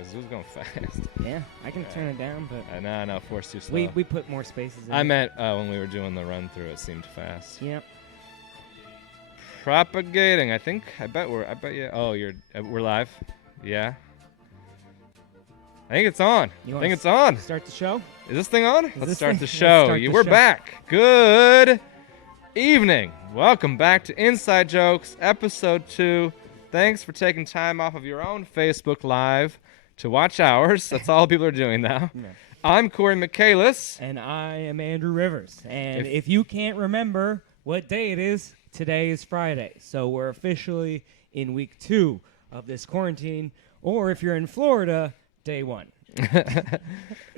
because it was going fast. Yeah, I can turn it down, but No, force too slow. we put more spaces in. I meant when we were doing the run through, it seemed fast. Yep. Propagating. I bet you. Oh, we're live. Yeah. I think it's on. It's on. Start the show. Is this thing on? Let's start the show. We're back. Good evening. Welcome back to Inside Jokes, episode 2. Thanks for taking time off of your own Facebook Live to watch ours. That's all people are doing now. Yeah. I'm Cory Michaelis. And I am Andrew Rivers. And if you can't remember what day it is, today is Friday. So we're officially in week 2 of this quarantine. Or if you're in Florida, day 1.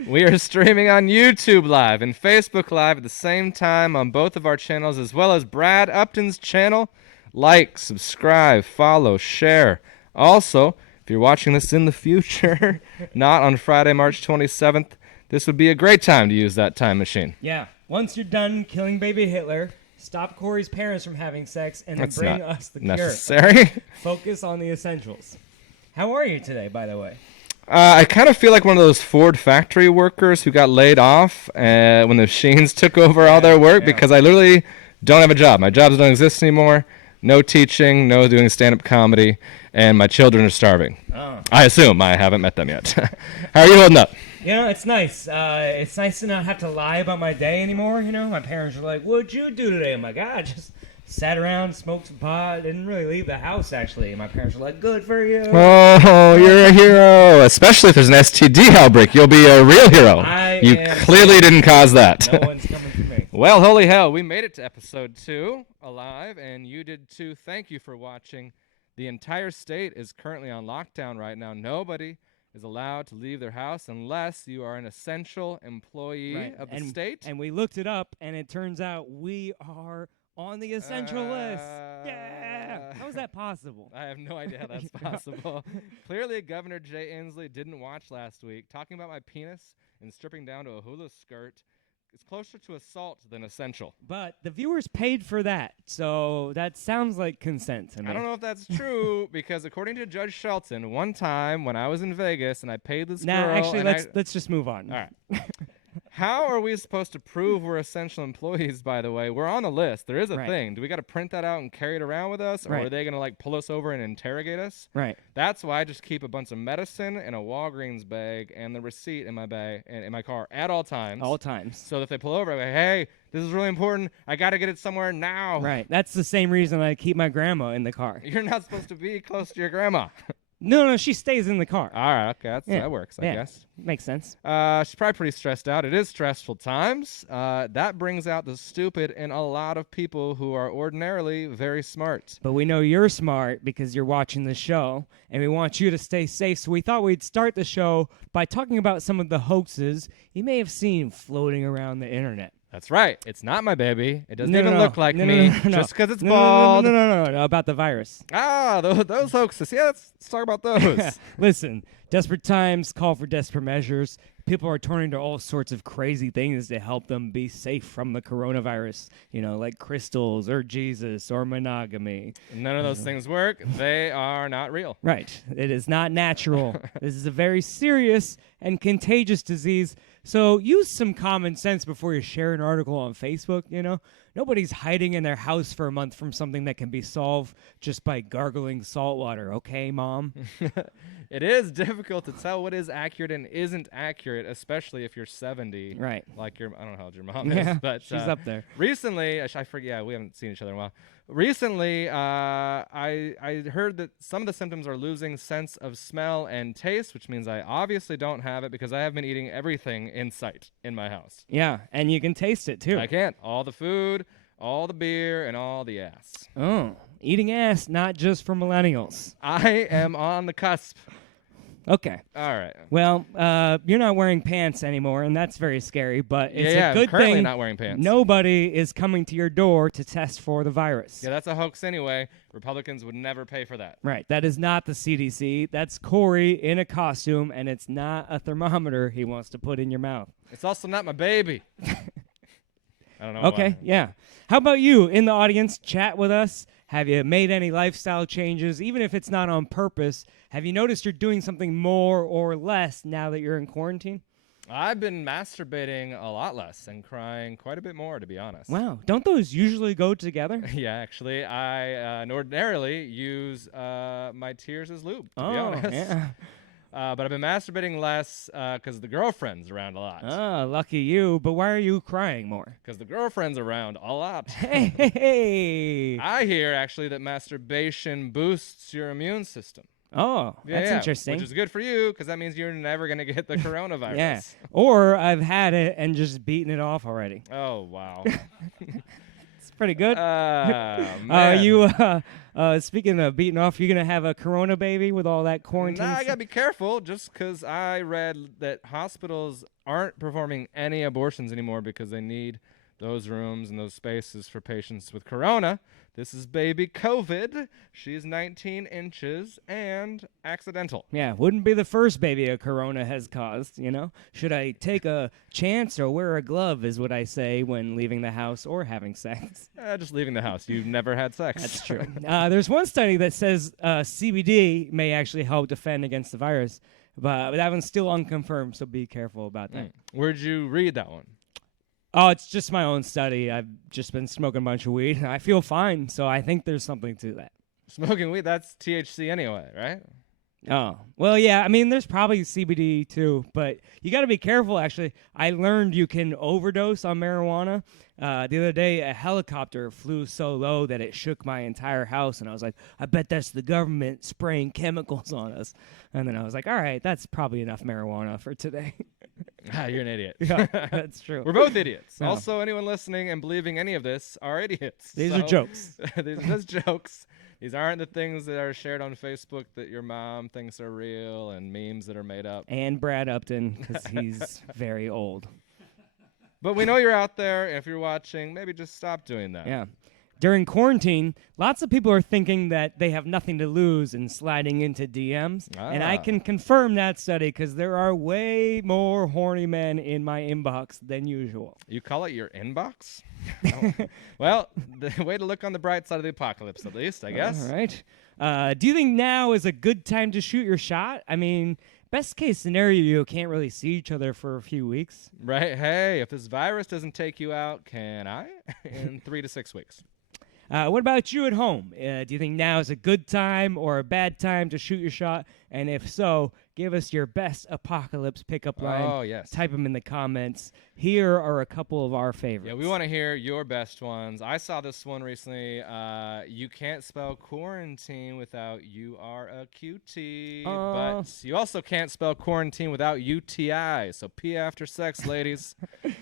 We are streaming on YouTube Live and Facebook Live at the same time on both of our channels, as well as Brad Upton's channel. Like, subscribe, follow, share. Also, if you're watching this in the future, not on Friday, March 27th, this would be a great time to use that time machine. Yeah. Once you're done killing baby Hitler, stop Cory's parents from having sex, and then bring us the necessary. Cure. Focus on the essentials. How are you today, by the way? I kind of feel like one of those Ford factory workers who got laid off when the machines took over all their work because I literally don't have a job. My job doesn't exist anymore. No teaching, no doing stand-up comedy, and my children are starving. Oh. I assume. I haven't met them yet. How are you holding up? You know, it's nice. It's nice to not have to lie about my day anymore, you know? My parents are like, what'd you do today? I'm like, I just sat around, smoked some pot, didn't really leave the house, actually. And my parents were like, good for you. Oh, you're a hero. Especially if there's an STD outbreak. You'll be a real hero. You clearly didn't cause that. No one's coming for me. Well, holy hell, we made it to episode 2 alive, and you did too. Thank you for watching. The entire state is currently on lockdown right now. Nobody is allowed to leave their house unless you are an essential employee of the state. And we looked it up, and it turns out we are on the essential list. Yeah! How is that possible? I have no idea how that's possible. Clearly, Governor Jay Inslee didn't watch last week. Talking about my penis and stripping down to a hula skirt is closer to assault than essential. But the viewers paid for that, so that sounds like consent to me. I don't know if that's true, because according to Judge Shelton, one time when I was in Vegas and I paid this girl... Actually, let's just move on. All right. How are we supposed to prove we're essential employees, by the way? We're on a list. There is a thing. Do we got to print that out and carry it around with us? Or are they going to pull us over and interrogate us? Right. That's why I just keep a bunch of medicine in a Walgreens bag and the receipt in my bag and in my car at all times. All times. So that if they pull over, I'm like, hey, this is really important. I got to get it somewhere now. Right. That's the same reason I keep my grandma in the car. You're not supposed to be close to your grandma. No, she stays in the car. All right, okay, that works, I guess. Makes sense. She's probably pretty stressed out. It is stressful times. That brings out the stupid in a lot of people who are ordinarily very smart. But we know you're smart because you're watching the show, and we want you to stay safe. So we thought we'd start the show by talking about some of the hoaxes you may have seen floating around the internet. That's right. It's not my baby. It doesn't even look like me just because it's bald. No, about the virus. Ah, those hoaxes. Yeah, let's talk about those. Listen, desperate times call for desperate measures. People are turning to all sorts of crazy things to help them be safe from the coronavirus, like crystals or Jesus or monogamy. None of those things work. They are not real. Right. It is not natural. This is a very serious and contagious disease. So use some common sense before you share an article on Facebook, Nobody's hiding in their house for a month from something that can be solved just by gargling salt water, okay, Mom? It is difficult to tell what is accurate and isn't accurate, especially if you're 70. Right. Like I don't know how old your mom is, but she's up there. Recently, I forget, we haven't seen each other in a while. Recently, I heard that some of the symptoms are losing sense of smell and taste, which means I obviously don't have it because I have been eating everything in sight in my house. Yeah, and you can taste it too. I can. All the food, all the beer, and all the ass. Oh, eating ass, not just for millennials. I am on the cusp. Okay. All right. Well, you're not wearing pants anymore, and that's very scary, but it's a good I'm currently thing not wearing pants. Nobody is coming to your door to test for the virus. Yeah, that's a hoax anyway. Republicans would never pay for that. Right. That is not the CDC. That's Cory in a costume, and it's not a thermometer he wants to put in your mouth. It's also not my baby. I don't know Okay, why. yeah. How about you in the audience? Chat with us. Have you made any lifestyle changes, even if it's not on purpose? Have you noticed you're doing something more or less now that you're in quarantine? I've been masturbating a lot less and crying quite a bit more, to be honest. Wow, don't those usually go together? Yeah, actually, I ordinarily use my tears as lube, to be honest. Yeah. But I've been masturbating less because the girlfriend's around a lot. Oh, lucky you. But why are you crying more? Because the girlfriend's around a lot. Hey. I hear, actually, that masturbation boosts your immune system. Oh, that's interesting. Which is good for you because that means you're never going to get the coronavirus. Yeah. Or I've had it and just beaten it off already. Oh, wow. It's pretty good. Man. You speaking of beating off, you going to have a corona baby with all that quarantine? Nah, I got to be careful just because I read that hospitals aren't performing any abortions anymore because they need those rooms and those spaces for patients with corona. This is baby COVID. She's 19 inches and accidental. Yeah, wouldn't be the first baby a corona has caused, you know? Should I take a chance or wear a glove is what I say when leaving the house or having sex. Just leaving the house. You've never had sex. That's true. There's one study that says CBD may actually help defend against the virus, but that one's still unconfirmed, so be careful about that. Where'd you read that one? Oh, it's just my own study. I've just been smoking a bunch of weed. I feel fine, so I think there's something to that. Smoking weed, that's THC anyway, right? Oh, well, yeah. I mean, there's probably CBD too, but you got to be careful, actually. I learned you can overdose on marijuana. The other day, a helicopter flew so low that it shook my entire house, and I was like, I bet that's the government spraying chemicals on us. And then I was like, all right, that's probably enough marijuana for today. You're an idiot. Yeah, that's true. We're both idiots. Yeah. Also, anyone listening and believing any of this are idiots. These are jokes. These are just jokes. These aren't the things that are shared on Facebook that your mom thinks are real and memes that are made up. And Brad Upton, because he's very old. But we know you're out there. If you're watching, maybe just stop doing that. Yeah. During quarantine, lots of people are thinking that they have nothing to lose and sliding into DMs. And I can confirm that study because there are way more horny men in my inbox than usual. You call it your inbox? No. Well, the way to look on the bright side of the apocalypse, at least, I guess. All right. Do you think now is a good time to shoot your shot? I mean, best case scenario, you can't really see each other for a few weeks. Right. Hey, if this virus doesn't take you out, can I? In 3 to 6 weeks. What about you at home? Do you think now is a good time or a bad time to shoot your shot? And if so, give us your best apocalypse pickup line. Oh, yes. Type them in the comments. Here are a couple of our favorites. Yeah, we want to hear your best ones. I saw this one recently. You can't spell quarantine without U-R-A-Q-T. But you also can't spell quarantine without UTI. So pee after sex, ladies.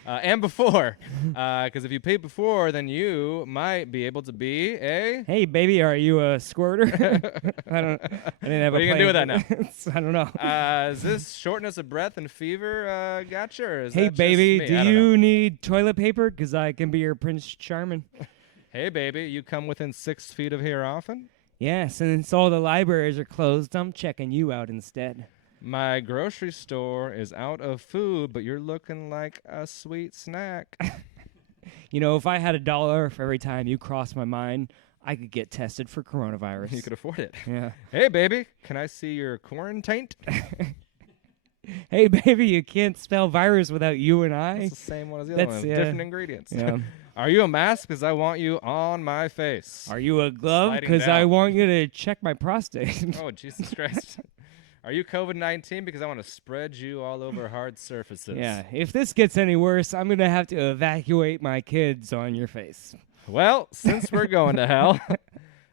And before. Because if you pee before, then you might be able to be a... Hey, baby, are you a squirter? I didn't have What are you going to do with that now? I don't know. Is this shortness of breath and fever gotcha? Or is Hey, that baby, just me? do I don't you know. need toilet paper? Because I can be your Prince Charming. Hey, baby, you come within 6 feet of here often? Yeah, since all the libraries are closed, I'm checking you out instead. My grocery store is out of food, but you're looking like a sweet snack. You know, if I had $1 for every time you crossed my mind, I could get tested for coronavirus. You could afford it. Yeah. Hey, baby, can I see your quarantine? Hey, baby, you can't spell virus without you and I. It's the same one as the other That's- one. yeah. Different ingredients. Yeah. Are you a mask? Because I want you on my face. Are you a glove? Sliding Because I down. want you to check my prostate. Oh, Jesus Christ. Are you COVID-19? Because I want to spread you all over hard surfaces. Yeah, if this gets any worse, I'm going to have to evacuate my kids on your face. Well, since we're going to hell,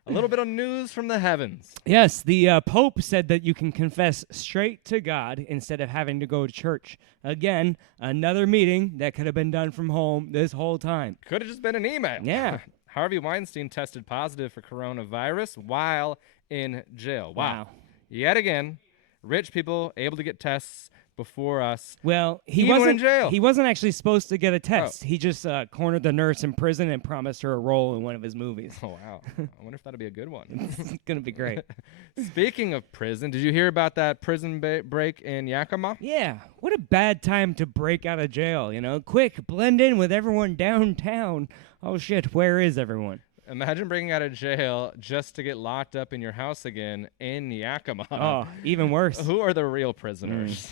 a little bit of news from the heavens. Yes, the Pope said that you can confess straight to God instead of having to go to church. Again, another meeting that could have been done from home this whole time. Could have just been an email. Yeah. Harvey Weinstein tested positive for coronavirus while in jail. Wow. Yet again, rich people able to get tests before us. Well, he Even when wasn't in jail. He wasn't actually supposed to get a test. He just cornered the nurse in prison and promised her a role in one of his movies. Oh, wow. I wonder if that'll be a good one. It's gonna be great. Speaking of prison, did you hear about that prison break in Yakima? Yeah, what a bad time to break out of jail. You know, quick, blend in with everyone downtown. Oh shit, where is everyone? Imagine breaking out of jail just to get locked up in your house again in Yakima. Oh, even worse. Who are the real prisoners?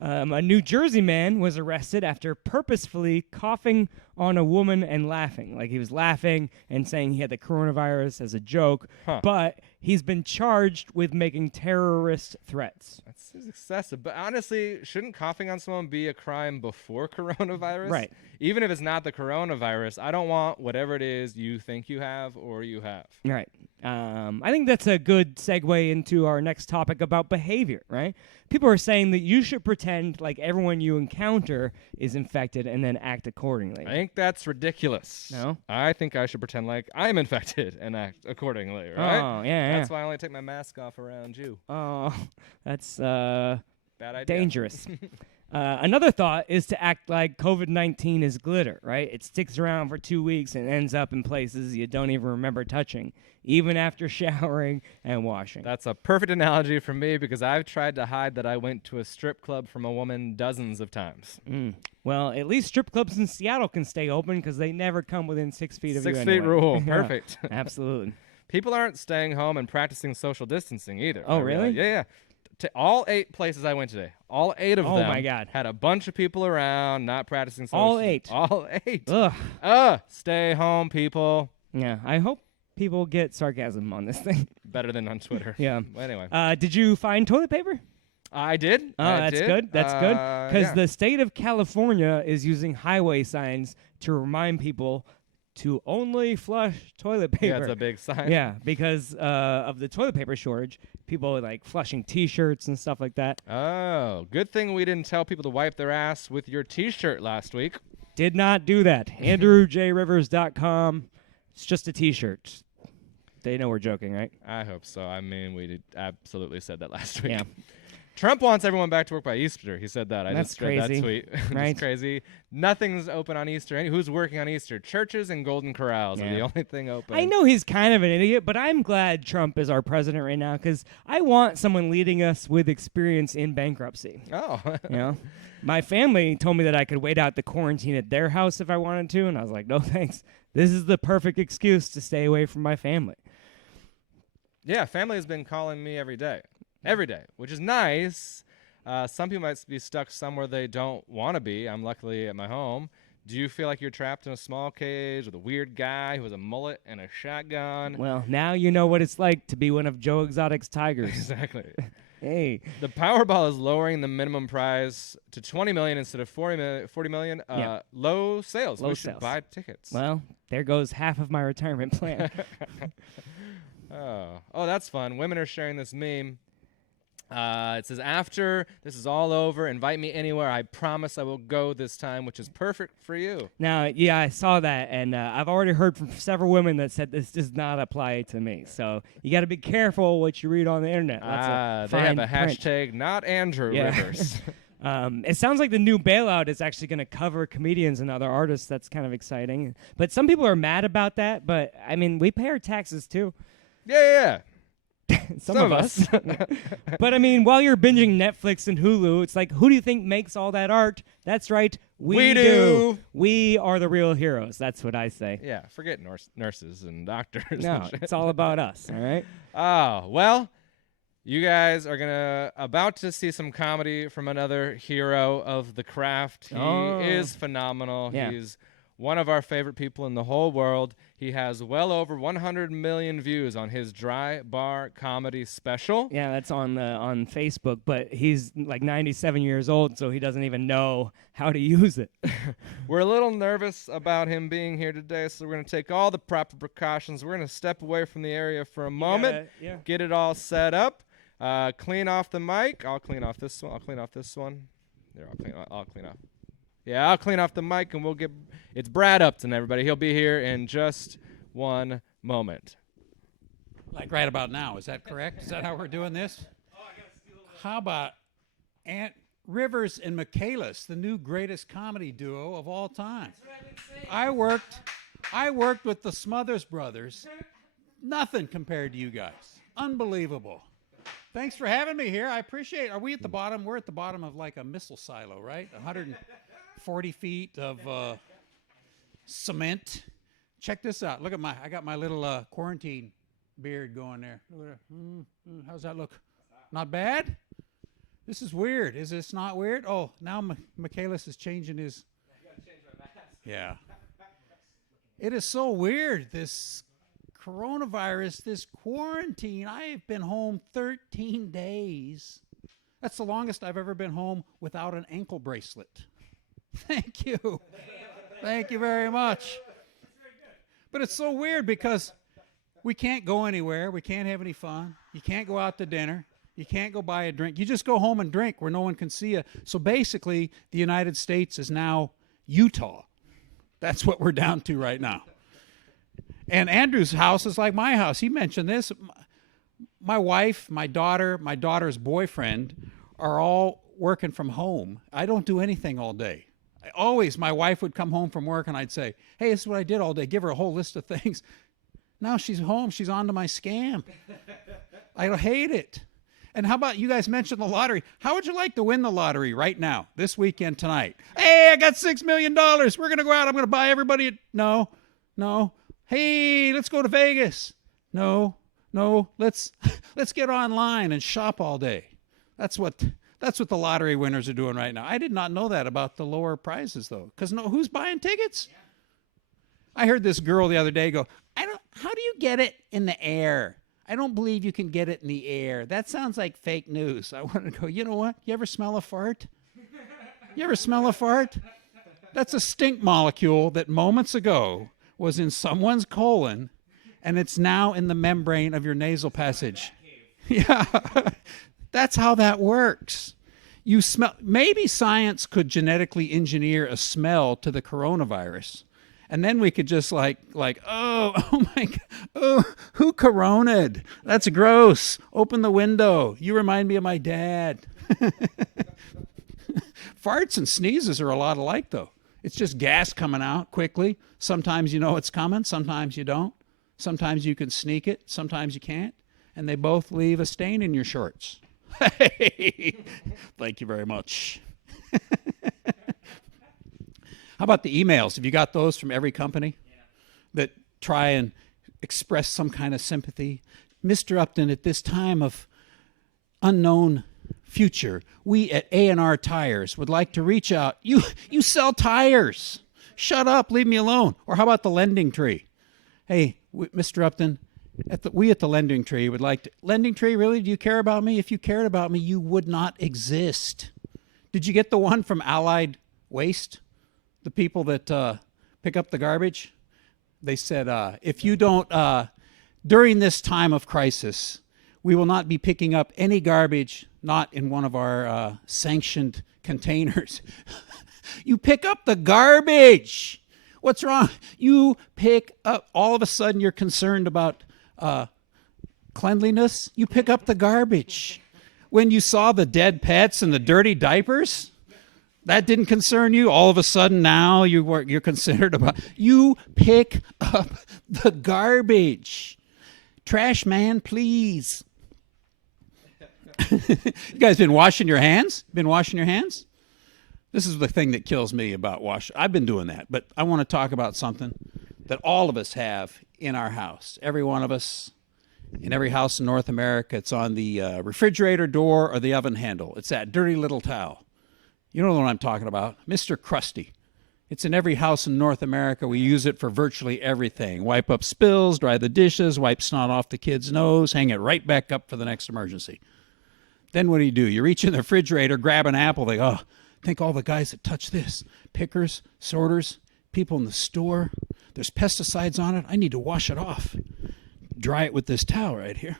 A New Jersey man was arrested after purposefully coughing on a woman and laughing. Like he was laughing and saying he had the coronavirus as a joke, but he's been charged with making terrorist threats. That's excessive. But honestly, shouldn't coughing on someone be a crime before coronavirus? Right. Even if it's not the coronavirus, I don't want whatever it is you think you have or you have. Right. I think that's a good segue into our next topic about behavior, right? People are saying that you should pretend like everyone you encounter is infected and then act accordingly. I think that's ridiculous. No? I think I should pretend like I'm infected and act accordingly, right? Oh, yeah. That's why I only take my mask off around you. Oh, that's Bad idea. dangerous. Another thought is to act like COVID-19 is glitter, right? It sticks around for 2 weeks and ends up in places you don't even remember touching, even after showering and washing. That's a perfect analogy for me because I've tried to hide that I went to a strip club from a woman dozens of times. Well, at least strip clubs in Seattle can stay open because they never come within 6 feet of you 6 anyway. feet rule. Yeah, Perfect. absolutely. People aren't staying home and practicing social distancing either. Oh, really? Yeah. All 8 places I went today, all 8 of them my God. had a bunch of people around not practicing social. All 8? All 8. Ugh. Stay home, people. Yeah, I hope people get sarcasm on this thing. Better than on Twitter. Yeah. Well, anyway. Did you find toilet paper? I did. Oh, I that's did. good. That's good. Because yeah. the state of California is using highway signs to remind people to only flush toilet paper. Yeah, it's a big sign. Yeah, because of the toilet paper shortage, people are like flushing T-shirts and stuff like that. Oh, good thing we didn't tell people to wipe their ass with your T-shirt last week. Did not do that. AndrewJRivers.com. It's just a T-shirt. They know we're joking, right? I hope so. I mean, we absolutely said that last week. Yeah. Trump wants everyone back to work by Easter. He said that. I That's just read crazy. that tweet. Right. It's crazy. Nothing's open on Easter. Who's working on Easter? Churches and Golden Corrals are the only thing open. I know he's kind of an idiot, but I'm glad Trump is our president right now because I want someone leading us with experience in bankruptcy. Oh. You know? My family told me that I could wait out the quarantine at their house if I wanted to, and I was like, no thanks. This is the perfect excuse to stay away from my family. Yeah, family has been calling me every day, which is nice. Some people might be stuck somewhere they don't want to be. I'm luckily at my home. Do you feel like you're trapped in a small cage with a weird guy who has a mullet and a shotgun? Well, now you know what it's like to be one of Joe Exotic's tigers. Exactly. Hey. The Powerball is lowering the minimum prize to $20 million instead of $40 million. Low sales. Low we sales. should buy tickets. Well, there goes half of my retirement plan. Oh, that's fun. Women are sharing this meme. It says, after this is all over, invite me anywhere. I promise I will go this time, which is perfect for you. Now, yeah, I saw that, and I've already heard from several women that said this does not apply to me. So you got to be careful what you read on the internet. They have a hashtag, not Andrew Rivers. It sounds like the new bailout is actually going to cover comedians and other artists. That's kind of exciting. But some people are mad about that. But, I mean, we pay our taxes, too. Yeah. Some of us. But, I mean, while you're binging Netflix and Hulu, it's like, who do you think makes all that art? That's right. We do. We are the real heroes. That's what I say. Yeah, forget nurses and doctors. No, it's all about us, all right? Oh, well, you guys are about to see some comedy from another hero of the craft. He is phenomenal. Yeah. He's one of our favorite people in the whole world. He has well over 100 million views on his dry bar comedy special. Yeah, that's on Facebook, but he's like 97 years old, so he doesn't even know how to use it. We're a little nervous about him being here today, so we're going to take all the proper precautions. We're going to step away from the area for a moment, get it all set up, clean off the mic. I'll clean off this one. There, I'll clean off. Yeah, I'll clean off the mic, and it's Brad Upton, everybody. He'll be here in just one moment. Like right about now, is that correct? Is that how we're doing this? How about Aunt Rivers and Michaelis, the new greatest comedy duo of all time? That's what I've been saying. I worked with the Smothers Brothers. Nothing compared to you guys. Unbelievable. Thanks for having me here. I appreciate it. Are we at the bottom? We're at the bottom of like a missile silo, right? 140 feet of cement Check this out. Look at I got my little quarantine beard going there. Look at that. How's that look? Not bad? This is weird. Is this not weird? Oh, now Michaelis is changing his. I gotta change my mask. Yeah. It is so weird, this coronavirus, this quarantine. I've been home 13 days. That's the longest I've ever been home without an ankle bracelet. Thank you. Thank you very much. But it's so weird because we can't go anywhere. We can't have any fun. You can't go out to dinner. You can't go buy a drink. You just go home and drink where no one can see you. So basically, the United States is now Utah. That's what we're down to right now. And Andrew's house is like my house. He mentioned this. My wife, my daughter, my daughter's boyfriend are all working from home. I don't do anything all day. My wife would come home from work and I'd say, hey, this is what I did all day. Give her a whole list of things. Now she's home. She's on to my scam. I hate it. And how about you guys mentioned the lottery? How would you like to win the lottery right now, this weekend, tonight? Hey, I got $6 million. We're going to go out. I'm going to buy everybody. No. Hey, let's go to Vegas. No. Let's get online and shop all day. That's what the lottery winners are doing right now. I did not know that about the lower prizes, though. Because who's buying tickets? Yeah. I heard this girl the other day go, how do you get it in the air? I don't believe you can get it in the air. That sounds like fake news. I want to go, you know what? You ever smell a fart? You ever smell a fart? That's a stink molecule that moments ago was in someone's colon, and it's now in the membrane of your nasal passage. Yeah, that's how that works. You smell. Maybe science could genetically engineer a smell to the coronavirus. And then we could just like, oh my God, oh, who corona'd? That's gross. Open the window. You remind me of my dad. Farts and sneezes are a lot alike, though. It's just gas coming out quickly. Sometimes you know it's coming. Sometimes you don't. Sometimes you can sneak it. Sometimes you can't. And they both leave a stain in your shorts. Hey, thank you very much. How about the emails? Have you got those from every company that try and express some kind of sympathy? Mr. Upton, at this time of unknown future, we at A&R Tires would like to reach out. You sell tires. Shut up. Leave me alone. Or how about the Lending Tree? Hey, Mr. Upton, we at the Lending Tree would like to... Lending Tree, really? Do you care about me? If you cared about me, you would not exist. Did you get the one from Allied Waste? The people that pick up the garbage, they said, if you don't, during this time of crisis, we will not be picking up any garbage not in one of our sanctioned containers. You pick up the garbage. What's wrong? You pick up, all of a sudden you're concerned about cleanliness. You pick up the garbage. When you saw the dead pets and the dirty diapers, that didn't concern you. All of a sudden now you're concerned about. You pick up the garbage. Trash man, please. You guys been washing your hands? Been washing your hands? This is the thing that kills me about washing. I've been doing that, but I want to talk about something that all of us have in our house. Every one of us, in every house in North America, it's on the refrigerator door or the oven handle. It's that dirty little towel. You know what I'm talking about. Mr. Krusty. It's in every house in North America. We use it for virtually everything. Wipe up spills, dry the dishes, wipe snot off the kid's nose, hang it right back up for the next emergency. Then what do? You reach in the refrigerator, grab an apple. Think all the guys that touch this. Pickers, sorters, people in the store. There's pesticides on it. I need to wash it off. Dry it with this towel right here.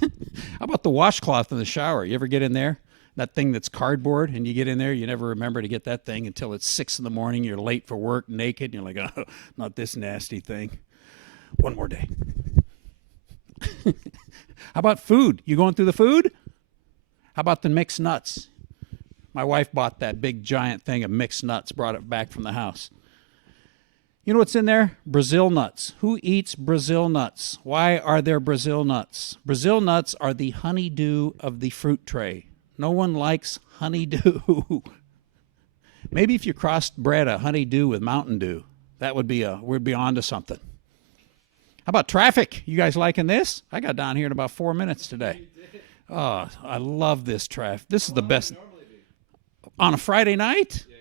How about the washcloth in the shower? You ever get in there? That thing that's cardboard, and you get in there, you never remember to get that thing until it's 6 in the morning, you're late for work, naked, and you're like, oh, not this nasty thing. One more day. How about food? You going through the food? How about the mixed nuts? My wife bought that big giant thing of mixed nuts, brought it back from the house. You know what's in there? Brazil nuts. Who eats Brazil nuts? Why are there Brazil nuts? Brazil nuts are the honeydew of the fruit tray. No one likes honeydew. Maybe if you crossbred a honeydew with Mountain Dew, That would be we'd be on to something. How about traffic? You guys liking this? I got down here in about 4 minutes today. Oh, I love this traffic. This is the best. On a Friday night? Yeah.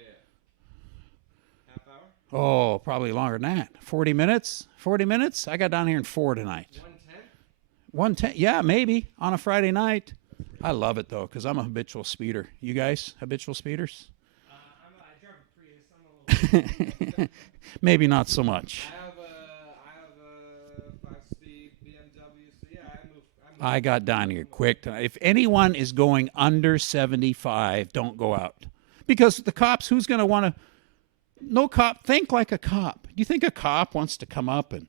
Half hour? Oh, probably longer than that. 40 minutes? 40 minutes? I got down here in 4 tonight. 110? 110? Yeah, maybe on a Friday night. I love it, though, because I'm a habitual speeder. You guys, habitual speeders? I drive a Prius. I'm a little. Maybe not so much. I have a 5-speed BMW, so yeah, I move. I got down here quick tonight. If anyone is going under 75, don't go out. Because the cops, who's going to want to... No cop, think like a cop. Do you think a cop wants to come up and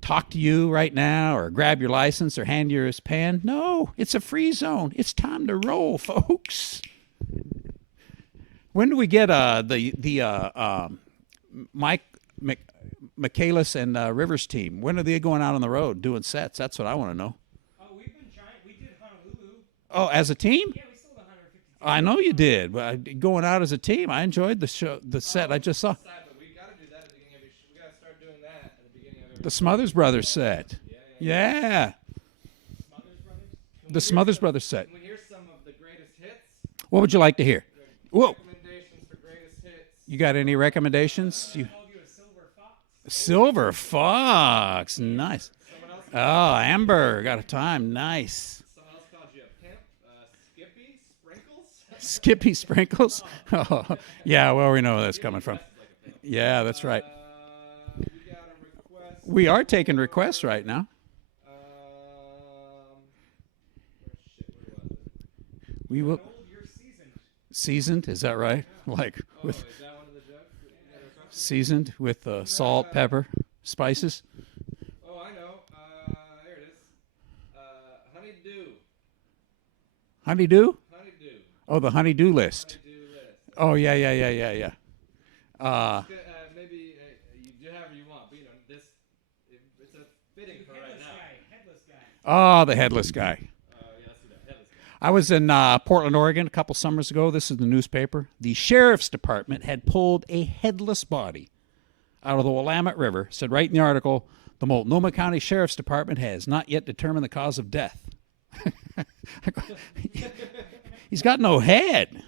talk to you right now or grab your license or hand you his pen? No, it's a free zone. It's time to roll, folks. When do we get Mike Michaelis and Rivers team? When are they going out on the road doing sets? That's what I want to know. Oh, we've been trying. We did Honolulu. Oh, as a team? Yeah, we sold 150. I know you did. But going out as a team, I enjoyed the show, the set I just saw. But we got to do that at the beginning of every show. We got to start doing that at the beginning of every The Smothers Brothers set. Yeah. Smothers Brothers. The Smothers Brothers set. Can we hear some of the greatest hits? What would you like to hear? Whoa. Recommendations for greatest hits. You got any recommendations? I called you a silver fox. Silver Fox. Nice. Someone else, Oh, Amber. Got a time. Nice. someone else called you a pimp. Skippy Sprinkles. Skippy Sprinkles? Oh, yeah, well, we know where that's coming from. Yeah, that's right. We got a request. We are taking requests right now. We will. Old, you're seasoned. Seasoned, is that right? Like with Is that one of the jokes? that you got a request? seasoned with salt, pepper, spices. Oh, I know. Here it is. Honeydew. Honeydew? Honeydew. Oh, the honeydew list. Honeydew list. Oh, yeah. Maybe you do however you want, but you know this. It's a fitting for right now. Headless guy. Oh, the headless guy. Yeah, let's do that. Headless guy. I was in Portland, Oregon a couple summers ago. This is the newspaper. The sheriff's department had pulled a headless body out of the Willamette River. Said right in the article, the Multnomah County Sheriff's Department has not yet determined the cause of death. He's got no head.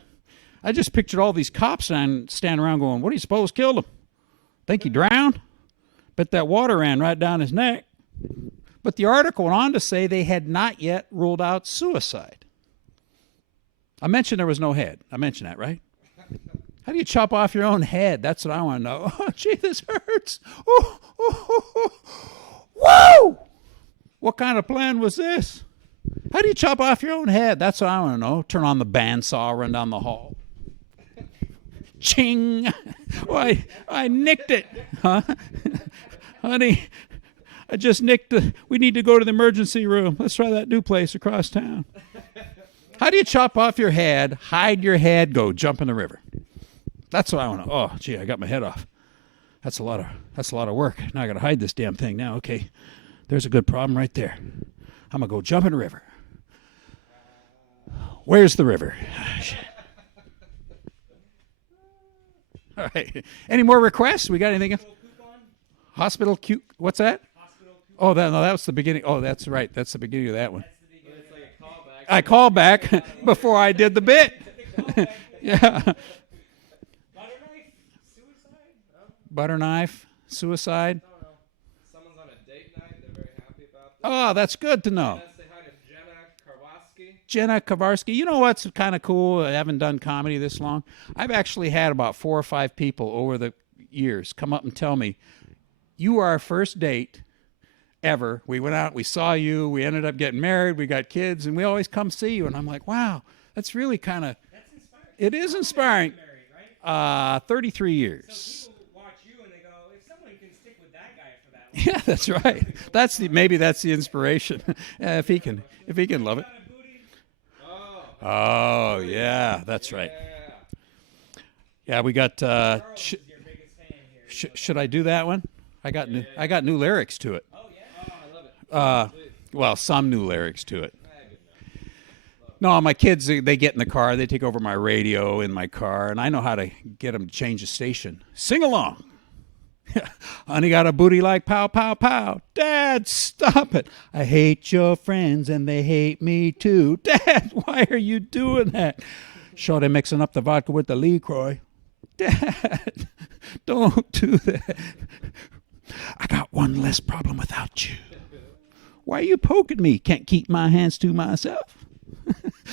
I just pictured all these cops standing around going, what do you suppose killed him? Think he drowned? Bet that water ran right down his neck. But the article went on to say they had not yet ruled out suicide. I mentioned there was no head. I mentioned that, right? How do you chop off your own head? That's what I want to know. Oh, gee, this hurts. Whoa! What kind of plan was this? How do you chop off your own head? That's what I want to know. Turn on the bandsaw, run down the hall. Ching! Oh, I nicked it. Huh? Honey, I just nicked we need to go to the emergency room. Let's try that new place across town. How do you chop off your head, hide your head, go jump in the river? That's what I want to. Oh, gee, I got my head off. That's a lot of work. Now I got to hide this damn thing. Now, okay, there's a good problem right there. I'm gonna go jump in the river. Where's the river? All right. Any more requests? We got anything else? Hospital Q. What's that? Oh, that was the beginning. Oh, that's right. That's the beginning of that one. It's like a callback. I called back before I did the bit. Yeah. Butter knife, suicide. I don't know. Someone's on a date night. They're very happy about that. Oh, that's good to know. Let's say hi to Jenna Karwowski. Jenna Kowarski. You know what's kind of cool? I haven't done comedy this long. I've actually had about 4 or 5 people over the years come up and tell me, you are our first date ever. We went out, we saw you, we ended up getting married, we got kids, and we always come see you. And I'm like, wow, that's really kind of, it is inspiring. 33 years. So people watch you and they go, if someone can stick with that guy for that long. Yeah, that's right. Maybe that's the inspiration. If he can love it. Oh yeah, that's right. Yeah, we got. Should I do that one? I got new lyrics to it. Oh, I love it. Well, some new lyrics to it. No, my kids, they get in the car, they take over my radio in my car, and I know how to get them to change the station. Sing along. Honey got a booty like pow, pow, pow. Dad, stop it. I hate your friends and they hate me too. Dad, why are you doing that? Shorty mixing up the vodka with the LaCroix. Dad, don't do that. I got one less problem without you. Why are you poking me? Can't keep my hands to myself.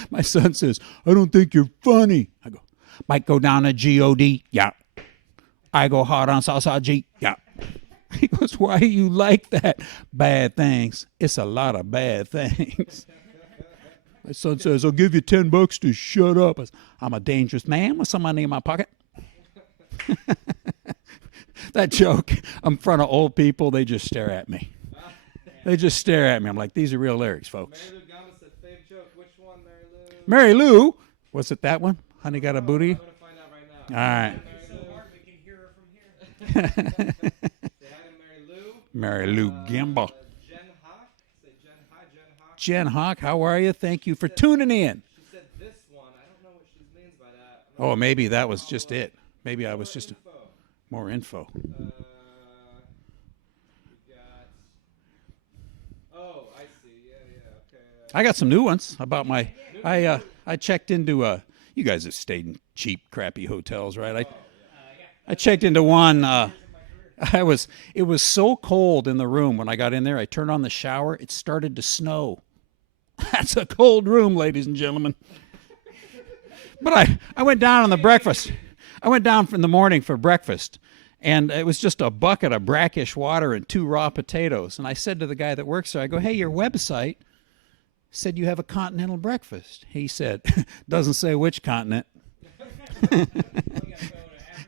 My son says, I don't think you're funny. I go, might go down to G-O-D. Yeah. I go hard on Southside G. Yeah. He goes, why do you like that? Bad things. It's a lot of bad things. My son says, I'll give you $10 to shut up. I'm a dangerous man with some money in my pocket. That joke, I'm in front of old people, they just stare at me. They just stare at me. I'm like, these are real lyrics, folks. Mary Lou Gama said, fave joke. Which one, Mary Lou? Mary Lou? Was it that one? Honey got a booty? I'm going to find out right now. All right. So hard we can hear her from here. Say hi to Mary Lou. Mary Lou Gimba. Jen Hawk. Say Jen. Hi, Jen Hawk. Jen Hawk, how are you? Thank you for tuning in. She said this one. I don't know what she means by that. Oh, maybe that was just it. Maybe I was just Info. more info. We got. Oh, I see. Yeah. Okay. I got some new ones about my. I checked into. You guys have stayed in cheap, crappy hotels, right? I checked into one. It was so cold in the room when I got in there. I turned on the shower. It started to snow. That's a cold room, ladies and gentlemen. But I went down on the breakfast. I went down in the morning for breakfast, and it was just a bucket of brackish water and 2 raw potatoes. And I said to the guy that works there, I go, hey, your website said you have a continental breakfast. He said, doesn't say which continent. yeah.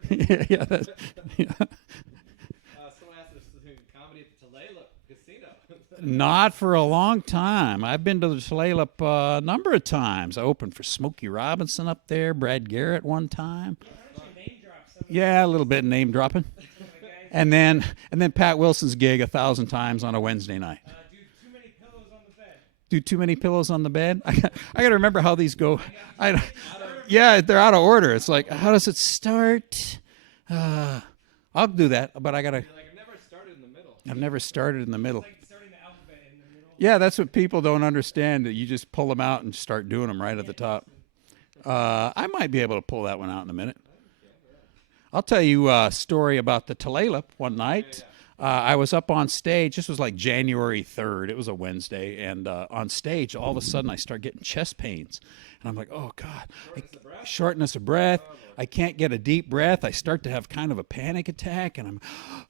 Someone asked us to do comedy at the Tulalip Casino. Not for a long time. I've been to the Tulalip a number of times. I opened for Smokey Robinson up there, Brad Garrett one time. Yeah, a little bit name dropping. And then Pat Wilson's gig 1,000 times on a Wednesday night. Do too many pillows on the bed? I got to remember how these go. Yeah, they're out of order. It's like, how does it start? I'll do that, but I got to. I've never started in the middle. I've never started in the middle. Like starting the alphabet in the middle. Yeah, that's what people don't understand, that you just pull them out and start doing them right at the top. I might be able to pull that one out in a minute. I'll tell you a story about the Tulalip one night. I was up on stage. This was like January 3rd. It was a Wednesday. And on stage, all of a sudden, I start getting chest pains. And I'm like, oh, God. Shortness of breath. I can't get a deep breath. I start to have kind of a panic attack. And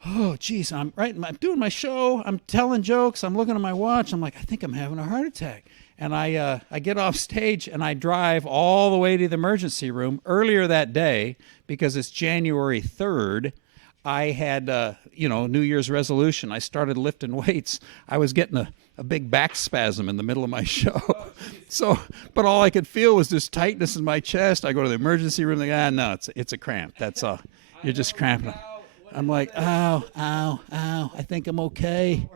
I'm geez. I'm doing my show. I'm telling jokes. I'm looking at my watch. I'm like, I think I'm having a heart attack. And I get off stage, and I drive all the way to the emergency room. Earlier that day, because it's January 3rd, I had, New Year's resolution. I started lifting weights. I was getting a big back spasm in the middle of my show. But all I could feel was this tightness in my chest. I go to the emergency room. They go, no, it's a cramp. That's all. You're just cramping. I'm like, ow. I think I'm okay.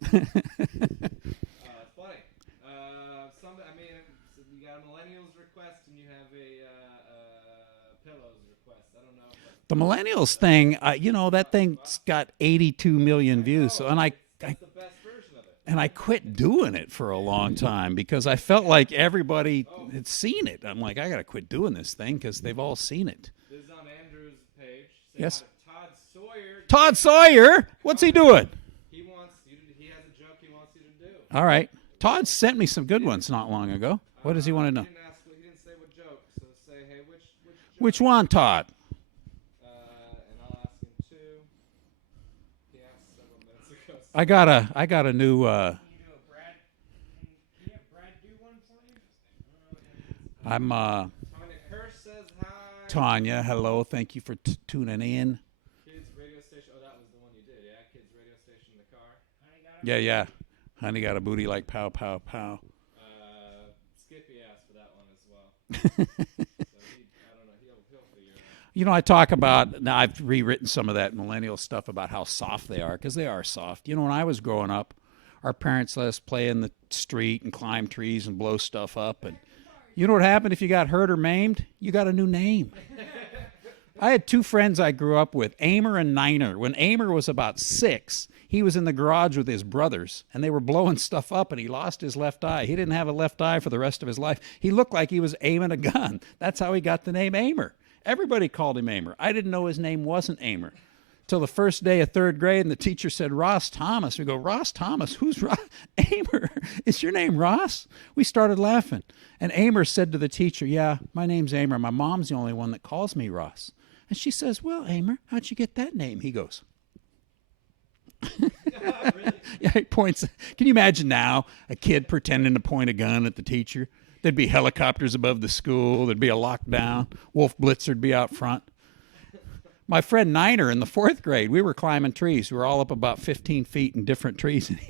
It's funny. You got a millennials request and you have a pillows request. I don't know. The millennials thing, that thing's got 82 million views. And That's the best version of it. And I quit doing it for a long time because I felt like everybody had seen it. I'm like, I got to quit doing this thing because they've all seen it. This is on Andrew's page. Say Yes. Todd Sawyer. Todd Sawyer? What's he doing? He has a joke he wants you to do. All right. Todd sent me some good ones not long ago. What does he want to know? He didn't say what joke, so say, hey, which joke? Which one, Todd? And I'll ask him too. He asked several minutes ago. I got a new Can you have Brad do one for you? I'm Tanya Kerr says hi. Tanya, hello. Thank you for tuning in. Kids radio station. Oh, that was the one you did, yeah? Kids radio station in the car. Yeah. Honey got a booty like pow, pow, pow. Skippy asked for that one as well. So I don't know. He'll figure it out. I talk about, now I've rewritten some of that millennial stuff about how soft they are, because they are soft. When I was growing up, our parents let us play in the street and climb trees and blow stuff up. And you know what happened if you got hurt or maimed? You got a new name. I had two friends I grew up with, Amer and Niner. When Amer was about 6, he was in the garage with his brothers, and they were blowing stuff up, and he lost his left eye. He didn't have a left eye for the rest of his life. He looked like he was aiming a gun. That's how he got the name Amer. Everybody called him Amer. I didn't know his name wasn't Amer till the first day of 3rd grade, and the teacher said, Ross Thomas. We go, Ross Thomas? Who's Ross? Amer. Is your name Ross? We started laughing. And Amer said to the teacher, yeah, my name's Amer. My mom's the only one that calls me Ross. And she says, well, Amer, how'd you get that name? He goes, yeah, he points. Can you imagine now a kid pretending to point a gun at the teacher? There'd be helicopters above the school. There'd be a lockdown. Wolf Blitzer'd be out front. My friend Niner in the 4th grade, we were climbing trees. We were all up about 15 feet in different trees. And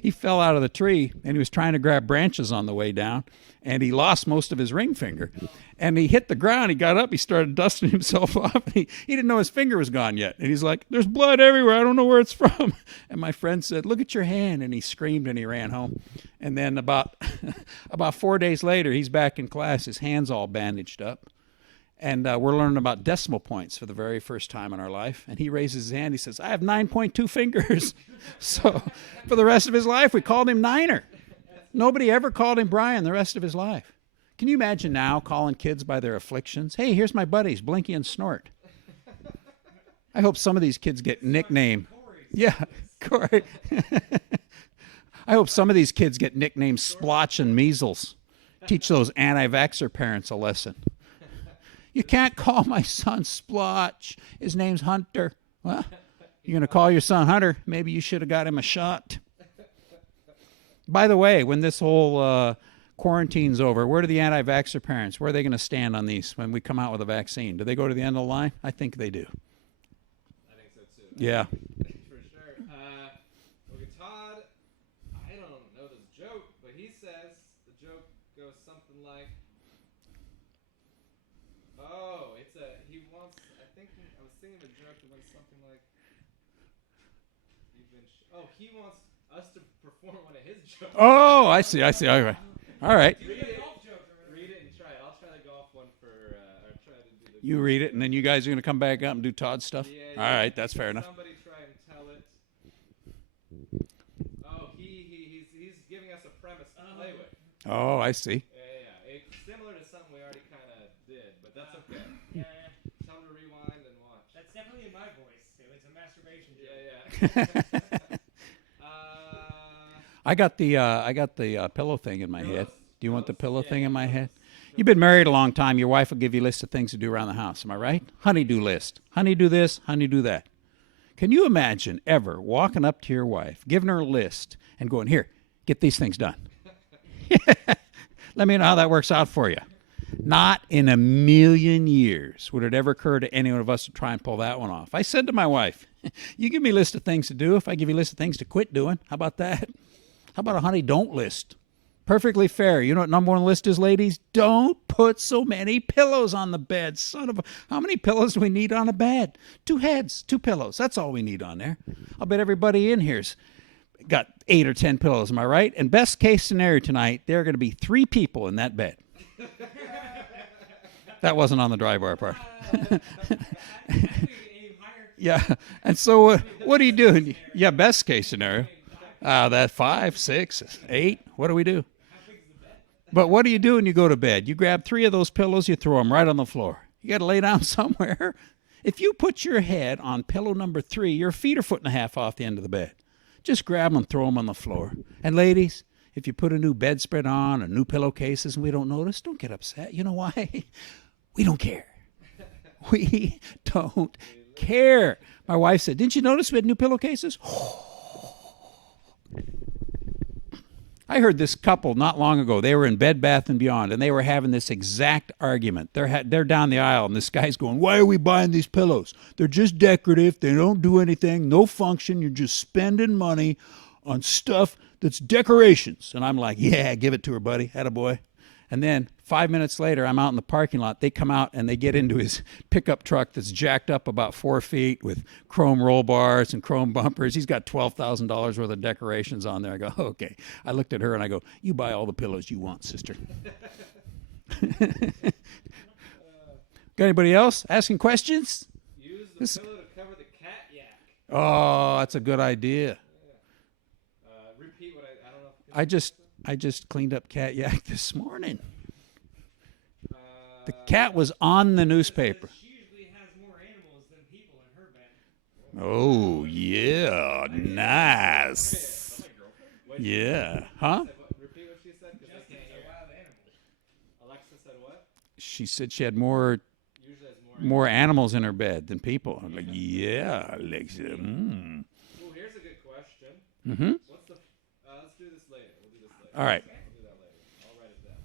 he fell out of the tree, and he was trying to grab branches on the way down, and he lost most of his ring finger. And he hit the ground. He got up. He started dusting himself off. And he didn't know his finger was gone yet. And he's like, there's blood everywhere. I don't know where it's from. And my friend said, look at your hand. And he screamed, and he ran home. And then about 4 days later, he's back in class. His hand's all bandaged up. And we're learning about decimal points for the very first time in our life. And he raises his hand. He says, I have 9.2 fingers. So for the rest of his life, we called him Niner. Nobody ever called him Brian the rest of his life. Can you imagine now calling kids by their afflictions? Hey, here's my buddies, Blinky and Snort. I hope some of these kids get nicknamed. Yeah, Cory. I hope some of these kids get nicknamed Splotch and Measles. Teach those anti-vaxxer parents a lesson. You can't call my son Splotch. His name's Hunter. Well, you're going to call your son Hunter. Maybe you should have got him a shot. By the way, when this whole quarantine's over, where do the anti-vaxxer parents, where are they going to stand on these when we come out with a vaccine? Do they go to the end of the line? I think they do. I think so too. Yeah. For sure. Okay, Todd, I don't know this joke, but he says the joke goes something like, I was thinking of a joke that went something like, he wants us to perform one of his jokes. Oh, I see. All right. Read it and try it. I'll try the golf one or try to do the. You read it, and then you guys are going to come back up and do Todd's stuff? Yeah. All right, that's fair enough. Somebody try and tell it. Oh, he's giving us a premise to play with. Oh, I see. Yeah. It's similar to something we already kind of did, but that's okay. Yeah. Tell him to rewind and watch. That's definitely in my voice, too. It's a masturbation joke. Yeah. I got the pillow thing in my head. Do you want the pillow thing in my head? You've been married a long time. Your wife will give you a list of things to do around the house. Am I right? Honey-do list. Honey, do this. Honey, do that. Can you imagine ever walking up to your wife, giving her a list, and going, here, get these things done? Let me know how that works out for you. Not in a million years would it ever occur to any one of us to try and pull that one off. I said to my wife, you give me a list of things to do. If I give you a list of things to quit doing, how about that? How about a honey don't list? Perfectly fair. You know what number one list is, ladies? Don't put so many pillows on the bed. Son of a... How many pillows do we need on a bed? 2 heads, 2 pillows. That's all we need on there. I'll bet everybody in here's got 8 or 10 pillows. Am I right? And best case scenario tonight, there are going to be 3 people in that bed. That wasn't on the dry bar part. Yeah. And so what are you doing? Yeah, best case scenario. That 5, 6, 8. What do we do? But what do you do when you go to bed? You grab 3 of those pillows, you throw them right on the floor. You got to lay down somewhere. If you put your head on pillow number 3, your feet are 1.5 feet off the end of the bed. Just grab them and throw them on the floor. And ladies, if you put a new bedspread on or new pillowcases and we don't notice, don't get upset. You know why? We don't care. We don't care. My wife said, didn't you notice we had new pillowcases? I heard this couple not long ago. They were in Bed Bath & Beyond, and they were having this exact argument. They're down the aisle, and this guy's going, why are we buying these pillows? They're just decorative. They don't do anything, no function. You're just spending money on stuff that's decorations. And I'm like, yeah, give it to her, buddy. Attaboy. And then 5 minutes later, I'm out in the parking lot. They come out and they get into his pickup truck that's jacked up about 4 feet with chrome roll bars and chrome bumpers. He's got $12,000 worth of decorations on there. I go, okay. I looked at her and I go, you buy all the pillows you want, sister. Got anybody else asking questions? Use the This- pillow to cover the cat yak. Oh, that's a good idea. Repeat what I don't know. I just cleaned up cat yak this morning. The cat was on the newspaper. She usually has more animals than people in her bed. Oh, yeah. Nice. Yeah. Huh? Repeat what she said because I can't hear. Alexa said what? She said she had more Usually has more. animals in her bed than people. I'm like, yeah, Alexa. Mm. Oh, here's a good question. Mm-hmm. What's the? Let's do this later. We'll do this later. All right. We'll do that later. I'll write it down.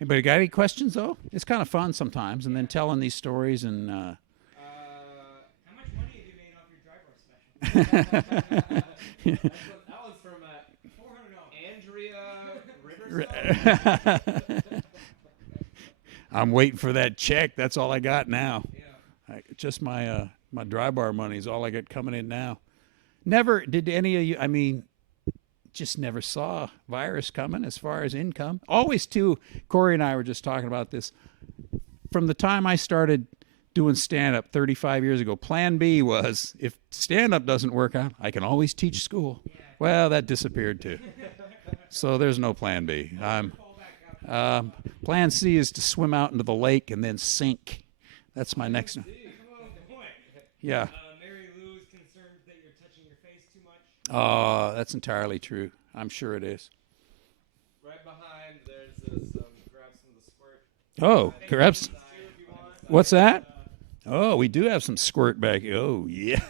Anybody got any questions, though? It's kind of fun sometimes, and then telling these stories and... How much money have you made off your dry bar special? That was from Andrea Rivers. I'm waiting for that check. That's all I got now. Just my my dry bar money is all I got coming in now. Never did any of you. I mean, just never saw virus coming as far as income. Always too. Cory and I were just talking about this. From the time I started doing stand-up 35 years ago, plan B was if stand-up doesn't work out, I can always teach school. Well, that disappeared too. So there's no plan B. Plan C is to swim out into the lake and then sink. That's my next one. Yeah. Mary Lou is concerned that you're touching your face too much. That's entirely true. I'm sure it is. Right behind, there's grab some of the squirt. Oh, perhaps. What's that? Oh, we do have some squirt back. Oh, yeah.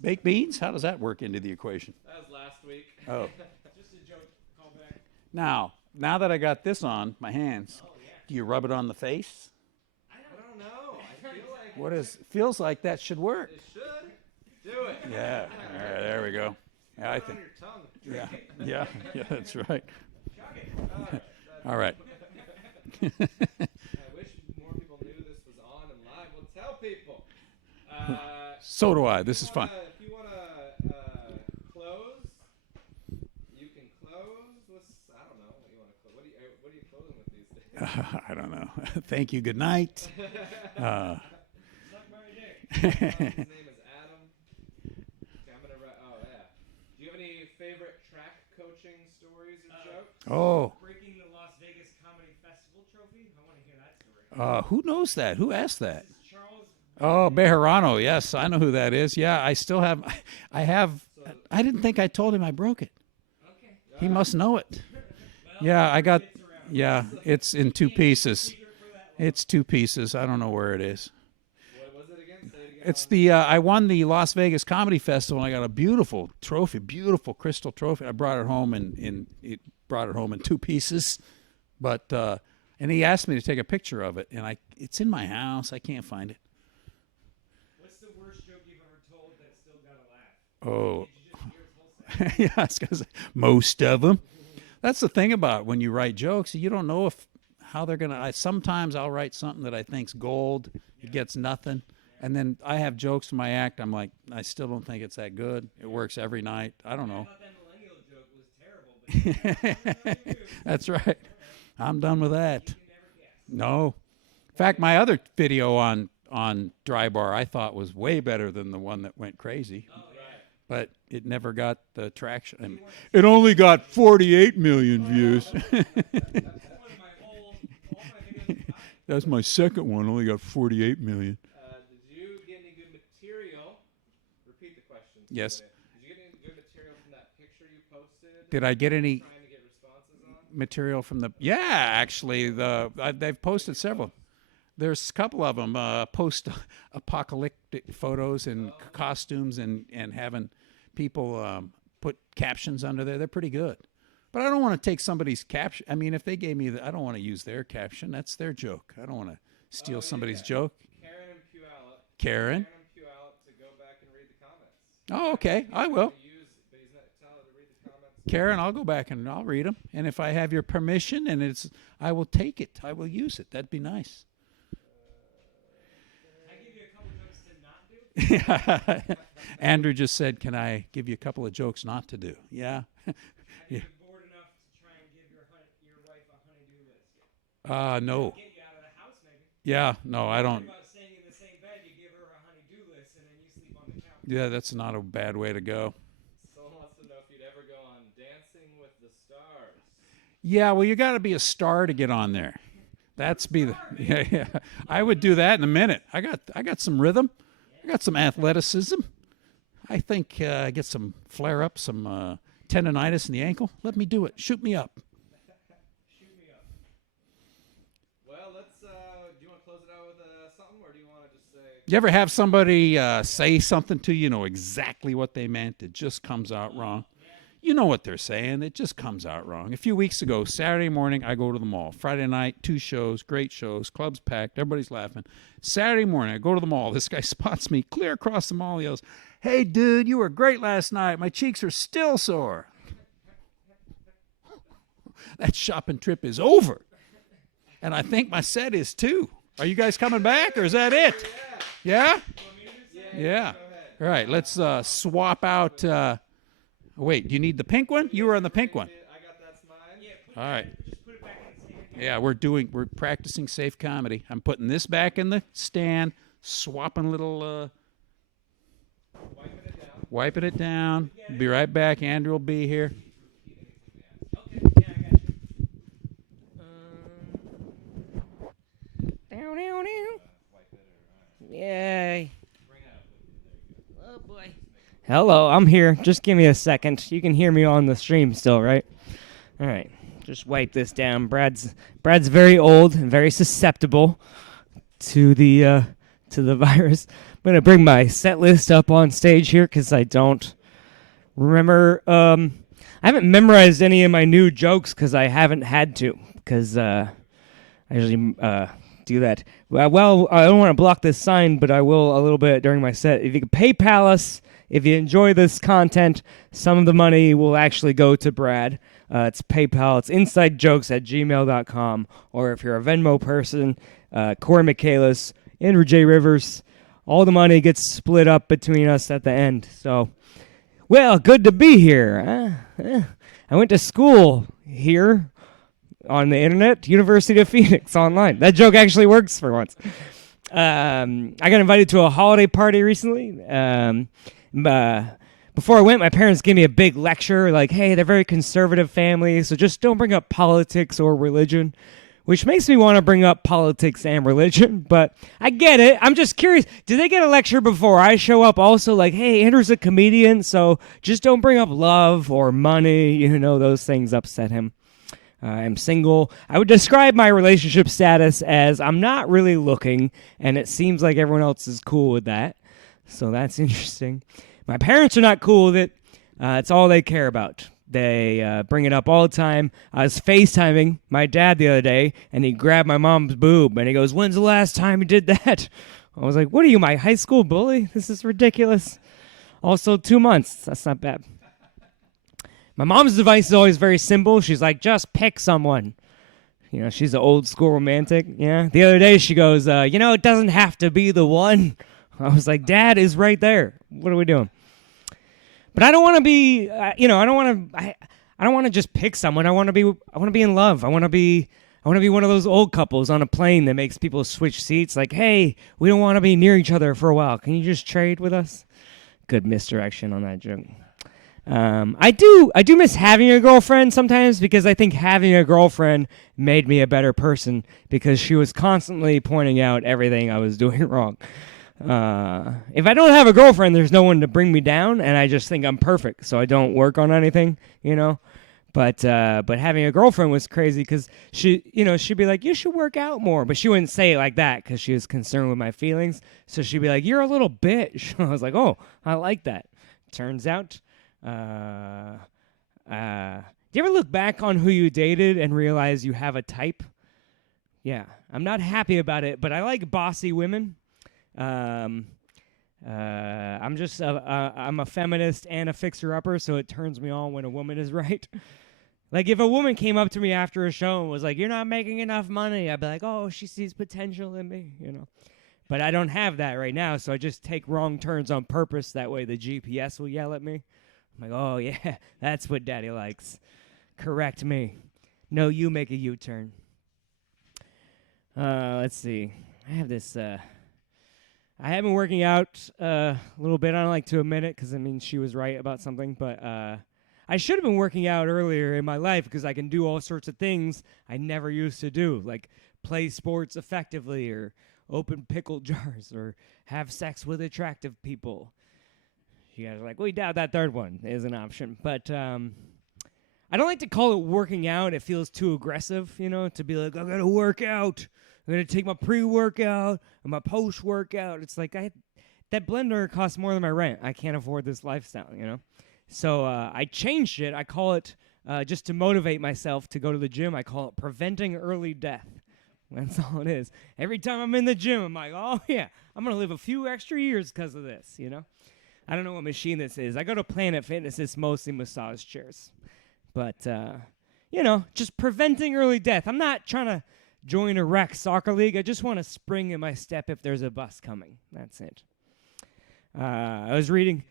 Baked beans? How does that work into the equation? That was last week. Oh. Just a joke. Call back. Now that I got this on my hands, do you rub it on the face? I don't know. I feel like What is? Feels like that should work. it should. Do it. Yeah. All right, there we go. Yeah, I Put it on think. your tongue. Yeah. Yeah. That's right. All right. I wish more people knew this was on and live. Well, tell people. So do I. This is fun. If you want to close, you can close with, I don't know what you want to close. What are you closing with these days? I don't know. Thank you. Good night. His name is Adam. Okay, I'm gonna write. Oh yeah. Do you have any favorite track coaching stories or jokes? Oh, Breaking the Las Vegas Comedy Festival trophy. I want to hear that story. who knows that? Who asked that? Charles. Oh, Bejarano. Yes, I know who that is. Yeah, I still have. I have. I didn't think I told him I broke it. Okay. He must know it. Yeah, I got. Yeah, it's in two pieces. It's two pieces. I don't know where it is. What was it again? Say it again. It's the. I won the Las Vegas Comedy Festival, and I got a beautiful trophy, beautiful crystal trophy. I brought it home in two pieces, but and he asked me to take a picture of it, and it's in my house. I can't find it. What's the worst joke you've ever told that still got a laugh? Oh, Did you just hear its whole set? yeah, I was gonna say, most of them. That's the thing about when you write jokes. You don't know how they're gonna. Sometimes I'll write something that I think's gold. It gets nothing, and then I have jokes in my act. I'm like, I still don't think it's that good. It works every night. I don't I know. thought that millennial joke was terrible, but That's right. I'm done with that. you never guess. No. In fact, my other video on dry bar I thought was way better than the one that went crazy. Oh, yeah. But it never got the traction. I mean, it only got 48 million views. That's one of all my videos. That's my second one. Only got 48 million. Did you get any good material? Repeat the question. Yes. Did you get any good material from that picture you posted? Did I get any Trying to get responses on? material from the? Yeah, actually, they've posted several. There's a couple of them post-apocalyptic photos and costumes and having people put captions under there. They're pretty good. But I don't want to take somebody's caption. I mean, if they gave me I don't want to use their caption. That's their joke. I don't want to steal somebody's joke. Karen and Puyallup. Karen? And Puyallup to go back and read the comments. Oh, okay. I will. But he's not telling her to read the comments. Karen, I'll go back and I'll read them. And if I have your permission and I will take it. I will use it. That'd be nice. I give you a couple jokes to not do. Andrew just said, can I give you a couple of jokes not to do? Yeah. Have you been bored enough to try and give your wife a honey-do list? No. Get you out of Yeah, no, I don't. About staying in the same bed, you give her a honey-do list, and then you sleep on the couch. Yeah, that's not a bad way to go. Someone wants to know if you'd ever go on Dancing with the Stars. Yeah, well, you got to be a star to get on there. Yeah. I would do that in a minute. I got some rhythm. I got some athleticism. I think I get some flare up, some tendonitis in the ankle. Let me do it. Shoot me up. Well, let's. Do you want to close it out with something, or do you want to just say? You ever have somebody say something to you, you know exactly what they meant? It just comes out wrong. You know what they're saying. It just comes out wrong. A few weeks ago, Saturday morning, I go to the mall. Friday night, 2 shows, great shows, club's packed, everybody's laughing. Saturday morning, I go to the mall. This guy spots me clear across the mall. He yells, "Hey, dude, you were great last night. My cheeks are still sore." That shopping trip is over. And I think my set is too. Are you guys coming back, or is that it? Yeah? Yeah. All right, let's swap out. Wait, do you need the pink one? You were on the pink one. I got that's mine. All right. Just put it back in the stand. Yeah, we're practicing safe comedy. I'm putting this back in the stand, swapping little. Wiping it down. Be right back. Andrew will be here. Okay, yeah, I got you. Down. Yay. Oh boy. Hello, I'm here. Just give me a second. You can hear me on the stream still, right? All right. Just wipe this down. Brad's very old and very susceptible to the virus. I'm gonna bring my set list up on stage here because I don't remember. I haven't memorized any of my new jokes because I haven't had to. Because I usually do that. Well, I don't want to block this sign, but I will a little bit during my set. If you could PayPal us, if you enjoy this content, some of the money will actually go to Brad. It's PayPal. It's insidejokes@gmail.com. Or if you're a Venmo person, Cory Michaelis, Andrew J. Rivers. All the money gets split up between us at the end. So, well, good to be here. I went to school here on the internet, University of Phoenix online. That joke actually works for once. I got invited to a holiday party recently. Before I went, my parents gave me a big lecture, like, hey, they're a very conservative family, so just don't bring up politics or religion, which makes me want to bring up politics and religion, but I get it. I'm just curious, do they get a lecture before I show up also, like, hey, Andrew's a comedian, so just don't bring up love or money, those things upset him. I'm single. I would describe my relationship status as I'm not really looking, and it seems like everyone else is cool with that. So that's interesting. My parents are not cool with it. It's all they care about. They bring it up all the time. I was FaceTiming my dad the other day, and he grabbed my mom's boob, and he goes, "When's the last time you did that?" I was like, "What are you, my high school bully? This is ridiculous." Also, 2 months. That's not bad. My mom's advice is always very simple. She's like, just pick someone. She's an old school romantic. Yeah. The other day she goes, it doesn't have to be the one. I was like, Dad is right there. What are we doing? But I don't want to be, I don't want to just pick someone. I want to be in love. I want to be one of those old couples on a plane that makes people switch seats. Like, hey, we don't want to be near each other for a while. Can you just trade with us? Good misdirection on that joke. I do miss having a girlfriend sometimes because I think having a girlfriend made me a better person because she was constantly pointing out everything I was doing wrong. If I don't have a girlfriend, there's no one to bring me down, and I just think I'm perfect, so I don't work on anything, But having a girlfriend was crazy because she'd be like, you should work out more, but she wouldn't say it like that because she was concerned with my feelings. So she'd be like, you're a little bitch. I was like, oh, I like that. Turns out. Do you ever look back on who you dated and realize you have a type? Yeah, I'm not happy about it, but I like bossy women. I'm a feminist and a fixer-upper, so it turns me on when a woman is right. Like, if a woman came up to me after a show and was like, you're not making enough money, I'd be like, oh, she sees potential in me, But I don't have that right now, so I just take wrong turns on purpose. That way the GPS will yell at me. I'm like, oh, yeah, that's what Daddy likes. Correct me. No, you make a U-turn. Let's see. I have this. I have been working out a little bit. I don't like to admit it because, I mean, she was right about something. But I should have been working out earlier in my life because I can do all sorts of things I never used to do, like play sports effectively or open pickle jars or have sex with attractive people. You guys are like, we doubt that third one is an option. But I don't like to call it working out. It feels too aggressive, you know, to be like, I got to work out. I'm going to take my pre-workout and my post-workout. It's like that blender costs more than my rent. I can't afford this lifestyle, you know? So I changed it. I call it, just to motivate myself to go to the gym, I call it preventing early death. That's all it is. Every time I'm in the gym, I'm like, oh, yeah, I'm going to live a few extra years because of this, you know? I don't know what machine this is. I go to Planet Fitness. It's mostly massage chairs. But, you know, just preventing early death. I'm not trying to join a rec soccer league. I just want to spring in my step if there's a bus coming. That's it. I was reading.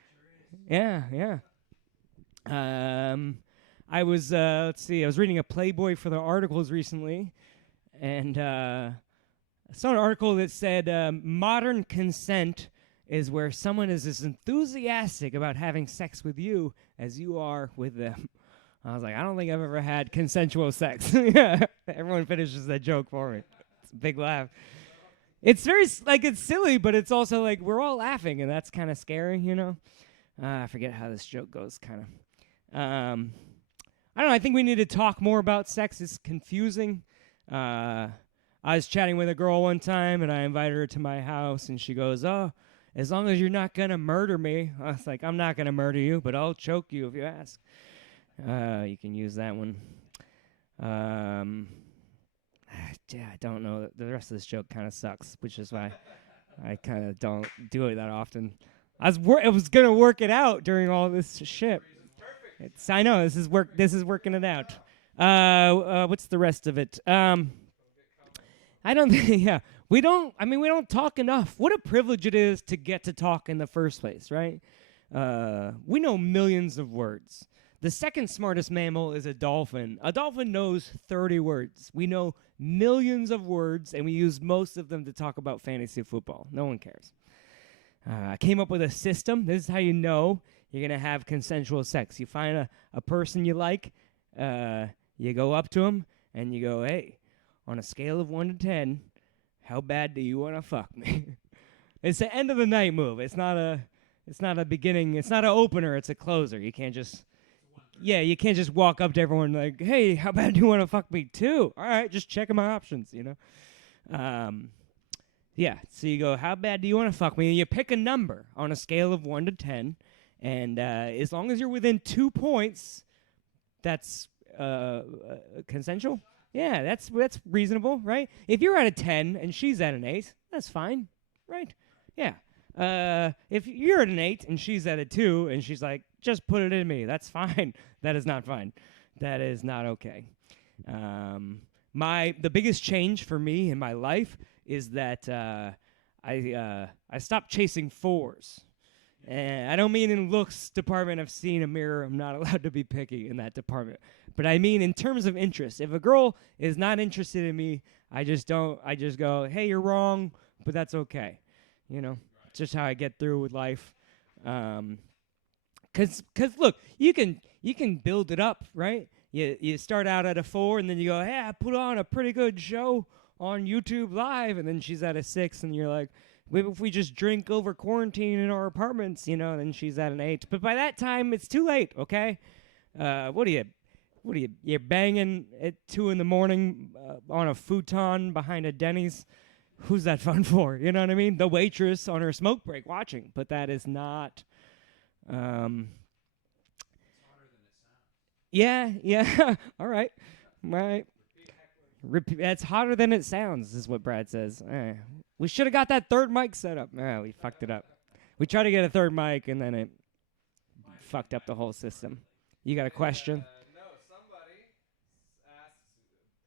Yeah. I was, let's see, I was reading a Playboy for the articles recently, and I saw an article that said modern consent is where someone is as enthusiastic about having sex with you as you are with them. I was like, I don't think I've ever had consensual sex. Everyone finishes that joke for me. It's a big laugh. It's very, it's silly, but it's also like we're all laughing, and that's kind of scary, you know? I forget how this joke goes, kind of. I don't know. I think we need to talk more about sex. It's confusing. I was chatting with a girl one time, and I invited her to my house, and she goes, oh, as long as you're not going to murder me. I was like, I'm not going to murder you, but I'll choke you if you ask. You can use that one. I don't know. The rest of this joke kind of sucks, which is why I kind of don't do it that often. I was gonna work it out during all this shit. I know this is working it out. What's the rest of it? I don't think. Yeah, we don't. I mean, we don't talk enough. What a privilege it is to get to talk in the first place, right? We know millions of words. The second smartest mammal is a dolphin. A dolphin knows 30 words. We know millions of words, and we use most of them to talk about fantasy football. No one cares. I came up with a system. This is how you know you're going to have consensual sex. You find a person you like, you go up to them, and you go, hey, on a scale of 1 to 10, how bad do you want to fuck me? It's the end of the night move. It's not a beginning. It's not an opener. It's a closer. You can't just... Yeah, you can't just walk up to everyone like, hey, how bad do you want to fuck me too? All right, just checking my options, you know? Yeah, so you go, how bad do you want to fuck me? And you pick a number on a scale of 1 to 10, and as long as you're within 2 points, that's consensual? Yeah, that's reasonable, right? If you're at a 10 and she's at an 8, that's fine, right? Yeah. If you're at an 8 and she's at a 2 and she's like, just put it in me, that's fine. That is not fine. That is not okay. The biggest change for me in my life is that I stopped chasing 4s. And I don't mean in looks department. I've seen a mirror. I'm not allowed to be picky in that department. But I mean in terms of interest. If a girl is not interested in me, I just go, hey, you're wrong, but that's okay. You know, it's just how I get through with life. Cause look, you can build it up, right? You start out at a 4, and then you go, hey, I put on a pretty good show on YouTube Live, and then she's at a 6, and you're like, maybe if we just drink over quarantine in our apartments, you know, then she's at an 8. But by that time, it's too late, okay? You're banging at 2 in the morning on a futon behind a Denny's. Who's that fun for? You know what I mean? The waitress on her smoke break watching, but that is not... Yeah. All right. That's hotter than it sounds, is what Brad says. We should have got that third mic set up. We fucked it up. We tried to get a third mic, and then it fucked up the whole system. You got a question? No, somebody asked to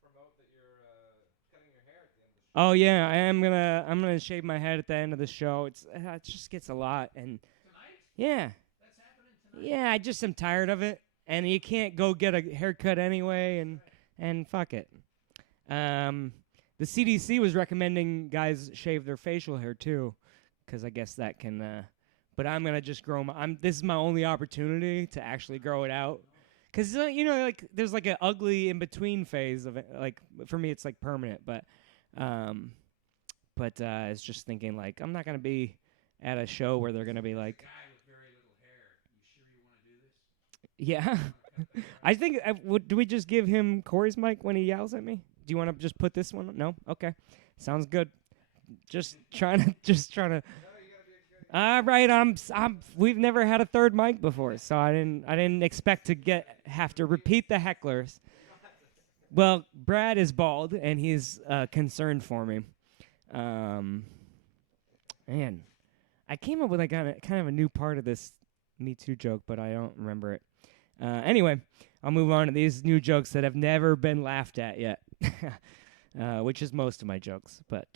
promote that you're cutting your hair at the end of the show. Oh yeah, I'm gonna shave my head at the end of the show. It just gets a lot, and Tonight? yeah. That's happening tonight? Yeah, I just am tired of it, and you can't go get a haircut anyway, and fuck it. the CDC was recommending guys shave their facial hair too, because I guess that can. But I'm gonna just grow my. This is my only opportunity to actually grow it out, because like there's like an ugly in between phase of it. Like for me, it's like permanent, but I was just thinking like I'm not gonna be at a show where they're gonna be like. Guy with very little hair. You sure you want to do this? Yeah, I think. Do we just give him Cory's mic when he yells at me? Do you want to just put this one? No. Okay, sounds good. Just trying to. All right, We've never had a third mic before, so I didn't expect to have to repeat the hecklers. Well, Brad is bald, and he's concerned for me. Man, I came up with kind of a new part of this Me Too joke, but I don't remember it. Anyway, I'll move on to these new jokes that have never been laughed at yet, which is most of my jokes. But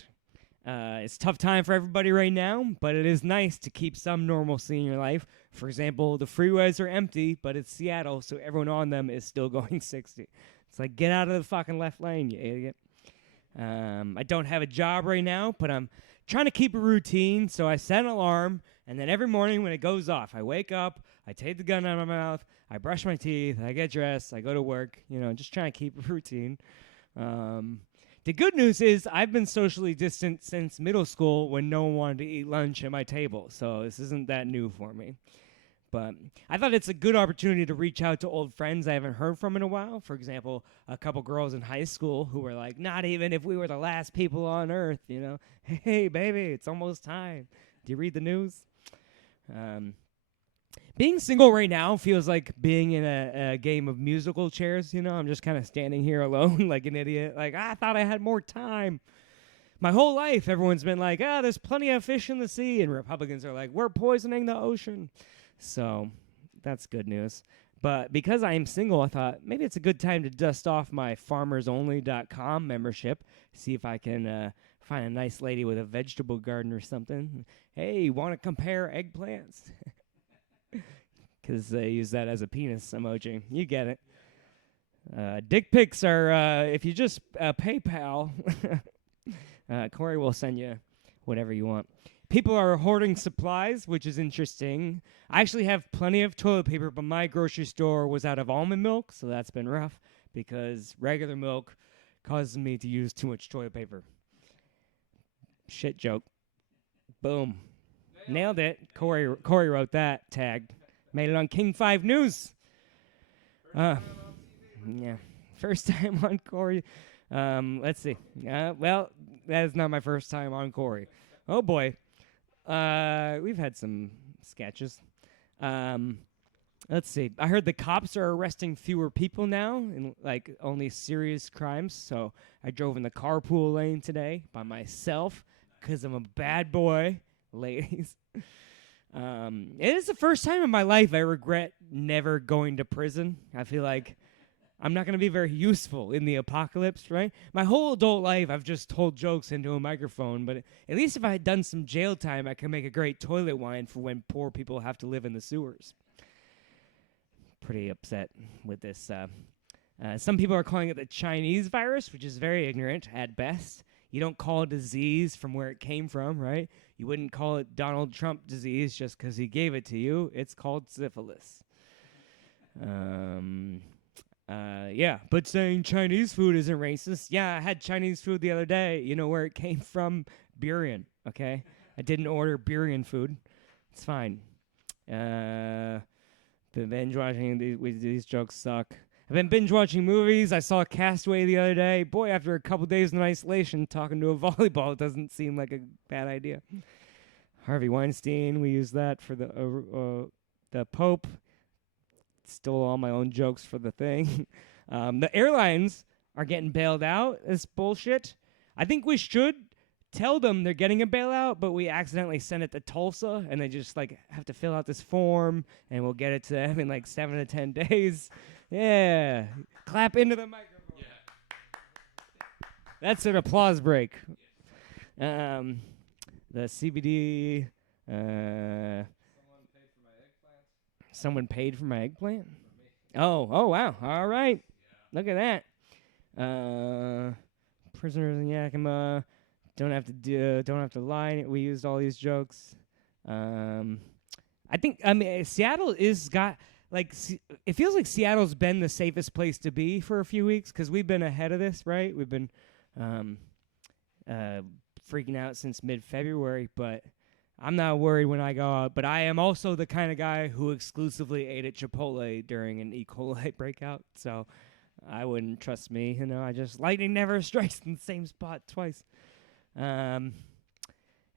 it's a tough time for everybody right now, but it is nice to keep some normalcy in your life. For example, the freeways are empty, but it's Seattle, so everyone on them is still going 60. It's like, get out of the fucking left lane, you idiot. I don't have a job right now, but I'm trying to keep a routine, so I set an alarm, and then every morning when it goes off, I wake up, I take the gun out of my mouth, I brush my teeth, I get dressed, I go to work, just trying to keep a routine. The good news is I've been socially distant since middle school when no one wanted to eat lunch at my table, so this isn't that new for me. But I thought it's a good opportunity to reach out to old friends I haven't heard from in a while. For example, a couple girls in high school who were like, not even if we were the last people on earth, Hey, baby, it's almost time. Do you read the news? Being single right now feels like being in a game of musical chairs, I'm just kind of standing here alone like an idiot. Like, I thought I had more time. My whole life, everyone's been like, there's plenty of fish in the sea. And Republicans are like, we're poisoning the ocean. So that's good news. But because I am single, I thought maybe it's a good time to dust off my farmersonly.com membership, see if I can find a nice lady with a vegetable garden or something. Hey, want to compare eggplants? Because they use that as a penis emoji. You get it. Dick pics are, if you just PayPal, Cory will send you whatever you want. People are hoarding supplies, which is interesting. I actually have plenty of toilet paper, but my grocery store was out of almond milk, so that's been rough because regular milk causes me to use too much toilet paper. Shit joke. Boom. Nailed it. Cory wrote that tag. Made it on King 5 News. Yeah. First time on Cory. Let's see. Well, that is not my first time on Cory. Oh, boy. We've had some sketches. Let's see. I heard the cops are arresting fewer people now in only serious crimes. So I drove in the carpool lane today by myself because I'm a bad boy, ladies. It is the first time in my life I regret never going to prison. I feel like I'm not going to be very useful in the apocalypse, right? My whole adult life, I've just told jokes into a microphone, but at least if I had done some jail time, I could make a great toilet wine for when poor people have to live in the sewers. Pretty upset with this. Some people are calling it the Chinese virus, which is very ignorant at best. You don't call a disease from where it came from, right? You wouldn't call it Donald Trump disease just because he gave it to you. It's called syphilis. Yeah, but saying Chinese food isn't racist. Yeah, I had Chinese food the other day. You know where it came from? Buryan, okay? I didn't order Buryan food. It's fine. Been binge watching. These jokes suck. I've been binge watching movies. I saw Castaway the other day. Boy, after a couple days in isolation, talking to a volleyball doesn't seem like a bad idea. Harvey Weinstein, we use that for the Pope. Stole all my own jokes for the thing. The airlines are getting bailed out. It's bullshit. I think we should tell them they're getting a bailout, but we accidentally send it to Tulsa, and they just have to fill out this form, and we'll get it to them in 7 to 10 days. Yeah. Clap into the microphone. Yeah. That's an applause break. The CBD. Someone paid for my eggplant? Oh, wow. All right. Look at that. prisoners in Yakima. Don't have to lie. We used all these jokes. Seattle is got it feels like Seattle's been the safest place to be for a few weeks because we've been ahead of this, right? We've been freaking out since mid-February, but I'm not worried when I go out. But I am also the kind of guy who exclusively ate at Chipotle during an E. coli breakout, so I wouldn't trust me. Lightning never strikes in the same spot twice. By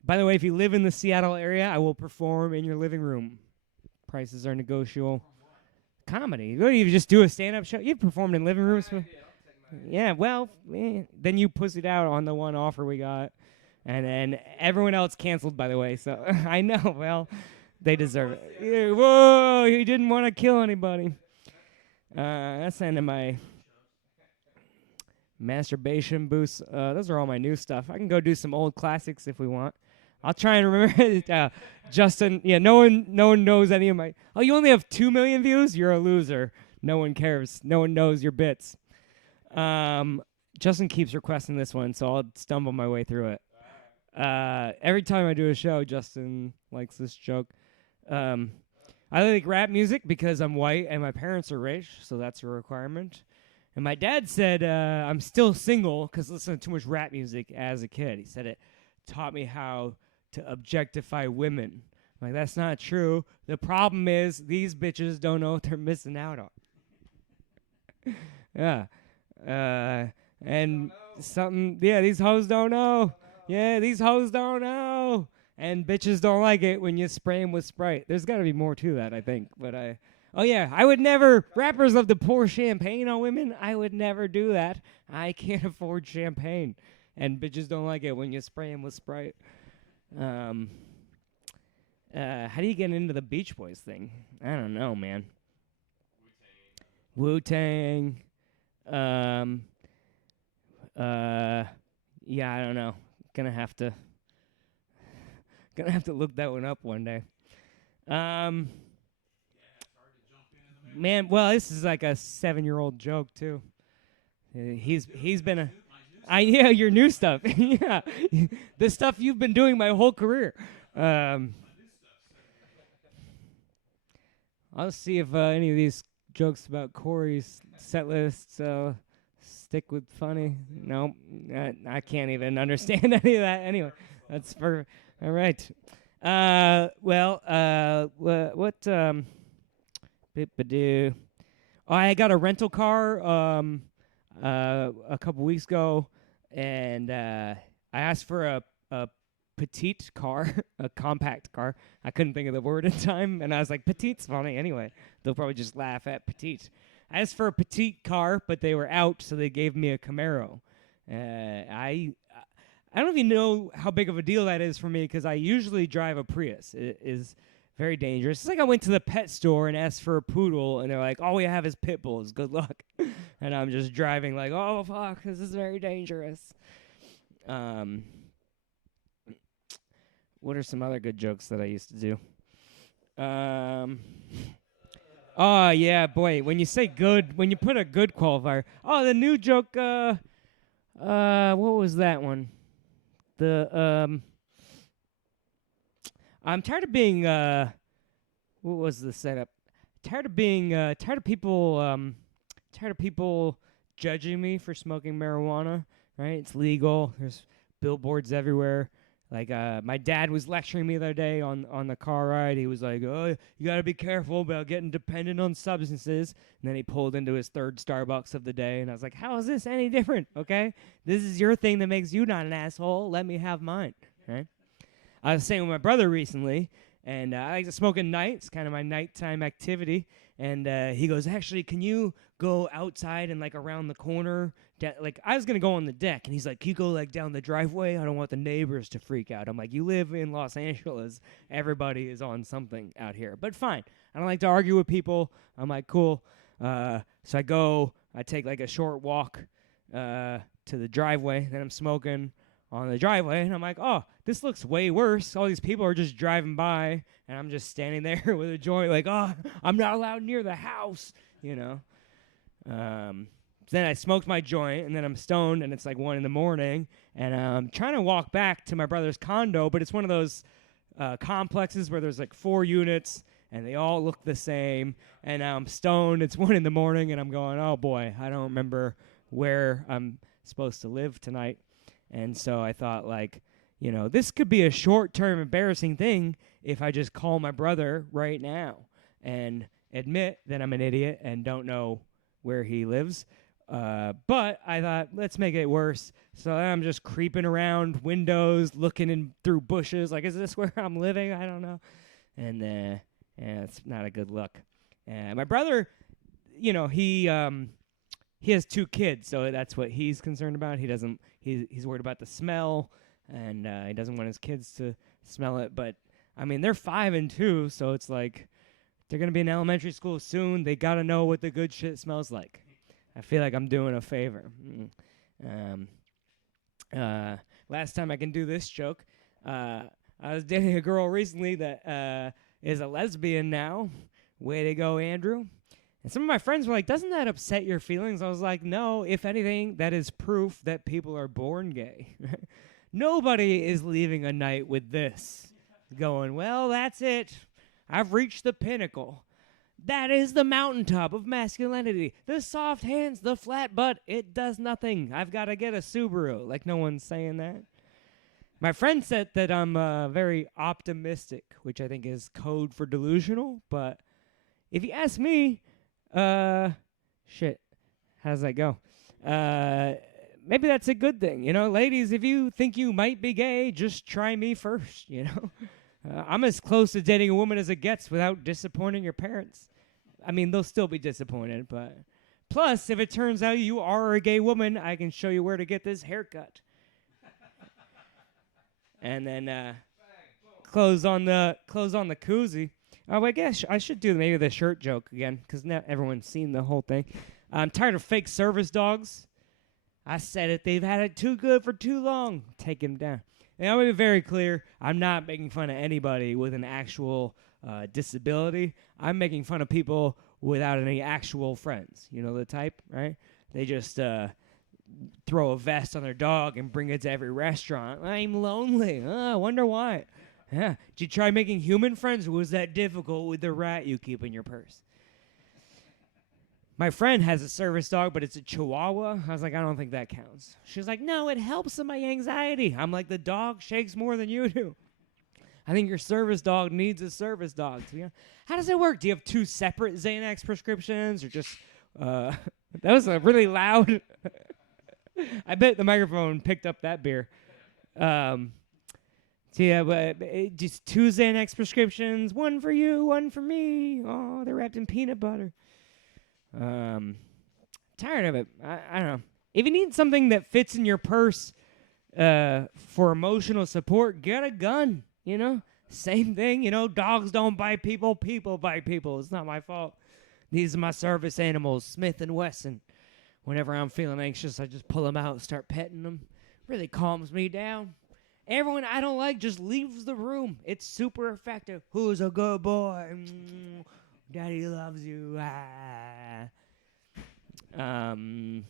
the way, if you live in the Seattle area, I will perform in your living room. Prices are negotiable. Comedy. What do you just do a stand-up show? You've performed in living rooms. Yeah, well, then you pussied out on the one offer we got. And then everyone else canceled, by the way. So I know, well, they deserve it. Yeah, whoa, he didn't want to kill anybody. That's the end of my masturbation boosts. Those are all my new stuff. I can go do some old classics if we want. I'll try and remember Justin. Yeah, no one knows any of my. Oh, you only have 2 million views? You're a loser. No one cares. No one knows your bits. Justin keeps requesting this one, so I'll stumble my way through it. Every time I do a show, Justin likes this joke. I like rap music because I'm white and my parents are rich, so that's a requirement. And my dad said I'm still single because I listened to too much rap music as a kid. He said it taught me how to objectify women. I'm like, that's not true. The problem is these bitches don't know what they're missing out on. Yeah. And something, these hoes don't know. Yeah, these hoes don't know. And bitches don't like it when you spray them with Sprite. There's got to be more to that, I think. But I would never, rappers love to pour champagne on women. I would never do that. I can't afford champagne. And bitches don't like it when you spray them with Sprite. How do you get into the Beach Boys thing? I don't know, man. Wu-Tang. Yeah, I don't know. Gonna have to look that one up one day. Man, well, this is like a 7-year-old joke too. He's been a. Your new stuff. Yeah, the stuff you've been doing my whole career. I'll see if any of these jokes about Cory's set list stick with funny. No, I can't even understand any of that. Anyway, that's for all right. What? Bip-a-doo. Oh, I got a rental car a couple weeks ago. And I asked for a petite car, a compact car. I couldn't think of the word in time, and I was like, petite's funny anyway. They'll probably just laugh at petite. I asked for a petite car, but they were out, so they gave me a Camaro. I don't even know how big of a deal that is for me because I usually drive a Prius. It is very dangerous. It's like I went to the pet store and asked for a poodle, and they're like, all we have is pit bulls. Good luck. And I'm just driving like, oh, fuck, this is very dangerous. What are some other good jokes that I used to do? Oh, yeah, boy, when you say good, when you put a good qualifier. Oh, the new joke, what was that one? I'm tired of being, what was the setup? Tired of people judging me for smoking marijuana, right? It's legal. There's billboards everywhere. Like, my dad was lecturing me the other day on the car ride. He was like, oh, you got to be careful about getting dependent on substances. And then he pulled into his third Starbucks of the day. And I was like, how is this any different, okay? This is your thing that makes you not an asshole. Let me have mine, right? I was staying with my brother recently, and I like to smoke at night. It's kind of my nighttime activity. And he goes, actually, can you go outside and, like, around the corner? Like, I was going to go on the deck. And he's like, can you go, like, down the driveway? I don't want the neighbors to freak out. I'm like, you live in Los Angeles. Everybody is on something out here. But fine. I don't like to argue with people. I'm like, cool. So I take, like, a short walk to the driveway. Then I'm smoking on the driveway. And I'm like, oh, this looks way worse. All these people are just driving by. And I'm just standing there with a joint like, oh, I'm not allowed near the house, you know. then I smoked my joint, and then I'm stoned, and it's like 1 a.m, and I'm trying to walk back to my brother's condo, but it's one of those complexes where there's like 4 units, and they all look the same, and I'm stoned. It's 1 a.m, and I'm going, oh boy, I don't remember where I'm supposed to live tonight. And so I thought, like, this could be a short-term embarrassing thing if I just call my brother right now and admit that I'm an idiot and don't know where he lives. But I thought, let's make it worse. So I'm just creeping around windows, looking in through bushes, like, is this where I'm living? I don't know. And it's not a good look. My brother, he has 2 kids, so that's what he's concerned about. He's worried about the smell, and he doesn't want his kids to smell it. But I mean, they're 5 and 2, so it's like they're gonna be in elementary school soon. They gotta know what the good shit smells like. I feel like I'm doing a favor. Last time I can do this joke, I was dating a girl recently that is a lesbian now. Way to go, Andrew. And some of my friends were like, doesn't that upset your feelings? I was like, no, if anything, that is proof that people are born gay. Nobody is leaving a night with this, going, well, that's it. I've reached the pinnacle. That is the mountaintop of masculinity. The soft hands, the flat butt, it does nothing. I've got to get a Subaru. Like, no one's saying that. My friend said that I'm very optimistic, which I think is code for delusional. But if you ask me, shit, how does that go? Maybe that's a good thing. Ladies, if you think you might be gay, just try me first, I'm as close to dating a woman as it gets without disappointing your parents. I mean, they'll still be disappointed, but plus, if it turns out you are a gay woman, I can show you where to get this haircut. And then close on the koozie. Oh, I guess I should do maybe the shirt joke again, because now everyone's seen the whole thing. I'm tired of fake service dogs. I said it. They've had it too good for too long. Take him down. And I'm going to be very clear. I'm not making fun of anybody with an actual disability. I'm making fun of people without any actual friends. You know the type, right? They just throw a vest on their dog and bring it to every restaurant. I'm lonely. I wonder why. Yeah. Did you try making human friends, or was that difficult with the rat you keep in your purse? My friend has a service dog, but it's a Chihuahua. I was like, I don't think that counts. She's like, no, it helps with my anxiety. I'm like, the dog shakes more than you do. I think your service dog needs a service dog. How does it work? Do you have 2 separate Xanax prescriptions, or just... that was a really loud... I bet the microphone picked up that beer. So yeah, but just 2 Xanax prescriptions. 1 for you, 1 for me. Oh, they're wrapped in peanut butter. Tired of it. I don't know. If you need something that fits in your purse for emotional support, get a gun. Same thing. Dogs don't bite people. People bite people. It's not my fault. These are my service animals, Smith & Wesson. Whenever I'm feeling anxious, I just pull them out and start petting them. Really calms me down. Everyone I don't like just leaves the room. It's super effective. Who's a good boy? Daddy loves you. Tired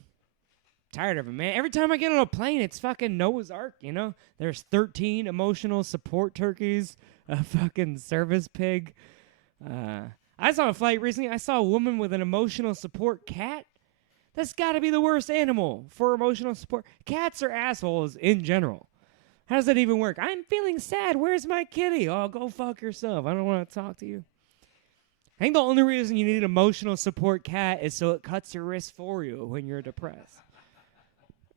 of it, man. Every time I get on a plane, it's fucking Noah's Ark, There's 13 emotional support turkeys, a fucking service pig. I saw a flight recently. I saw a woman with an emotional support cat. That's got to be the worst animal for emotional support. Cats are assholes in general. How does that even work? I'm feeling sad. Where's my kitty? Oh, go fuck yourself. I don't want to talk to you. I think the only reason you need an emotional support cat is so it cuts your wrist for you when you're depressed.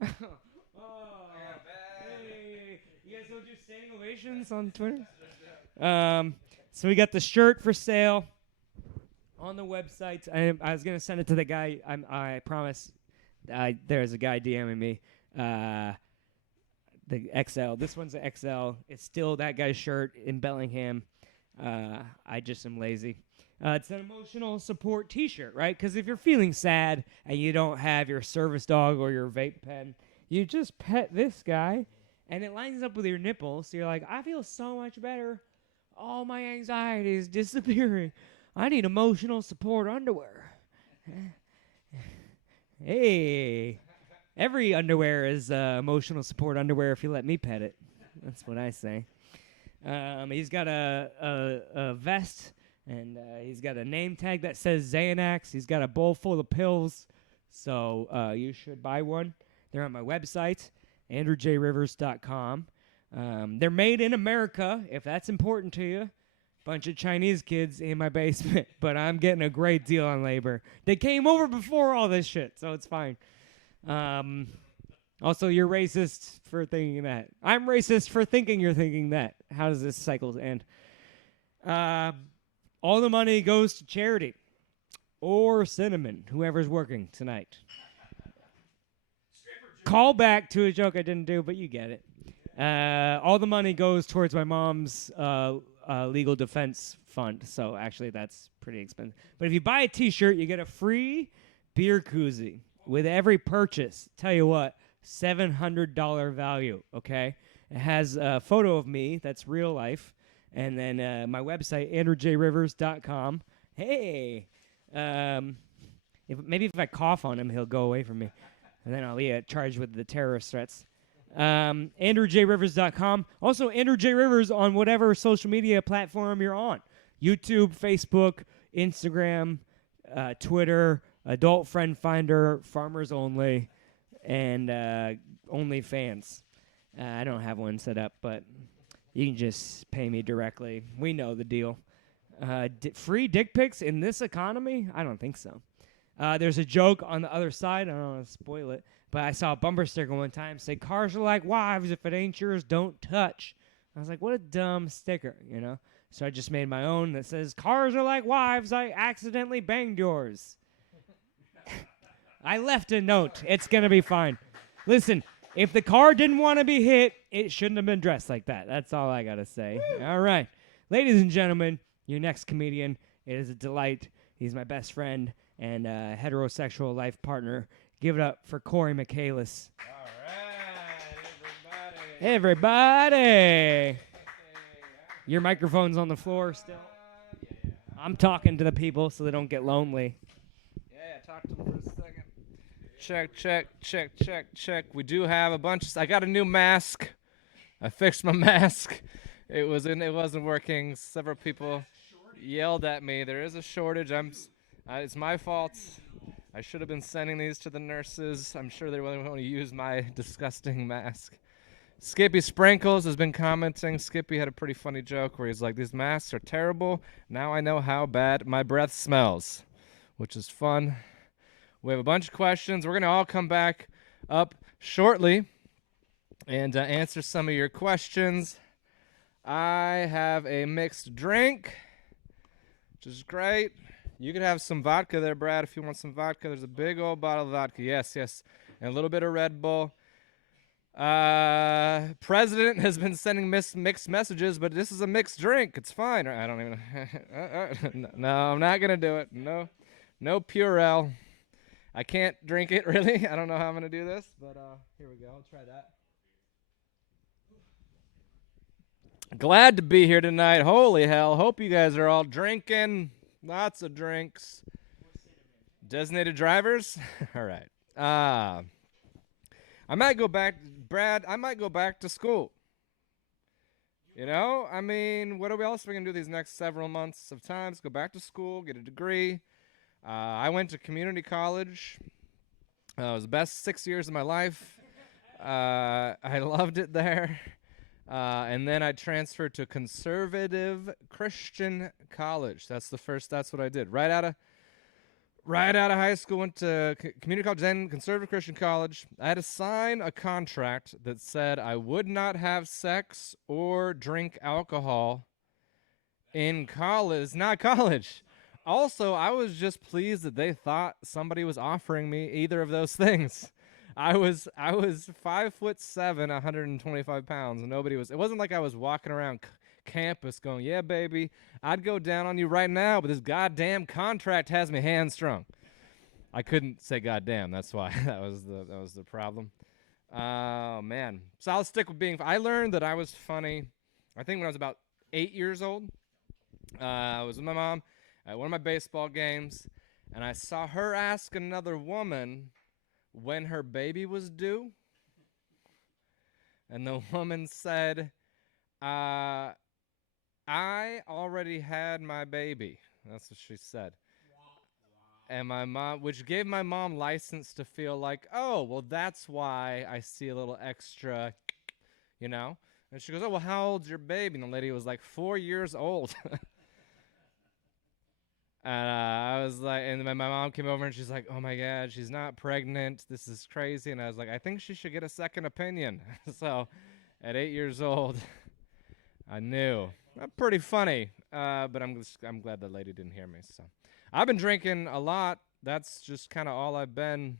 Hey. You guys don't do standing ovations on Twitter? So we got the shirt for sale on the website. I was going to send it to the guy. I promise. There's a guy DMing me. The XL. This one's an XL. It's still that guy's shirt in Bellingham. I just am lazy. It's an emotional support T-shirt, right? Because if you're feeling sad and you don't have your service dog or your vape pen, you just pet this guy, and it lines up with your nipples. So you're like, I feel so much better. All my anxiety is disappearing. I need emotional support underwear. Hey. Every underwear is emotional support underwear if you let me pet it. That's what I say. He's got a vest, and he's got a name tag that says Xanax. He's got a bowl full of pills, so you should buy one. They're on my website, andrewjrivers.com. They're made in America, if that's important to you. Bunch of Chinese kids in my basement, but I'm getting a great deal on labor. They came over before all this shit, so it's fine. Also, you're racist for thinking that. I'm racist for thinking you're thinking that. How does this cycle end? All the money goes to charity or Cinnamon, whoever's working tonight. Call back to a joke I didn't do, but you get it. All the money goes towards my mom's legal defense fund. So actually, that's pretty expensive. But if you buy a T-shirt, you get a free beer koozie with every purchase. Tell you what, $700 value. Okay, it has a photo of me. That's real life. And then my website, andrewjrivers.com. Hey, maybe if I cough on him, he'll go away from me. And then I'll be charged with the terrorist threats. AndrewJRivers.com. Also, Andrew J. Rivers on whatever social media platform you're on. YouTube, Facebook, Instagram, Twitter, Adult Friend Finder, Farmers Only, and OnlyFans. I don't have one set up, but you can just pay me directly. We know the deal. Free dick pics in this economy? I don't think so. There's a joke on the other side. I don't want to spoil it. But I saw a bumper sticker one time say, "Cars are like wives. If it ain't yours, don't touch." I was like, what a dumb sticker, you know? So I just made my own that says, "Cars are like wives. I accidentally banged yours." I left a note. It's going to be fine. Listen, if the car didn't want to be hit, it shouldn't have been dressed like that. That's all I got to say. All right. Ladies and gentlemen, your next comedian. It is a delight. He's my best friend and heterosexual life partner. Give it up for Cory Michaelis. All right, Everybody. Your microphone's on the floor still. Yeah. I'm talking to the people so they don't get lonely. Yeah, talk to them for a second. Check. We do have a bunch. I got a new mask. I fixed my mask. It wasn't working. Several people yelled at me. There is a shortage. It's my fault. I should have been sending these to the nurses. I'm sure they really want to use my disgusting mask. Skippy Sprinkles has been commenting. Skippy had a pretty funny joke where he's like, "These masks are terrible. Now I know how bad my breath smells," which is fun. We have a bunch of questions. We're going to all come back up shortly and answer some of your questions. I have a mixed drink, which is great. You could have some vodka there, Brad, if you want some vodka. There's a big old bottle of vodka. Yes. And a little bit of Red Bull. President has been sending mixed messages, but this is a mixed drink. It's fine. I don't even... No, I'm not going to do it. No Purell. I can't drink it, really. I don't know how I'm going to do this, but here we go. I'll try that. Glad to be here tonight. Holy hell. Hope you guys are all drinking. Lots of drinks. Designated drivers? All right. I might go back, Brad, I might go back to school. You know, I mean, what else are we going to do these next several months of time? Go back to school, get a degree. I went to community college. It was the best 6 years of my life. I loved it there. And then I transferred to conservative Christian college. That's what I did. Right out of high school, went to community college, then conservative Christian college. I had to sign a contract that said I would not have sex or drink alcohol in college. Not college. Also, I was just pleased that they thought somebody was offering me either of those things. I was 5'7", 125 pounds, and nobody was. It wasn't like I was walking around campus going, "Yeah, baby, I'd go down on you right now, but this goddamn contract has me hamstrung." I couldn't say goddamn. That's why that was the problem. Oh man, so I'll stick with being. I learned that I was funny. I think when I was about 8 years old, I was with my mom at one of my baseball games, and I saw her ask another woman when her baby was due. And the woman said, I already had my baby. That's what she said. And my mom, which gave my mom license to feel like, oh, well, that's why I see a little extra, you know? And she goes, oh, well, how old's your baby? And the lady was like 4 years old. And I was like, and my mom came over and she's like, oh my God, she's not pregnant. This is crazy. And I was like, I think she should get a second opinion. So at 8 years old, I knew. Pretty funny. But I'm glad that lady didn't hear me. So I've been drinking a lot. That's just kind of all I've been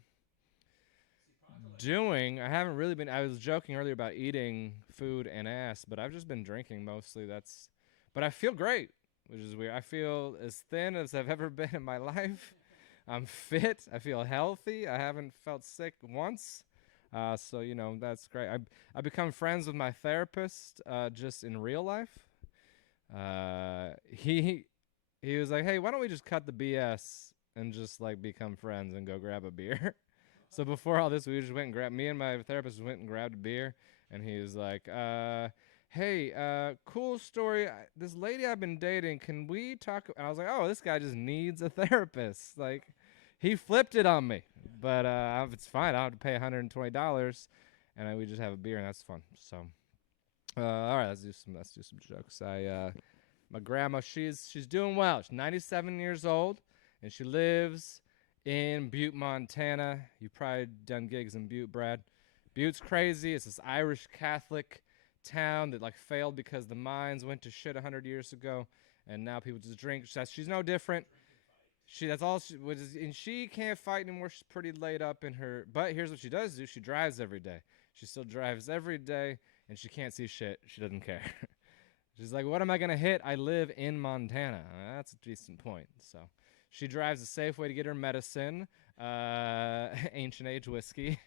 doing. I haven't really been, I was joking earlier about eating food and ass, but I've just been drinking mostly. But I feel great, which is weird. I feel as thin as I've ever been in my life. I'm fit. I feel healthy. I haven't felt sick once. So, you know, that's great. I become friends with my therapist just in real life. He was like, hey, why don't we just cut the BS and just, like, become friends and go grab a beer? So before all this, we just went and grabbed, me and my therapist went and grabbed a beer. And he was like, hey, cool story. This lady I've been dating, can we talk? And I was like, oh, this guy just needs a therapist. Like, he flipped it on me. But it's fine. I'll have to pay $120, and we just have a beer, and that's fun. So, all right, let's do some jokes. My grandma, she's doing well. She's 97 years old, and she lives in Butte, Montana. You've probably done gigs in Butte, Brad. Butte's crazy. It's this Irish Catholic town that like failed because the mines went to shit 100 years ago, and now people just drink. She's no different. That's all she was, and she can't fight anymore. She's pretty laid up in her. But here's what she does do: she drives every day. She still drives every day, and she can't see shit. She doesn't care. She's like, "What am I gonna hit? I live in Montana." That's a decent point. So she drives a safe way to get her medicine, ancient age whiskey.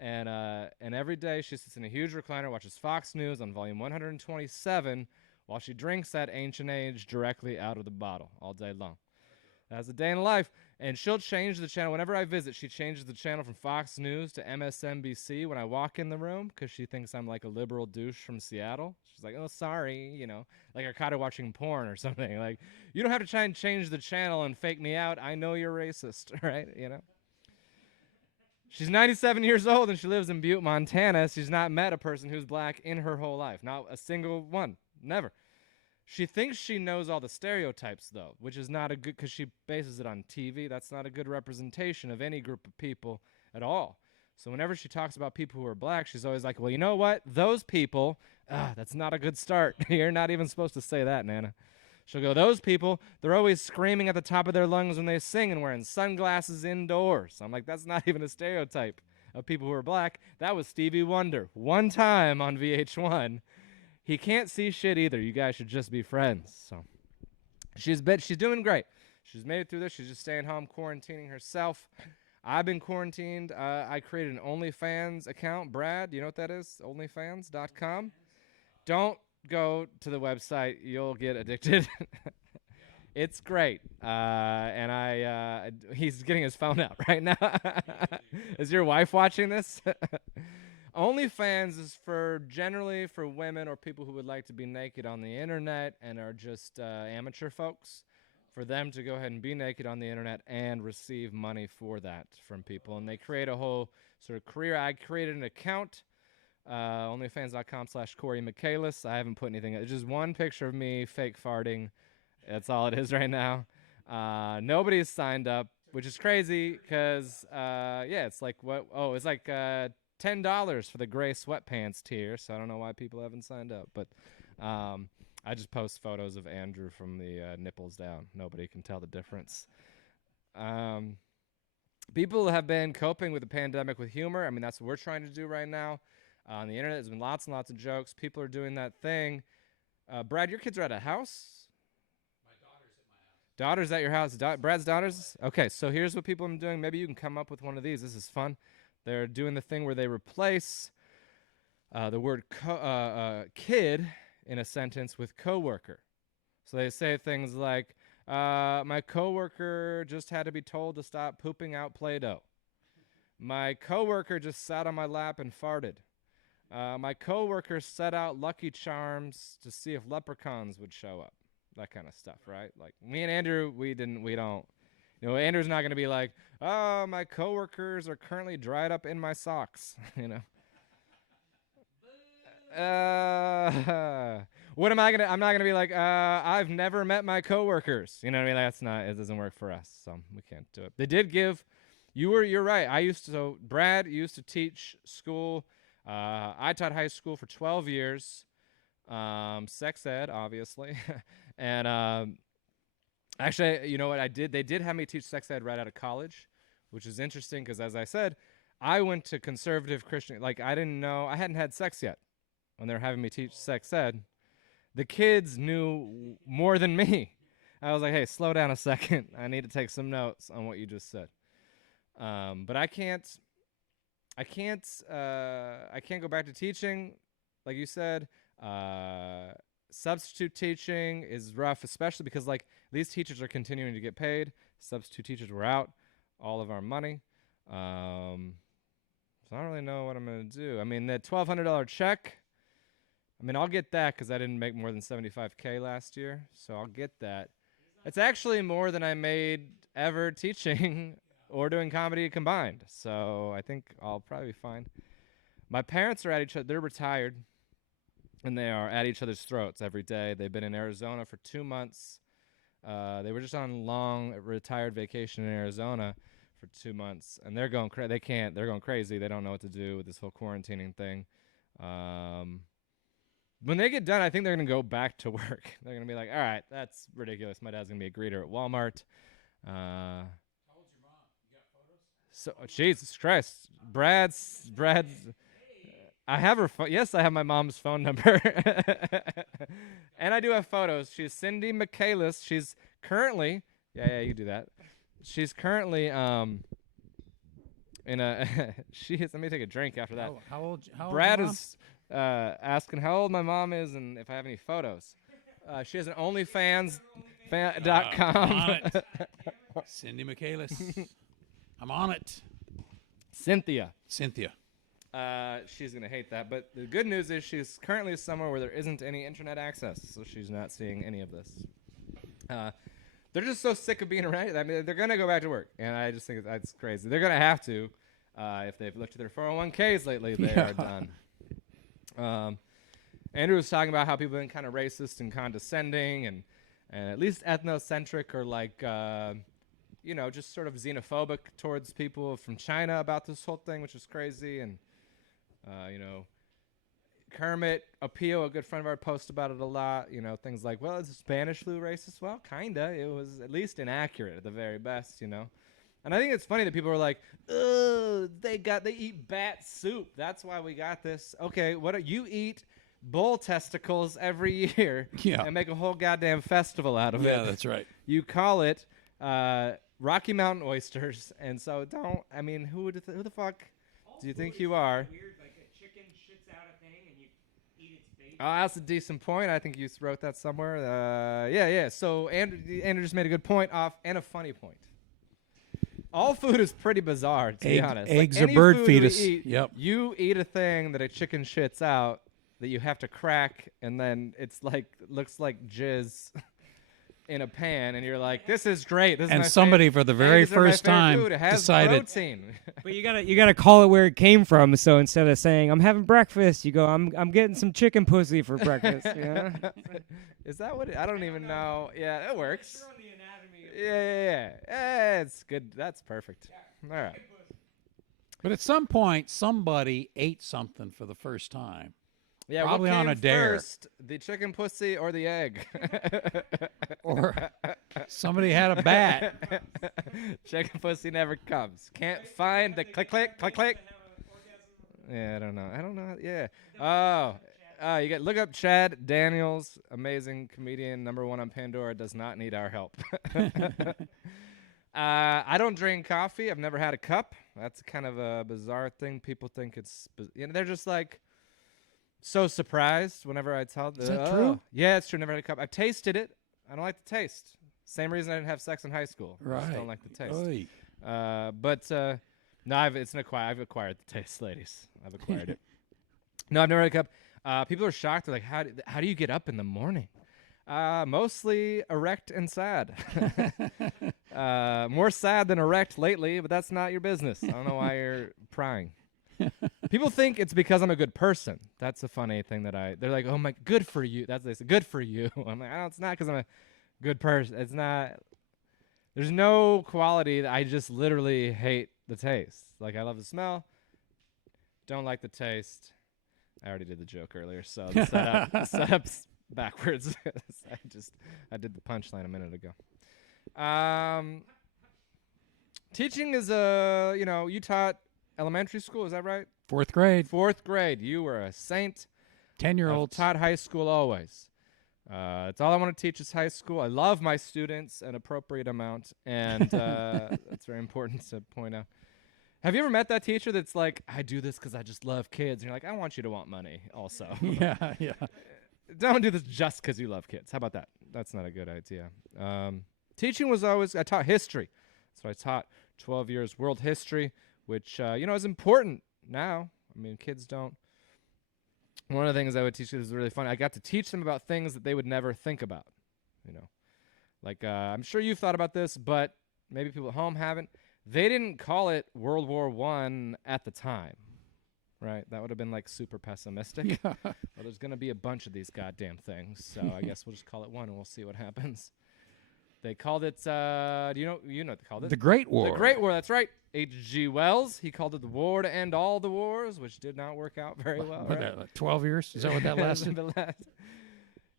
And every day she sits in a huge recliner, watches Fox News on volume 127 while she drinks that ancient age directly out of the bottle all day long. That's a day in life. And she'll change the channel. Whenever I visit, she changes the channel from Fox News to MSNBC when I walk in the room because she thinks I'm like a liberal douche from Seattle. She's like, oh, sorry, you know, like I caught her watching porn or something. Like, you don't have to try and change the channel and fake me out. I know you're racist, right? You know? She's 97 years old and she lives in Butte, Montana. She's not met a person who's black in her whole life. Not a single one. Never. She thinks she knows all the stereotypes, though, which is not a good, because she bases it on TV. That's not a good representation of any group of people at all. So whenever she talks about people who are black, she's always like, well, you know what? Those people, that's not a good start. You're not even supposed to say that, Nana. She'll go, those people, they're always screaming at the top of their lungs when they sing and wearing sunglasses indoors. I'm like, that's not even a stereotype of people who are black. That was Stevie Wonder. One time on VH1. He can't see shit either. You guys should just be friends. So she's doing great. She's made it through this. She's just staying home, quarantining herself. I've been quarantined. I created an OnlyFans account. Brad, you know what that is? OnlyFans.com. Don't go to the website. You'll get addicted. It's great. And he's getting his phone out right now. Is your wife watching this? OnlyFans is generally for women or people who would like to be naked on the internet and are just amateur folks, for them to go ahead and be naked on the internet and receive money for that from people. And they create a whole sort of career. I created an account, onlyfans.com/Cory Michaelis. I haven't put anything. It's just one picture of me fake farting. That's all it is right now. Nobody's signed up, which is crazy because, it's like what? Oh, it's like $10 for the gray sweatpants tier, so I don't know why people haven't signed up. But I just post photos of Andrew from the nipples down. Nobody can tell the difference. People have been coping with the pandemic with humor. I mean, that's what we're trying to do right now. On the internet, there's been lots and lots of jokes. People are doing that thing. Brad, your kids are at a house? My daughter's at my house. Daughter's at your house? Brad's daughters? Okay, so here's what people are doing. Maybe you can come up with one of these. This is fun. They're doing the thing where they replace the word kid in a sentence with coworker. So they say things like, my coworker just had to be told to stop pooping out Play-Doh. My coworker just sat on my lap and farted. My coworker set out Lucky Charms to see if leprechauns would show up. That kind of stuff, right? Like me and Andrew, we don't. You know, Andrew's not going to be like, oh, my coworkers are currently dried up in my socks. You know. What am I gonna? I'm not gonna be like, I've never met my coworkers. You know what I mean? That's not. It doesn't work for us, so we can't do it. They did give. You're right. I used to. So Brad used to teach school. I taught high school for 12 years. Sex ed, obviously, and actually, you know what I did? They did have me teach sex ed right out of college, which is interesting because, as I said, I went to conservative Christian. Like I didn't know. I hadn't had sex yet when they were having me teach sex ed. The kids knew more than me. I was like, hey, slow down a second. I need to take some notes on what you just said. But I can't go back to teaching. Like you said, substitute teaching is rough, especially because like these teachers are continuing to get paid. Substitute teachers were out all of our money. So I don't really know what I'm going to do. I mean, that $1,200 check, I mean, I'll get that because I didn't make more than $75K last year, so I'll get that. It's actually more than I made ever teaching or doing comedy combined, so I think I'll probably be fine. My parents are at each other. They're retired, and they are at each other's throats every day. They've been in Arizona for 2 months. They were just on long retired vacation in Arizona for 2 months, and they're going They're going crazy. They don't know what to do with this whole quarantining thing. When they get done, I think they're going to go back to work. They're going to be like, all right, that's ridiculous. My dad's going to be a greeter at Walmart. How old's your mom? You got photos? So, Jesus Christ. Brad's, I have her, yes, I have my mom's phone number. And I do have photos. She's Cindy Michaelis. She's currently, yeah, you do that. She's currently, in a, let me take a drink after that. How old Brad your mom? is asking how old my mom is and if I have any photos. She has an OnlyFans.com. I'm on it. Cindy Michaelis. I'm on it. Cynthia. She's going to hate that. But the good news is she's currently somewhere where there isn't any internet access, so she's not seeing any of this. They're just so sick of being around. I mean, they're going to go back to work, and I just think that's crazy. They're going to have to. If they've looked at their 401ks lately, they are done. Andrew was talking about how people have been kind of racist and condescending and at least ethnocentric or like, just sort of xenophobic towards people from China about this whole thing, which is crazy. And, Kermit Apio, a good friend of ours, posts about it a lot. Things like, well, is the Spanish flu racist? Well, kind of. It was at least inaccurate at the very best, And I think it's funny that people are like, "Ugh, they eat bat soup. That's why we got this." Okay, you eat bull testicles every year and make a whole goddamn festival out of it. Yeah, that's right. You call it Rocky Mountain oysters, and so who the fuck do you think you are? Weird, like a chicken shits out a thing and you eat its bait. Oh, that's a decent point. I think you wrote that somewhere. Yeah. So Andrew just made a good point and a funny point. All food is pretty bizarre, to be honest. Eggs like are bird food fetus. Yep. You eat a thing that a chicken shits out that you have to crack, and then looks like jizz in a pan, and you're like, "This is great." This is and my somebody favorite. for the very first time food. It has decided. Protein. But you gotta call it where it came from. So instead of saying I'm having breakfast, you go I'm getting some chicken pussy for breakfast. Is that what? I don't even know. Yeah, that works. Sure on the anatomy of Yeah. It's good. That's perfect. All right. But at some point, somebody ate something for the first time. Yeah, probably what on came a dare. First, the chicken pussy or the egg? Or somebody had a bat. Chicken pussy never comes. Can't find the click. Yeah, I don't know. Yeah. You got look up Chad Daniels, amazing comedian, #1 on Pandora. Does not need our help. I don't drink coffee. I've never had a cup. That's kind of a bizarre thing. People think it's, they're just like so surprised whenever I tell them. Is that true? Yeah, it's true. Never had a cup. I've tasted it. I don't like the taste. Same reason I didn't have sex in high school. I just don't like the taste. Oy. No, I've acquired the taste, ladies. I've acquired it. No, I've never had a cup. People are shocked. They're like, how do you get up in the morning? Mostly erect and sad. More sad than erect lately, but that's not your business. I don't know why you're prying. People think it's because I'm a good person. That's a funny thing they're like, oh my, good for you. They say, good for you. I'm like, oh, it's not because I'm a good person. It's not. There's no quality. I just literally hate the taste. Like, I love the smell. Don't like the taste. I already did the joke earlier, so the setup's backwards. I did the punchline a minute ago. Teaching is you taught elementary school, is that right? 4th grade. 4th grade. You were a saint. 10-year-olds. Taught high school always. It's all I want to teach is high school. I love my students an appropriate amount, and that's very important to point out. Have you ever met that teacher that's like, I do this because I just love kids? And you're like, I want you to want money also. Yeah. Don't do this just because you love kids. How about that? That's not a good idea. Teaching was always, I taught history. So I taught 12 years world history, which, is important now. I mean, kids don't. One of the things I would teach was really fun. I got to teach them about things that they would never think about, Like, I'm sure you've thought about this, but maybe people at home haven't. They didn't call it World War I at the time, right? That would have been, like, super pessimistic. Yeah. Well, there's going to be a bunch of these goddamn things, so I guess we'll just call it one, and we'll see what happens. They called it, you know what they called it? The Great War. The Great War, that's right. H.G. Wells, he called it the war to end all the wars, which did not work out very well. What, Right? like 12 years? Is that what that lasted?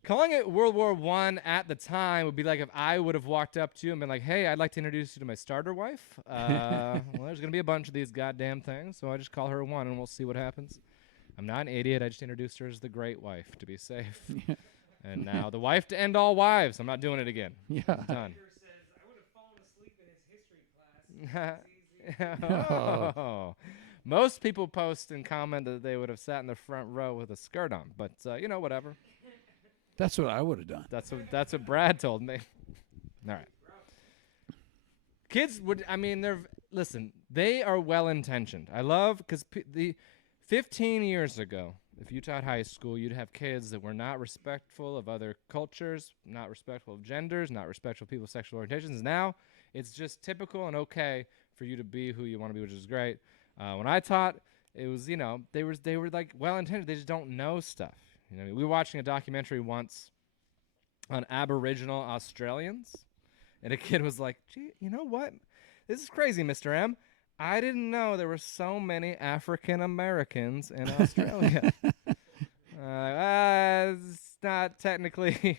Calling it World War I at the time would be like if I would have walked up to you and been like, hey, I'd like to introduce you to my starter wife. Well, there's going to be a bunch of these goddamn things, so I just call her one, and we'll see what happens. I'm not an idiot. I just introduced her as the great wife to be safe. And now the wife to end all wives. I'm not doing it again. Yeah. Done. Oh. Most people post and comment that they would have sat in the front row with a skirt on, but whatever. That's what I would have done. That's what Brad told me. All right. Kids would. I mean, they are well intentioned. I love because the 15 years ago, if you taught high school, you'd have kids that were not respectful of other cultures, not respectful of genders, not respectful of people's sexual orientations. Now, it's just typical and okay for you to be who you want to be, which is great. When I taught, it was, they were like well-intended. They just don't know stuff. We were watching a documentary once on Aboriginal Australians, and a kid was like, gee, you know what? This is crazy, Mr. M. I didn't know there were so many African Americans in Australia. It's not technically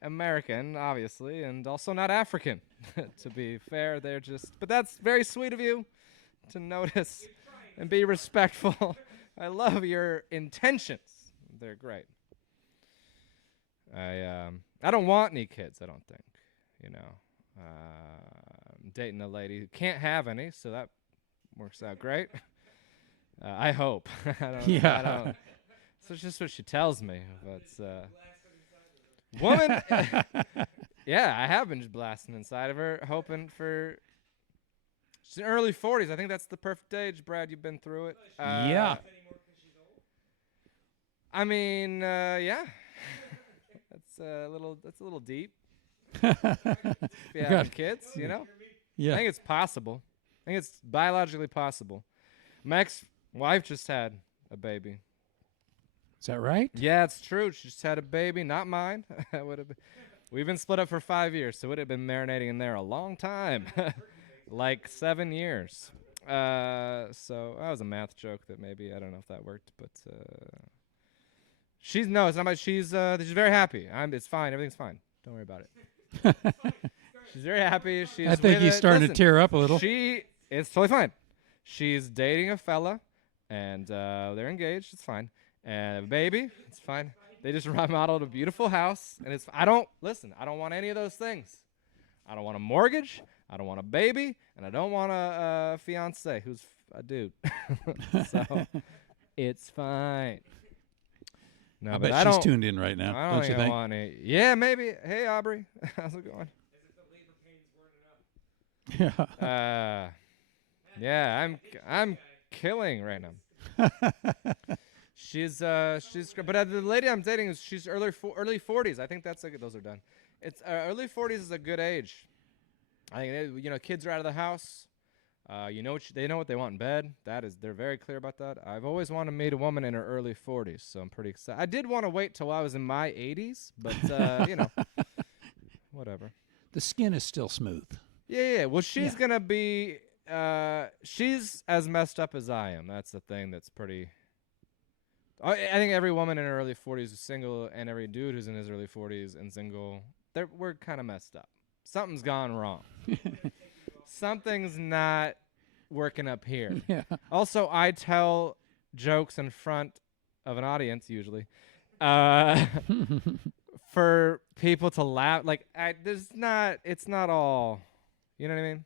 American, obviously, and also not African. To be fair, but that's very sweet of you to notice and be respectful. I love your intentions. They're great. I don't want any kids, I don't think. I'm dating a lady who can't have any, so that works out great. I hope. I don't. So it's just what she tells me. But woman, yeah, I have been just blasting inside of her, hoping for. She's in early 40s. I think that's the perfect age, Brad. You've been through it. Yeah. I mean, yeah. That's a little deep. If you have kids, Yeah. I think it's possible. I think it's biologically possible. My ex-wife just had a baby. Is that right? Yeah, it's true. She just had a baby, not mine. We've been split up for 5 years, so it would have been marinating in there a long time. Like 7 years. So that was a math joke that maybe, I don't know if that worked, but it's not about, she's very happy. It's fine. Everything's fine. Don't worry about it. She's very happy. I think he's starting to tear up a little. It's totally fine. She's dating a fella, and they're engaged. It's fine. And a baby. It's fine. They just remodeled a beautiful house, and I don't want any of those things. I don't want a mortgage. I don't want a baby, and I don't want a fiance who's a dude. So it's fine. No, I but bet she's tuned in right now. I don't you think I think? want any. Yeah, maybe. Hey, Aubrey, how's it going? Yeah. Yeah, I'm killing right now. She's but the lady I'm dating she's early 40s. I think that's those are done. It's early 40s is a good age. I think kids are out of the house. They know what they want in bed. They're very clear about that. I've always wanted to meet a woman in her early 40s, so I'm pretty excited. I did want to wait till I was in my 80s, but whatever. The skin is still smooth. Yeah. Well, she's gonna be. She's as messed up as I am. That's the thing. That's pretty. I think every woman in her early 40s is single, and every dude who's in his early 40s and single, we're kind of messed up. Something's gone wrong. Something's not working up here. Yeah. Also, I tell jokes in front of an audience usually, for people to laugh. Like, it's not all. You know what I mean?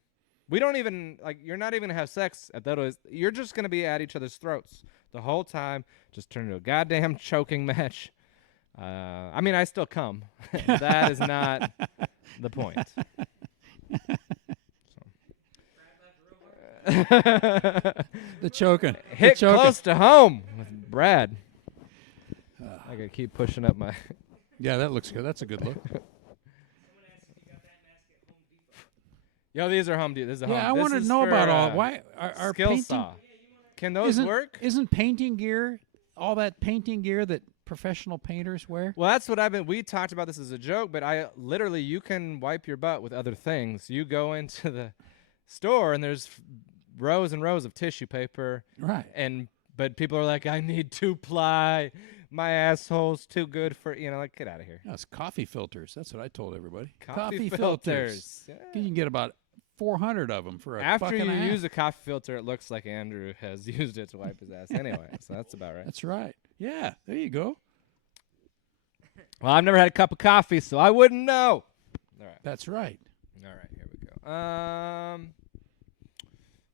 We don't even you're not even gonna have sex at that. You're just gonna be at each other's throats the whole time. Just turn into a goddamn choking match. I mean, I still come. That is not the point. The choking. Hit the choking. close to home with Brad. I gotta keep pushing up my. Yeah, that looks good. That's a good look. Yo, these are Home Depot. This is a Yeah, home. I This wanted to is know for, about all. Why are skill painting? saw. Can those work? Isn't painting gear all that painting gear that professional painters wear? Well, that's what we talked about this as a joke, but you can wipe your butt with other things. You go into the store and there's rows and rows of tissue paper. Right. But people are like, I need 2-ply. My asshole's too good for, get out of here. No, it's coffee filters. That's what I told everybody. Coffee filters. Yeah. You can get about 400 of them for a After buck you and a half. use a coffee filter, it looks like Andrew has used it to wipe his ass anyway. So that's about right. That's right. Yeah, there you go. Well, I've never had a cup of coffee, so I wouldn't know. All right. That's right. All right, here we go.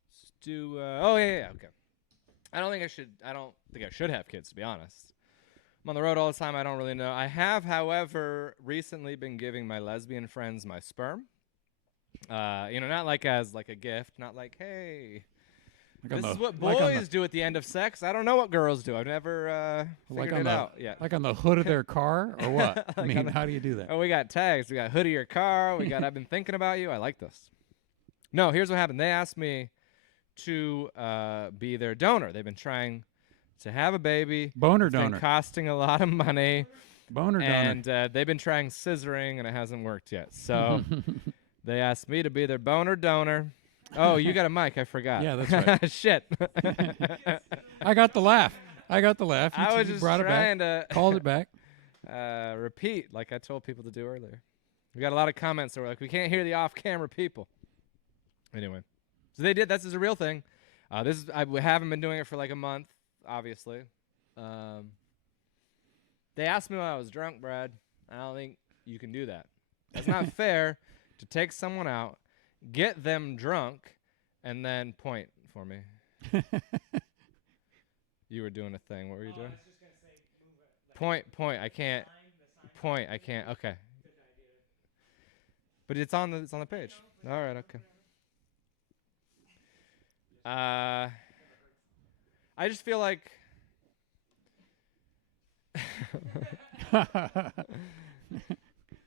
Let's do. Yeah. Okay. I don't think I should have kids, to be honest. I'm on the road all the time. I don't really know. I have, however, recently been giving my lesbian friends my sperm. Not like as like a gift. Not like, hey, this is what boys do at the end of sex. I don't know what girls do. I've never figured it out yet. Like on the hood of their car, or what? I mean, how do you do that? Oh, we got tags. We got hood of your car. We got I've been thinking about you. I like this. No, here's what happened. They asked me to be their donor. They've been trying to have a baby. Boner It's donor. been costing a lot of money. Boner donor. And they've been trying scissoring, and it hasn't worked yet. So they asked me to be their boner donor. Oh, you got a mic. I forgot. Yeah, that's right. Shit. I got the laugh. You I was just brought trying it back. to Called it back. repeat like I told people to do earlier. We got a lot of comments that were like, we can't hear the off-camera people. Anyway, so they did. This is a real thing. We haven't been doing it for like a month, obviously. They asked me when I was drunk, Brad. I don't think you can do that. It's not fair to take someone out, get them drunk, and then point for me. You were doing a thing. What were you doing? I was just gonna say, point. I can't. Point. I can't. Okay. But it's on the page. All right. Okay. I just feel like.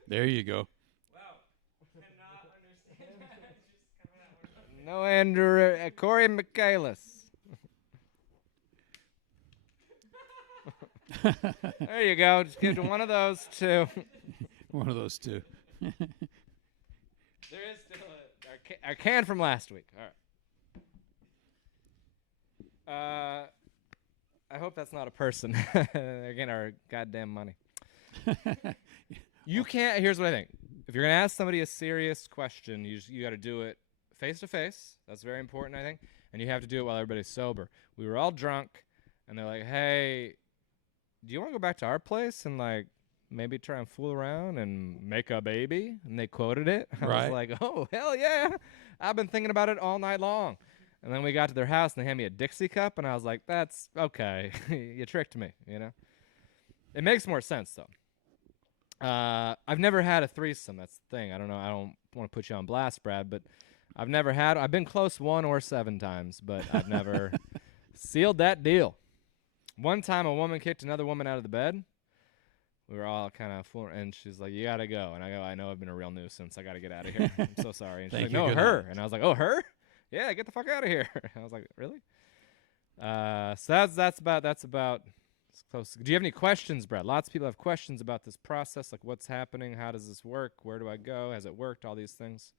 There you go. No, Andrew. Cory Michaelis. There you go. Just give one of those two. One of those two. There is still our can from last week. All right. I hope that's not a person. They're getting our goddamn money. You can't. Here's what I think. If you're gonna ask somebody a serious question, you got to do it face to face. That's very important, I think. And you have to do it while everybody's sober. We were all drunk, and they're like, "Hey, do you want to go back to our place and like maybe try and fool around and make a baby?" And they quoted it. I was like, "Oh, hell yeah. I've been thinking about it all night long." And then we got to their house and they handed me a Dixie cup, and I was like, "That's okay. You tricked me, you know?" It makes more sense though. I've never had a threesome. That's the thing. I don't know. I don't want to put you on blast, Brad, but I've been close 1 or 7 times, but I've never sealed that deal. One time a woman kicked another woman out of the bed. We were all kind of fooling, and she's like, "You gotta go." And I go, "I know I've been a real nuisance. I gotta get out of here. I'm so sorry." And she's like, "No, her." And I was like, "Oh, her? Yeah, get the fuck out of here." I was like, "Really?" So that's about as close. Do you have any questions, Brad? Lots of people have questions about this process, like what's happening, how does this work, where do I go, has it worked, all these things.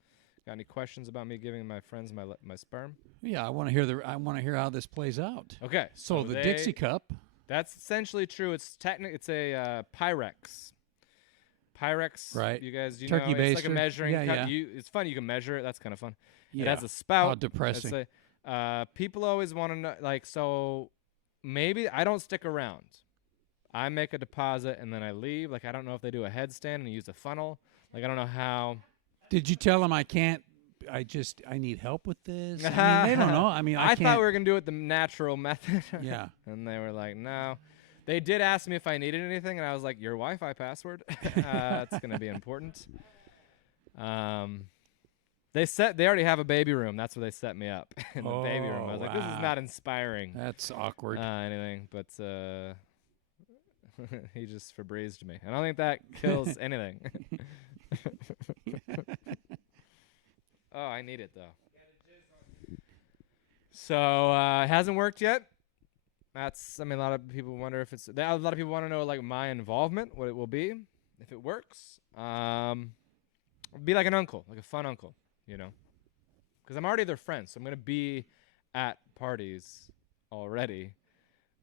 Got any questions about me giving my friends my sperm? Yeah, I want to hear how this plays out. Okay, So the Dixie cup. That's essentially true. It's it's a Pyrex. Pyrex, Right. You guys, you Turkey know, it's like a baster. measuring Yeah, cup. yeah. It's fun. You can measure it. That's kind of fun. Yeah. It has a spout. How depressing. People always want to know, like, so maybe I don't stick around. I make a deposit and then I leave. Like, I don't know if they do a headstand and use a funnel. Like, I don't know how. Did you tell them I can't? I need help with this. I mean, they don't know. I mean, I thought we were gonna do it the natural method. Yeah. And they were like, no. They did ask me if I needed anything, and I was like, your Wi-Fi password. It's gonna be important. They already have a baby room. That's where they set me up in the baby room. I was like, this is not inspiring. That's awkward. Anything, but he just Febrezed me. I don't think that kills anything. Oh, I need it though. So it hasn't worked yet. A lot of people wonder if it's. A lot of people want to know like my involvement, what it will be, if it works. Be like an uncle, like a fun uncle, you know, because I'm already their friend, so I'm gonna be at parties already.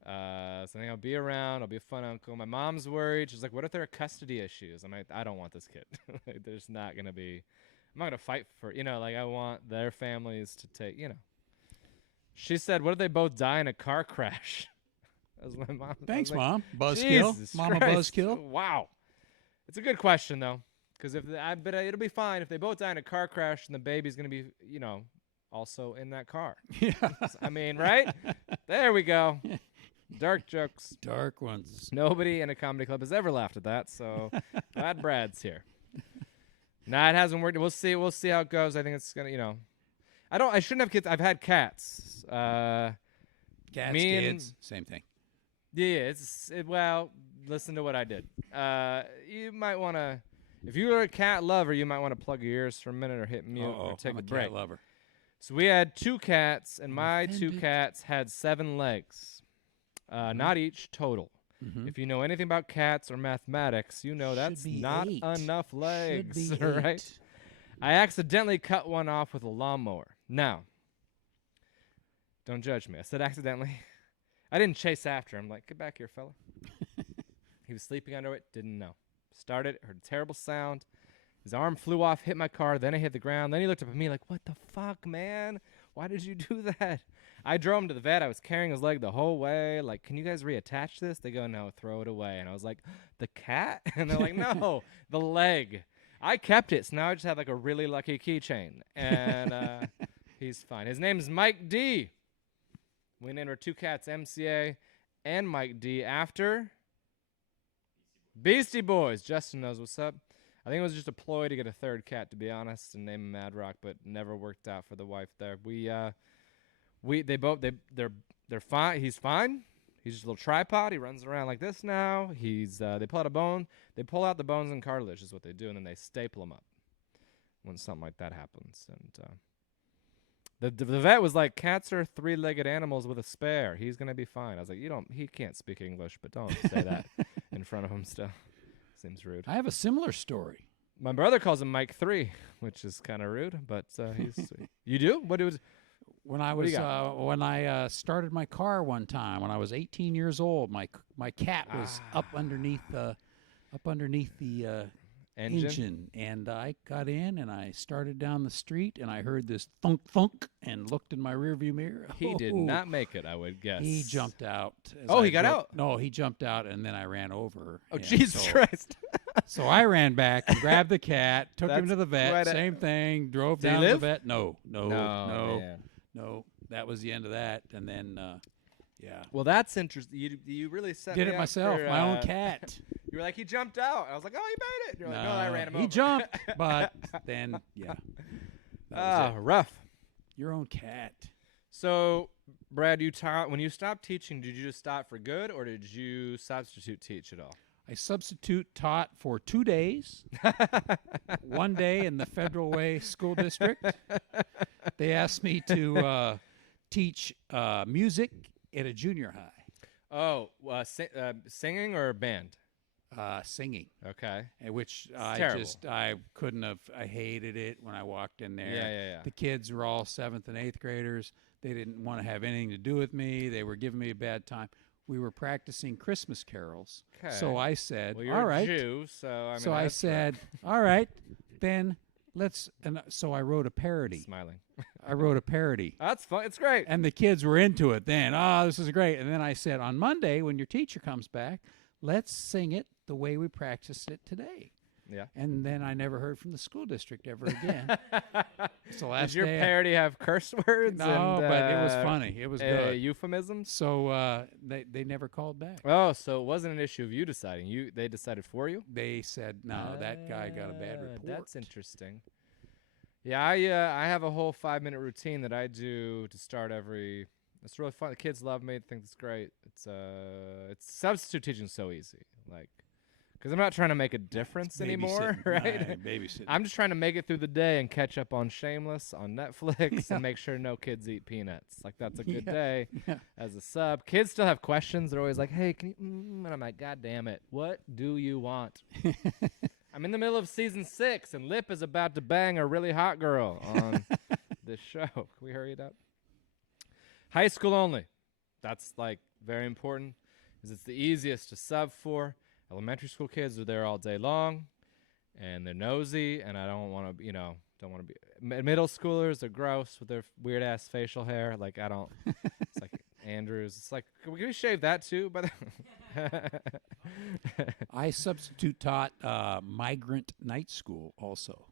So I think I'll be around. I'll be a fun uncle. My mom's worried. She's like, "What if there are custody issues?" I'm like, "I don't want this kid. Like, there's not gonna be. I'm not gonna fight for like I want their families to take. She said, "What if they both die in a car crash?" That was my mom. Thanks, like, Mom. Buzzkill. Jesus Mama Christ. Buzzkill. Wow. It's a good question though, because but it'll be fine if they both die in a car crash and the baby's gonna be also in that car. Yeah. I mean, right? There we go. Dark jokes. Dark ones. Nobody in a comedy club has ever laughed at that, so glad Brad's here. Nah, it hasn't worked. We'll see. We'll see how it goes. I think it's gonna. I shouldn't have kids. I've had cats. Cats, kids, same thing. Yeah. Well, listen to what I did. You might want to, if you're a cat lover, you might want to plug your ears for a minute or hit mute or take I'm a a break. cat lover. So we had 2 cats, and my 2 cats had 7 legs. Not each, total. Mm-hmm. If you know anything about cats or mathematics, you know that's not 8. enough legs, Should be right? 8. I accidentally cut one off with a lawnmower. Now, don't judge me. I said accidentally. I didn't chase after him. Like, get back here, fella. He was sleeping under it. Didn't know. Started, heard a terrible sound. His arm flew off, hit my car. Then it hit the ground. Then he looked up at me like, what the fuck, man? Why did you do that? I drove him to the vet. I was carrying his leg the whole way. Like, can you guys reattach this? They go, no, throw it away. And I was like, the cat? And they're like, no, the leg. I kept it, so now I just have like a really lucky keychain. And he's fine. His name's Mike D. We named our 2 cats MCA and Mike D after Beastie Boys. Justin knows what's up. I think it was just a ploy to get a 3rd cat, to be honest, and name him Mad Rock, but never worked out for the wife there. They're fine. He's fine. He's just a little tripod. He runs around like this now. They pull out a bone. They pull out the bones and cartilage is what they do, and then they staple them up when something like that happens. And the vet was like, cats are 3-legged animals with a spare. He's gonna be fine. I was like, he can't speak English, but don't say that in front of him still. Seems rude. I have a similar story. My brother calls him Mike 3, which is kind of rude, but he's. You do? What it was? When I started my car one time when I was 18 years old, my cat was up underneath the engine, and I got in and I started down the street and I heard this thunk thunk and looked in my rearview mirror. He did not make it, I would guess. He jumped out. He got out? No, he jumped out and then I ran over. Oh, Jesus Christ. So I ran back and grabbed the cat, took him That's to the vet, quite same thing, drove Did he down to the live? vet. No. Man. No, that was the end of that. And then, yeah. Well, that's interesting. You really set Did me it up myself, for, my own cat. You were like, he jumped out. I was like, oh, he made it. You're like, no, I ran him over. He jumped, but then, yeah. was it. Rough. Your own cat. So, Brad, when you stopped teaching, did you just stop for good, or did you substitute teach at all? I substitute taught for 2 days. 1 day in the Federal Way School District. They asked me to teach music at a junior high. Oh, singing or band? Singing. Okay. Which terrible. I couldn't have. I hated it when I walked in there. Yeah. The kids were all 7th and 8th graders. They didn't want to have anything to do with me. They were giving me a bad time. We were practicing Christmas carols. Okay. So I said, Well, you're all right. a Jew, so I mean. So I said, all right, then let's. And so I wrote a parody. Smiling. I wrote a parody. That's fun. It's great. And the kids were into it then. Oh, this is great. And then I said, on Monday, when your teacher comes back, let's sing it the way we practiced it today. Yeah. And then I never heard from the school district ever again. So last Did your day parody have curse words? No, and, but it was funny. It was good. Euphemisms? So they never called back. Oh, so it wasn't an issue of you deciding. They decided for you? They said, no, that guy got a bad report. That's interesting. Yeah, I have a whole 5-minute routine that I do to start every. It's really fun. The kids love me. They think it's great. It's substitute teaching so easy, like, because I'm not trying to make a difference anymore, right? Babysitting. I'm just trying to make it through the day and catch up on Shameless on Netflix and make sure no kids eat peanuts. Like, that's a good day as a sub. Kids still have questions. They're always like, "Hey, can you?" And I'm like, "God damn it, what do you want?" I'm in the middle of season 6, and Lip is about to bang a really hot girl on this show. Can we hurry it up? High school only. That's, like, very important, because it's the easiest to sub for. Elementary school kids are there all day long, and they're nosy, and I don't want to, don't want to be. Middle schoolers are gross with their weird-ass facial hair. Like, I don't. It's like Andrews. It's like, can we shave that too? But I substitute taught migrant night school also.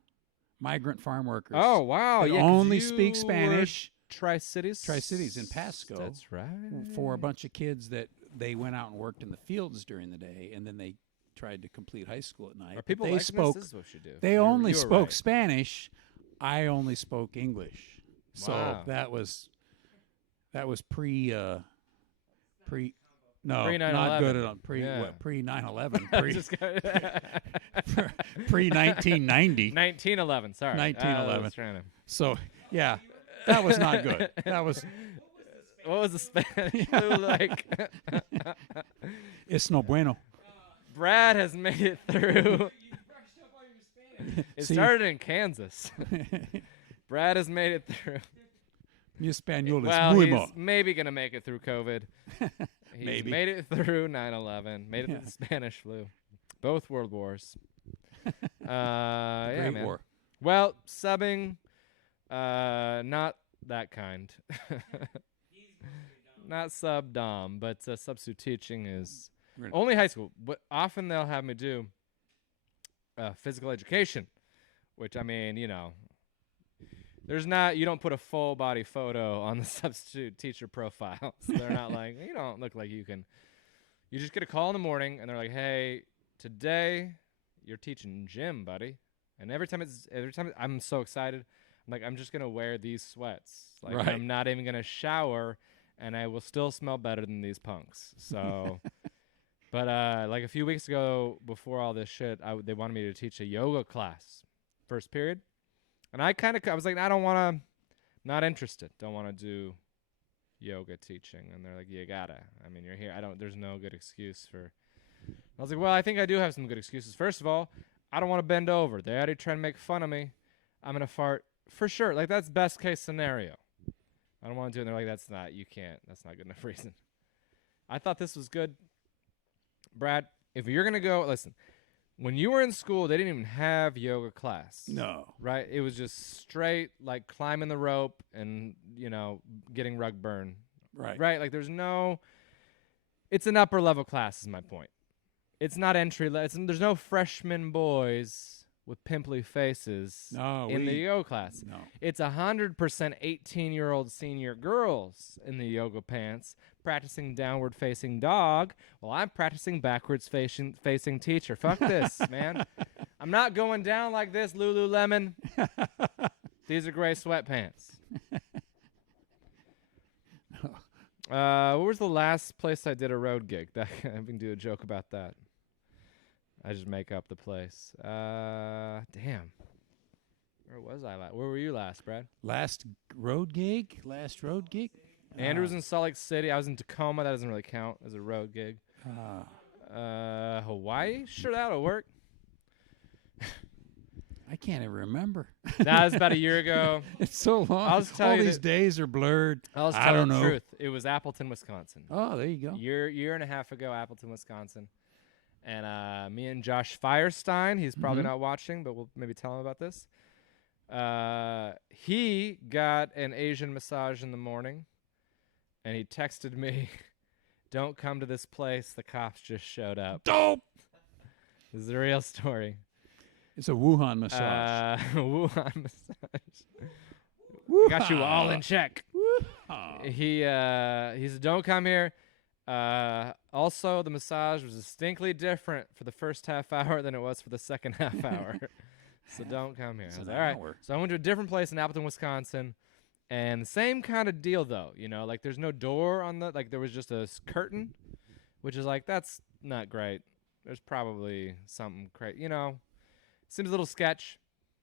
Migrant farm workers. Oh, wow. that Yeah, 'cause only you speak were Spanish. Tri-Cities? Tri-Cities in Pasco. That's right. For a bunch of kids that they went out and worked in the fields during the day, and then they tried to complete high school at night. Are But people they liking spoke. this? This is what you do. They You were- only you were spoke right. Spanish. I only spoke English. So Wow. that was pre no, Pre not 9/11. good at all. Yeah. Pre 9/11, Just got- pre 1990. 1911. Sorry. 1911. I was trying to. So yeah, that was not good. That was What was the Spanish flu like? it's no bueno. Brad has made it through. It See? started in Kansas. Brad has made it through. Mi español es Well, muy he's mal. maybe going to make it through COVID. He's Maybe. made it through 9/11. Made it through the Spanish flu. Both world wars. Yeah, Great man. war. Well, subbing, not that kind. Not sub-dom, but substitute teaching is only high school. But often they'll have me do physical education, which, I mean, there's not, you don't put a full body photo on the substitute teacher profile. So they're not like, you don't look like you can. You just get a call in the morning, and they're like, "Hey, today you're teaching gym, buddy." And every time I'm so excited. I'm like, I'm just gonna wear these sweats. Like, Right. I'm not even gonna shower, and I will still smell better than these punks. So, but like a few weeks ago, before all this shit, they wanted me to teach a yoga class, first period, and I was like, I don't want to, not interested. Don't want to do yoga teaching. And they're like, you gotta. I mean, you're here. There's no good excuse for. I was like, well, I think I do have some good excuses. First of all, I don't want to bend over. They already trying to make fun of me. I'm gonna fart for sure. Like, that's best case scenario. I don't want to do it. And they're like, you can't. That's not good enough reason. I thought this was good. Brad, if you're gonna go, listen. When you were in school, they didn't even have yoga class. No. Right? It was just straight, like, climbing the rope and, getting rug burn. Right. Right? Like, it's an upper level class is my point. It's not entry level. There's no freshman boys with pimply faces in the yoga class. No. It's 100% 18-year-old senior girls in the yoga pants practicing downward facing dog while I'm practicing backwards facing teacher. Fuck this, man. I'm not going down like this, Lululemon. These are gray sweatpants. What was the last place I did a road gig? I can do a joke about that. I just make up the place. Damn. Where was I last? Where were you last, Brad? Last road gig? Andrew was in Salt Lake City. I was in Tacoma. That doesn't really count as a road gig. Hawaii? Sure, that'll work. I can't even remember. That was about a year ago. It's so long. I'll just tell All you these days are blurred. I'll just I tell you don't the know. truth. It was Appleton, Wisconsin. Oh, there you go. Year and a half ago, Appleton, Wisconsin. And me and Josh Firestein, he's probably not watching, but we'll maybe tell him about this. He got an Asian massage in the morning, and he texted me, "Don't come to this place. The cops just showed up." Dope. This is a real story. It's a Wuhan massage. Wuhan massage. Got you all in check. He said, "Don't come here." Also, the massage was distinctly different for the first half hour than it was for the second half hour. So don't come here. I was like, all right. So I went to a different place in Appleton, Wisconsin, and the same kind of deal though. You know, like there's no door on there was just a curtain, which is like that's not great. There's probably something crazy. You know, seems a little sketch.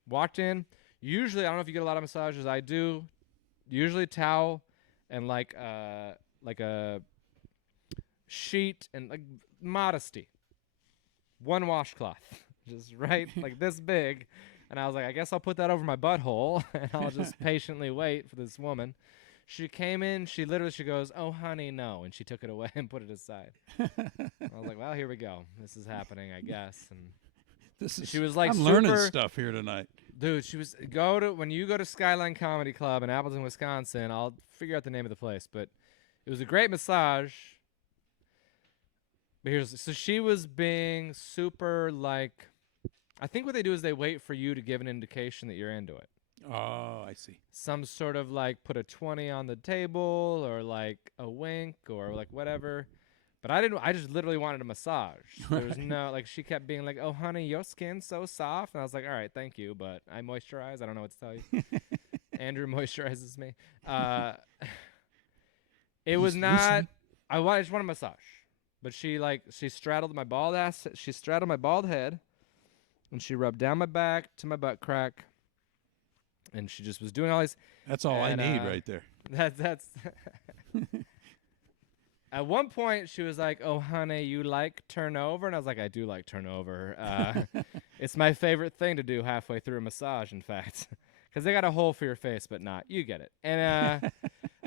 Walked in. Usually, I don't know if you get a lot of massages. I do. Usually towel and like a sheet and like modesty. One washcloth, just right like this big. And I was like, I guess I'll put that over my butthole and I'll just patiently wait for this woman. She came in, she goes, "Oh, honey, no." And she took it away and put it aside. I was like, well, here we go. This is happening, I guess. And she was like, I'm learning stuff here tonight. Dude, she was when you go to Skyline Comedy Club in Appleton, Wisconsin, I'll figure out the name of the place, but it was a great massage. But so she was being super like, I think what they do is they wait for you to give an indication that you're into it. Oh, I see. Some sort of like put a 20 on the table or like a wink or like whatever. But I just literally wanted a massage. There was no, like she kept being like, "Oh, honey, your skin's so soft." And I was like, all right, thank you. But I moisturize. I don't know what to tell you. Andrew moisturizes me. It was not, I just want a massage. But she straddled my bald ass. She straddled my bald head. And she rubbed down my back to my butt crack. And she just was doing all these. That's all I need right there. That's. At one point, she was like, "Oh, honey, you like turnover?" And I was like, "I do like turnover. It's my favorite thing to do halfway through a massage, in fact. Because they got a hole for your face, but not. You get it." And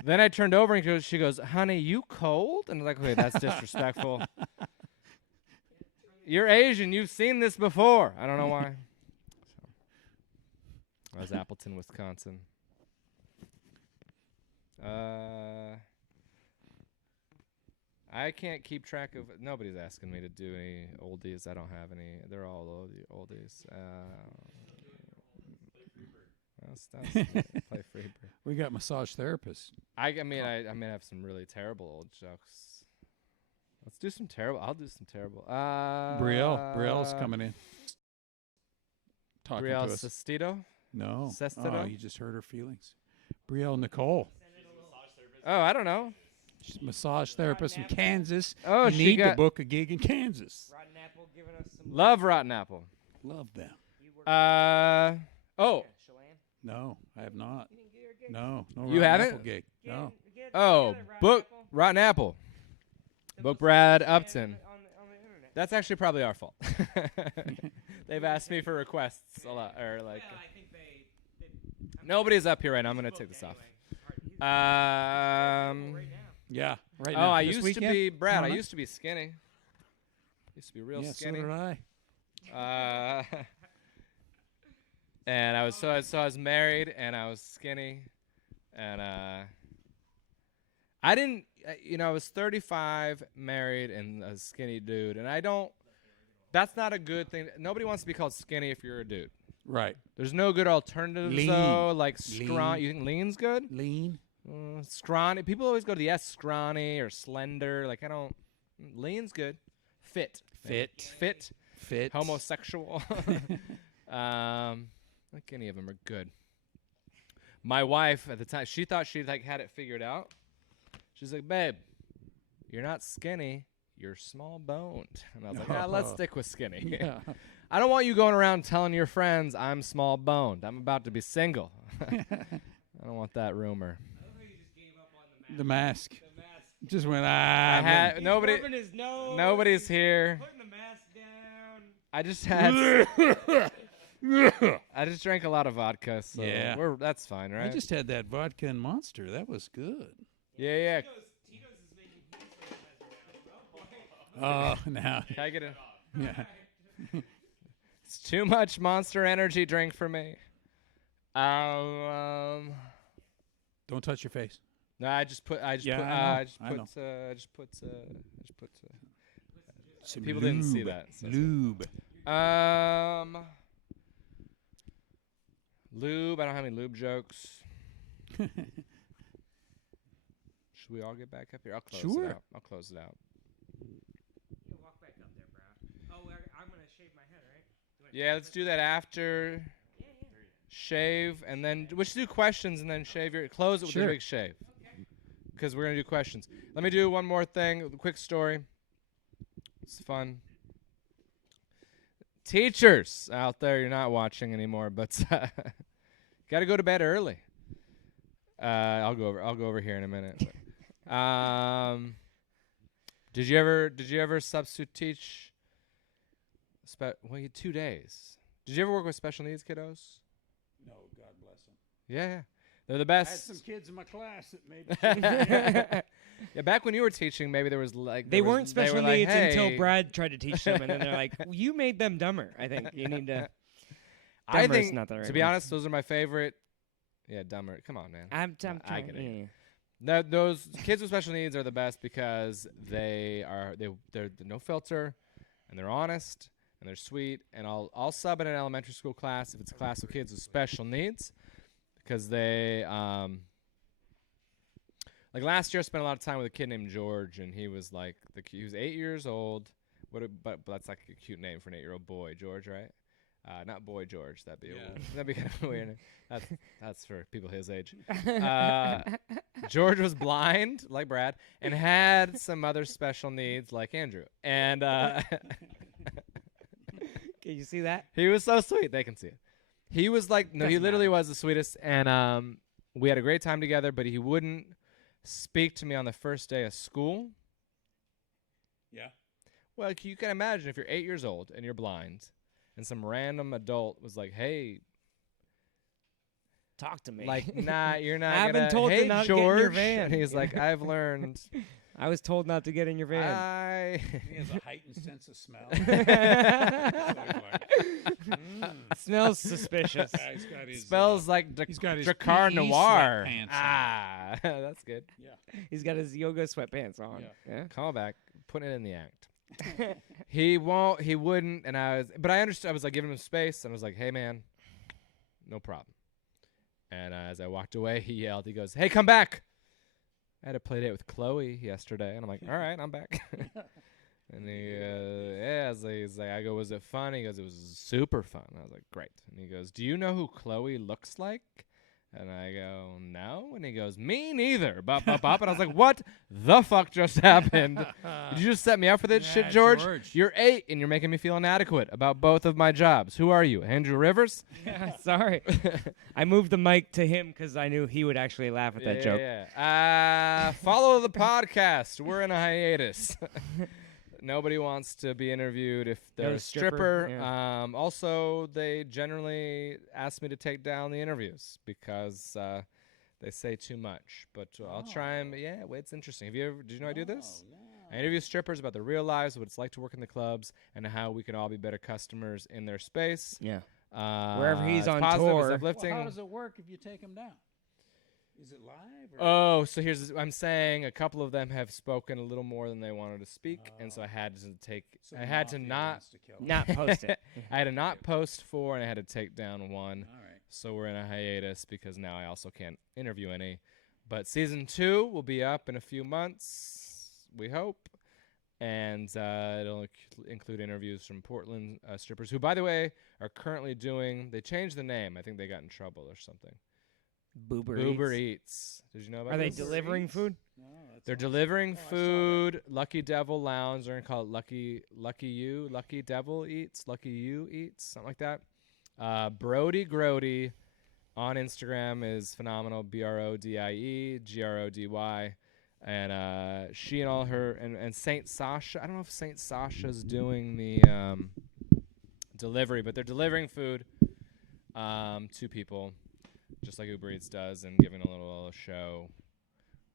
then I turned over and she goes, "Honey, you cold?" And I was like, "Okay, that's disrespectful. You're Asian. You've seen this before." I don't know why. So, that was Appleton, Wisconsin. I can't keep track of. Nobody's asking me to do any oldies. I don't have any. They're all oldies. Play Freebird. We got massage therapists. I mean, I have some really terrible old jokes. Let's do some terrible. I'll do some terrible. Brielle's coming in. Talking Brielle to us. Sestito? No. Sestito? Oh, you just hurt her feelings. Brielle Nicole. Oh, I don't know. She's a massage therapist from Kansas. Oh, you need to book a gig in Kansas. Rotten Apple giving us some Love Rotten Apple. Love them. Oh. No, I have not. No, no. You Rotten haven't? Apple gig. No. Oh, book Rotten Apple. Book Brad Upton. That's actually probably our fault. They've asked me for requests a lot, or like. Nobody's up here right now. I'm gonna take this off. Yeah, right oh, now. I used to be Brad. Uh-huh. I used to be skinny. Used to be real skinny. So did I. And I was married and I was skinny, and I didn't. I was 35, married, and a skinny dude, and I don't. That's not a good thing. Nobody wants to be called skinny if you're a dude. Right. There's no good alternatives Lean. though. Like scrawny. You think lean's good? Lean. Scrawny. People always go to the S. Scrawny or slender. Like I don't. Lean's good. Fit. Homosexual. Like any of them are good. My wife at the time, she thought she like had it figured out. She's like, babe, you're not skinny, you're small boned. And I was like, let's stick with skinny. Yeah. I don't want you going around telling your friends I'm small boned. I'm about to be single. I don't want that rumor. The mask. Just went, Nobody. rubbing his nose. Nobody's here. Putting the mask down. I just had. I just drank a lot of vodka, so Yeah. that's fine, right? I just had that vodka and Monster. That was good. yeah. Tito's is making heat so it has Oh, now. Can I get it? Yeah. It's too much Monster Energy drink for me. Don't touch your face. No, I just put. I Yeah, just I put. know. Some people didn't see that. So. Lube. Lube. I don't have any lube jokes. Should we all get back up here? I'll close Sure. it out. I'll close it out. You walk back up there, Brad. Oh, I'm gonna shave my head, right? Yeah, let's do that after. Shave, and then we should do questions, and then shave your. Close it with a Sure. big shave. Because we're gonna do questions. Let me do one more thing. A quick story. It's fun. Teachers out there, you're not watching anymore, but got to go to bed early. I'll go over here in a minute. Did you ever substitute teach? Well, you had 2 days. Did you ever work with special needs kiddos? No, God bless them. Yeah. They're the I had best. some kids in my class that made Yeah, back when you were teaching, maybe there was like They weren't special like, needs hey. until Brad tried to teach them, and then they're like, "You made them dumber." I think you need to. I Dumber is think, not the right to be word. honest, those are my favorite. Yeah, dumber. Come on, man. I'm I trying. get it. Yeah. Those kids with special needs are the best because they're no filter, and they're honest, and they're sweet. And I'll sub in an elementary school class if it's a class of kids with special needs, because they like last year I spent a lot of time with a kid named George, and he was like he was 8 years old. But that's like a cute name for an 8-year-old boy, George, right? Not Boy George. That'd be kind of weird. That's for people his age. George was blind, like Brad, and had some other special needs, like Andrew. And Can you see that? he was so sweet. They can see it. He was like, no, he Doesn't literally matter. was the sweetest. And we had a great time together, but he wouldn't speak to me on the first day of school. Yeah. Well, you can imagine if you're 8 years old and you're blind, and some random adult was like, "Hey, Talk to me. like, nah, you're not I've been gonna. told to Hey, not get in your George," van. and he's like, "I've learned. I was told not to get in your van. He has a heightened sense of smell. Smells suspicious. He's got his, Smells like he's got his Dracar PE Noir. sweatpants on. Ah, that's good. Yeah. He's got his yoga sweatpants on. Yeah. Call back, putting it in the act. He wouldn't, and but I understood. I was like giving him space, and I was like, "Hey, man, no problem." And as I walked away, he yelled. He goes, "Hey, come back!" I had a play date with Chloe yesterday, and I'm like, "All right, I'm back." And he's like, I go, "Was it fun?" He goes, "It was super fun." I was like, "Great." And he goes, "Do you know who Chloe looks like?" And I go, "No." And he goes, "Me neither." Bop, bop, bop. And I was like, "What the fuck just happened? Did you just set me up for this shit, George? You're 8 and you're making me feel inadequate about both of my jobs. Who are you, Andrew Rivers?" Yeah, sorry. I moved the mic to him because I knew he would actually laugh at that joke. Yeah. Follow the podcast. We're in a hiatus. Nobody wants to be interviewed if they're No a stripper, stripper. Also, they generally ask me to take down the interviews because they say too much. But I'll try and it's interesting. Did you know I do this? I interview strippers about their real lives, what it's like to work in the clubs, and how we can all be better customers in their space. Yeah. Wherever he's it's on positive, it's tour. uplifting. Well, how does it work if you take him down? Is it live? Or Oh, so I'm saying a couple of them have spoken a little more than they wanted to speak, and so I had to so I the had to mafia not wants to kill him. Not post it. I had to not post 4, and I had to take down 1. All right. So we're in a hiatus because now I also can't interview any. But season 2 will be up in a few months, we hope, and it'll include interviews from Portland strippers who, by the way, are currently doing. They changed the name. I think they got in trouble or something. Uber Eats. Did you know about Are they this? delivering food? No, that's They're awesome. delivering Oh, I saw that. food. Lucky Devil Lounge. They're gonna call it Lucky Devil Eats, Lucky You Eats, something like that. Brody Grody on Instagram is phenomenal. BRODIE GRODY, and she and all her and Saint Sasha. I don't know if Saint Sasha's doing the delivery, but they're delivering food to people, just like Uber Eats does, and giving a little show.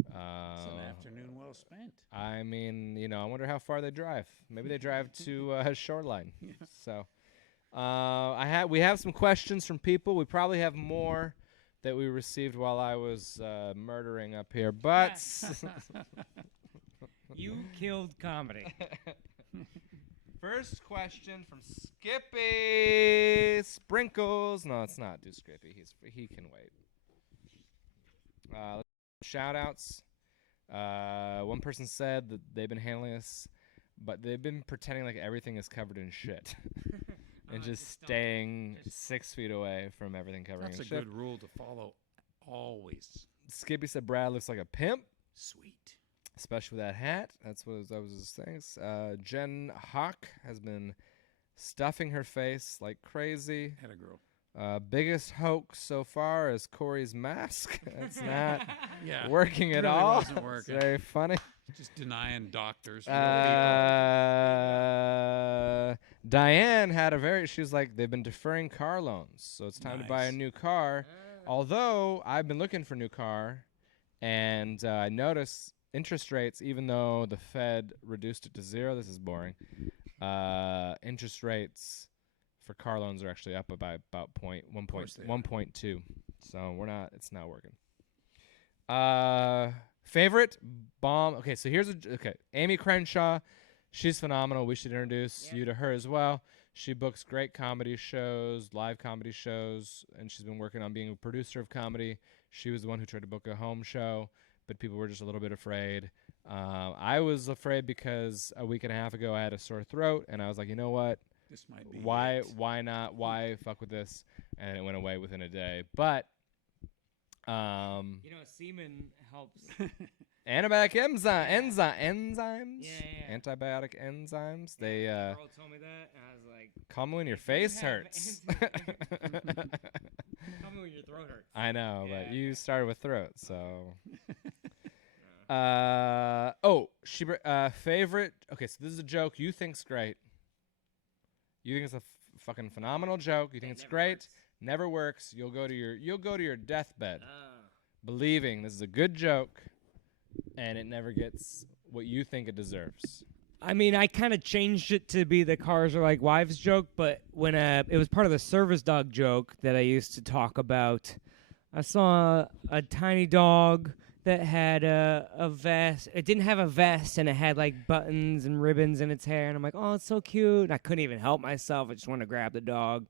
It's an afternoon well spent. I mean, I wonder how far they drive. Maybe they drive to Shoreline. Yeah. So, we have some questions from people. We probably have more that we received while I was murdering up here, but You killed comedy. first question from Skippy Sprinkles. No, it's not. Do Skippy. He can wait. Shout outs. One person said that they've been handling this, but they've been pretending like everything is covered in shit and just staying 6 feet away from everything covering That's in a shit. good rule to follow always. Skippy said Brad looks like a pimp, Sweet. especially with that hat. That was his thing. Jen Hawk has been stuffing her face like crazy. Had a girl. Biggest hoax so far is Cory's mask. It's not Yeah. working at really all. wasn't working. It's very funny. Just denying doctors. real Diane had she was like, they've been deferring car loans, so it's time to buy a Nice. new car. Although I've been looking for a new car, and I noticed interest rates, even though the Fed reduced it to 0, this is boring, interest rates for car loans are actually up by about 1.2. So it's not working. Favorite bomb. Okay, so Amy Crenshaw, she's phenomenal. We should introduce you to her as well. She books great comedy shows, live comedy shows, and she's been working on being a producer of comedy. She was the one who tried to book a home show, but people were just a little bit afraid. I was afraid because a week and a half ago I had a sore throat, and I was like, you know what? This might be Why it. why not? Why fuck with this? And it went away within a day. But Semen helps. antibiotic enzymes. Yeah. Antibiotic enzymes. They girl told me that, and I was like, calm when your "If you face have hurts. tell me when your throat hurts." I know, but Yeah. you started with throat, so. Favorite. Okay, so this is a joke you think's great. You think it's a fucking phenomenal joke. You think it's great. Never works. You'll go to your deathbed believing this is a good joke, and it never gets what you think it deserves. I mean, I kind of changed it to be the cars are like wives joke, but when it was part of the service dog joke that I used to talk about, I saw a tiny dog that had a vest. It didn't have a vest, and it had like buttons and ribbons in its hair, and I'm like, oh, it's so cute. And I couldn't even help myself. I just wanted to grab the dog,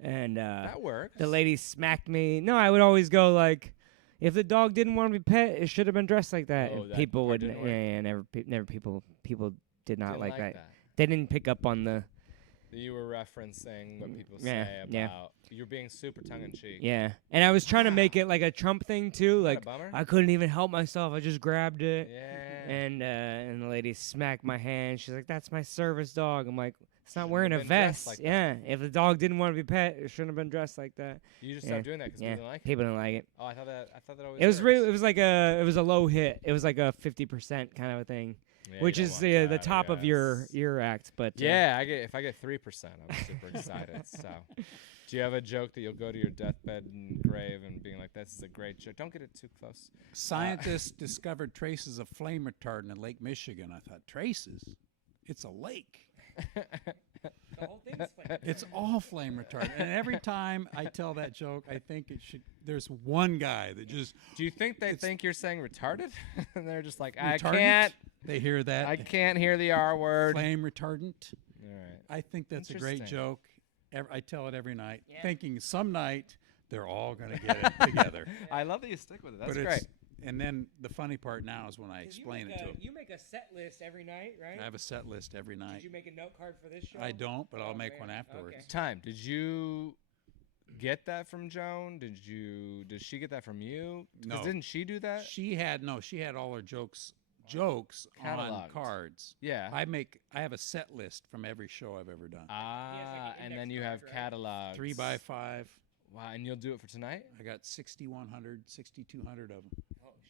and That works. the lady smacked me. No, I would always go like, if the dog didn't want to be pet, it should have been dressed like that. Oh, And that people part would, didn't work? never people did not Didn't like that. They didn't pick up on the. You were referencing what people Yeah, say about yeah. you're being super tongue in cheek. Yeah, and I was trying to make it like a Trump thing too. Is that a Like bummer? I couldn't even help myself. I just grabbed it, Yeah. and the lady smacked my hand. She's like, "That's my service dog." I'm like, "It's not Shouldn't wearing have a been dressed vest." like that. Yeah, if the dog didn't want to be pet, it shouldn't have been dressed like that. You just Yeah. stopped doing that because Yeah, you didn't like it. people didn't like it. Oh, I thought that always. It was works. it was like it was a low hit. It was like a 50% kind of a thing, Yeah, which you don't is want the that, top of your yes. act. But Yeah, if I get 3%, I'm super excited. So, do you have a joke that you'll go to your deathbed and grave and being like, "This is a great joke"? Don't get it too close. Scientists discovered traces of flame retardant in Lake Michigan. I thought, traces? It's a lake. the whole thing's fun. It's all flame retardant. And every time I tell that joke, I think there's one guy that just Do you think they think you're saying retarded? And they're just like, retardant. They hear that. I can't hear the R word. Flame retardant. All right. I think that's a great Interesting. joke. I tell it every night, Yeah. thinking some night they're all going to get it together. I love that you stick with it. That's But great. And then the funny part now is when I explain it to them. You make a set list every night, right? I have a set list every night. Did you make a note card for this show? I don't, but I'll Oh, make man. one afterwards. Okay. Time. Did you get that from Joan? Did she get that from you? 'Cause No. didn't she do that? She had all her jokes on Cataloged. cards. Yeah. I have a set list from every show I've ever done. like, And index then you have cards, right? catalogs. 3x5. Wow, and you'll do it for tonight? I got 6,100, 6,200 of them.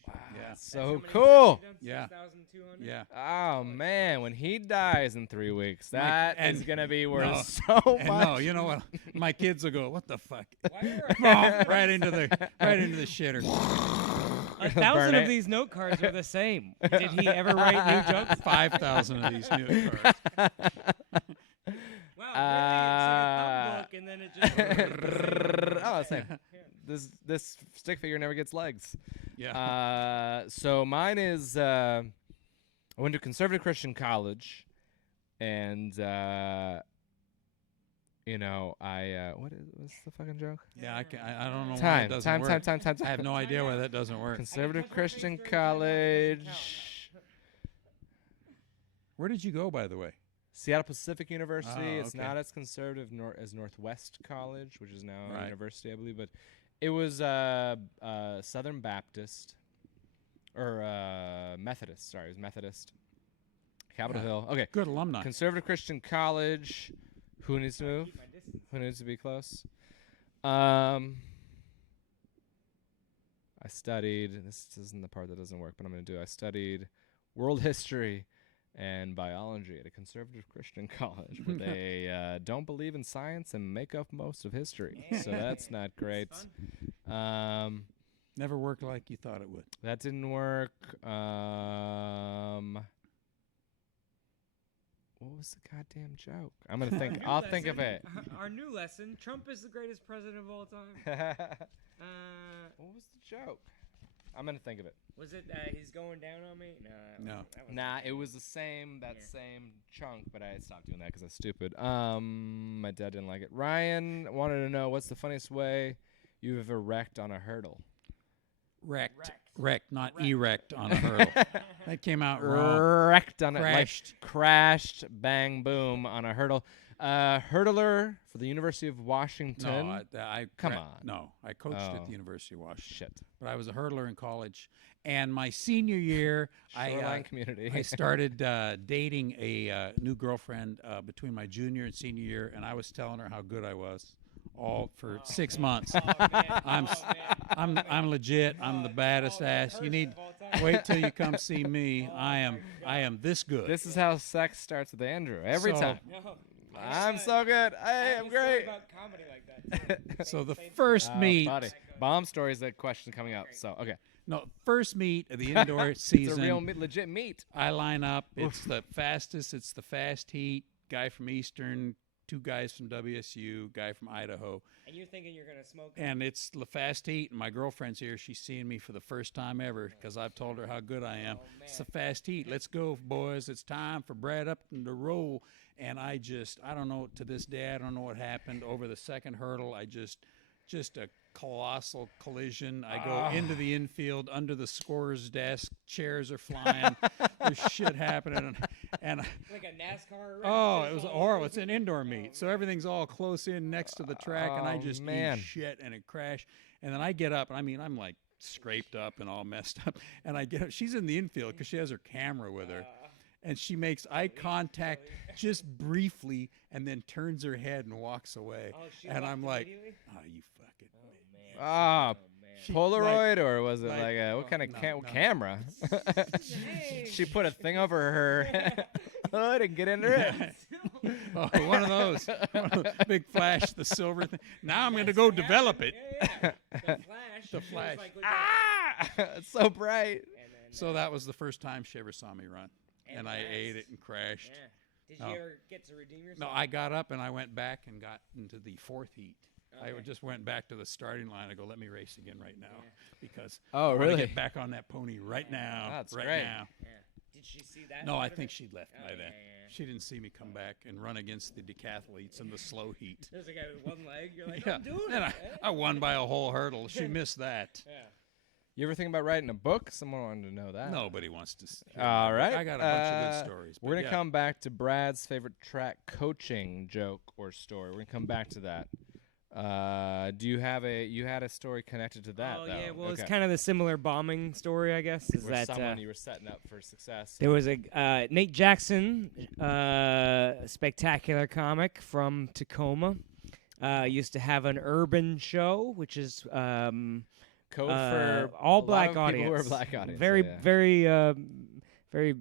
Wow, Yeah. that's so cool. Yeah. 6,200? Yeah. Oh man, when he dies in 3 weeks, that is and- gonna be worth no, so And much. no, you know what? My kids will go, "What the fuck?" Why are right into the shitter. 1,000 Burn of it. these note cards are the same. Did he ever write new jokes? 5,000 of these new cards. Wow, really? It's like a thumb book, and then it just. Oh, same. This stick figure never gets legs. Yeah. So mine is I went to conservative Christian college, and what's the fucking joke? Yeah, I don't know why it Time. doesn't work. Time. I have no idea why that doesn't work. Conservative Christian college. Where did you go, by the way? Seattle Pacific University. Oh, It's okay. not as conservative as Northwest College, which is now a Right. university, I believe. But it was Southern Baptist or Methodist. Sorry, it was Methodist. Capitol Yeah. Hill. Okay. Good alumni. Conservative Christian College. Who needs to move? Keep my distance. Who needs to be close? I studied. This isn't the part that doesn't work, but I'm going to do. I studied world history and biology at a conservative Christian college where they don't believe in science and make up most of history. So that's not great. Never worked like you thought it would. That didn't work. What was the goddamn joke? I'm gonna think. I'll think of it. Our new lesson: Trump is the greatest president of all time. What was the joke? I'm gonna think of it. Was it he's going down on me? No. Nah, it was the same same chunk, but I stopped doing that because I was stupid. My dad didn't like it. Ryan wanted to know what's the funniest way you've ever wrecked on a hurdle. Wrecked, not erect on a hurdle. That came out wrong. Wrecked on Crashed. it, like crashed, bang, boom on a hurdle. Hurdler for the University of Washington. No, I Come on. No, I coached Oh. at the University of Washington. Shit. But I was a hurdler in college, and my senior year, Shoreline community. I started dating a new girlfriend between my junior and senior year, and I was telling her how good I was, all for 6 months. I'm legit. I'm the baddest ass. You need wait till you come see me. I am this good. This is how sex starts with Andrew every So- time. I'm so good. Hey, I'm great. About comedy like that. So the first meet, Buddy. Bomb stories. That question coming up. So okay, first meet of the indoor it's a season. real legit meat. I line up. It's the fastest. It's the fast heat. Guy from Eastern, 2 guys from WSU, guy from Idaho. And you're thinking you're gonna smoke. And it's the fast heat. And my girlfriend's here. She's seeing me for the first time ever because I've told her how good I am. It's the fast heat. Let's go, boys. It's time for Brad Upton to roll. And I don't know, to this day, I don't know what happened. Over the second hurdle, I just a colossal collision. I go into the infield, under the scorer's desk. Chairs are flying. There's shit happening. And Like a NASCAR. oh, it was horrible. It's an indoor meet, so everything's all close in next to the track, and I just man. eat shit, and it crashed. And then I get up, and I mean, I'm like scraped up and all messed up. And I get up. She's in the infield because she has her camera with her. And she makes eye contact just briefly and then turns her head and walks away. Oh, she and left I'm like, immediately? oh, you fucking man. Ah, She, Polaroid or was it like- like a what kind of no. camera? She put a thing over her hood and get into it. Oh, one of those. Big flash, the silver thing. Now I'm going to go develop it. Yeah. The flash. The She was flash. like, Ah, it's so bright. and then, So that was the first time she ever saw me run. And I nice. ate it and crashed. Yeah. Did you Oh. ever get to redeem yourself? No, I got up and I went back and got into the fourth heat. I Okay. just went back to the starting line. I go, let me race again right now because Oh, I want really? to get back on that pony right now. That's right great. now. Yeah. Did she see that? No, part I of think it? she'd left Oh, by yeah, then. yeah. She didn't see me come back and run against the decathletes in the slow heat. There's a guy with one leg. You're like, Yeah, I'm doing and it. I won by a whole hurdle. She missed that. Yeah. You ever think about writing a book? Someone wanted to know that. Nobody wants to. Hear All that. right. I got a bunch of good stories. We're but gonna yeah. come back to Brad's favorite track coaching joke or story. We're gonna come back to that. Do you have you had a story connected to that? Oh though. yeah, well, it's Okay. kind of the similar bombing story, I guess. Is Where that someone you were setting up for success. there was a Nate Jackson, spectacular comic from Tacoma, used to have an urban show, which is Code for all a black lot of people who are audience. black audience. Very, yeah. very.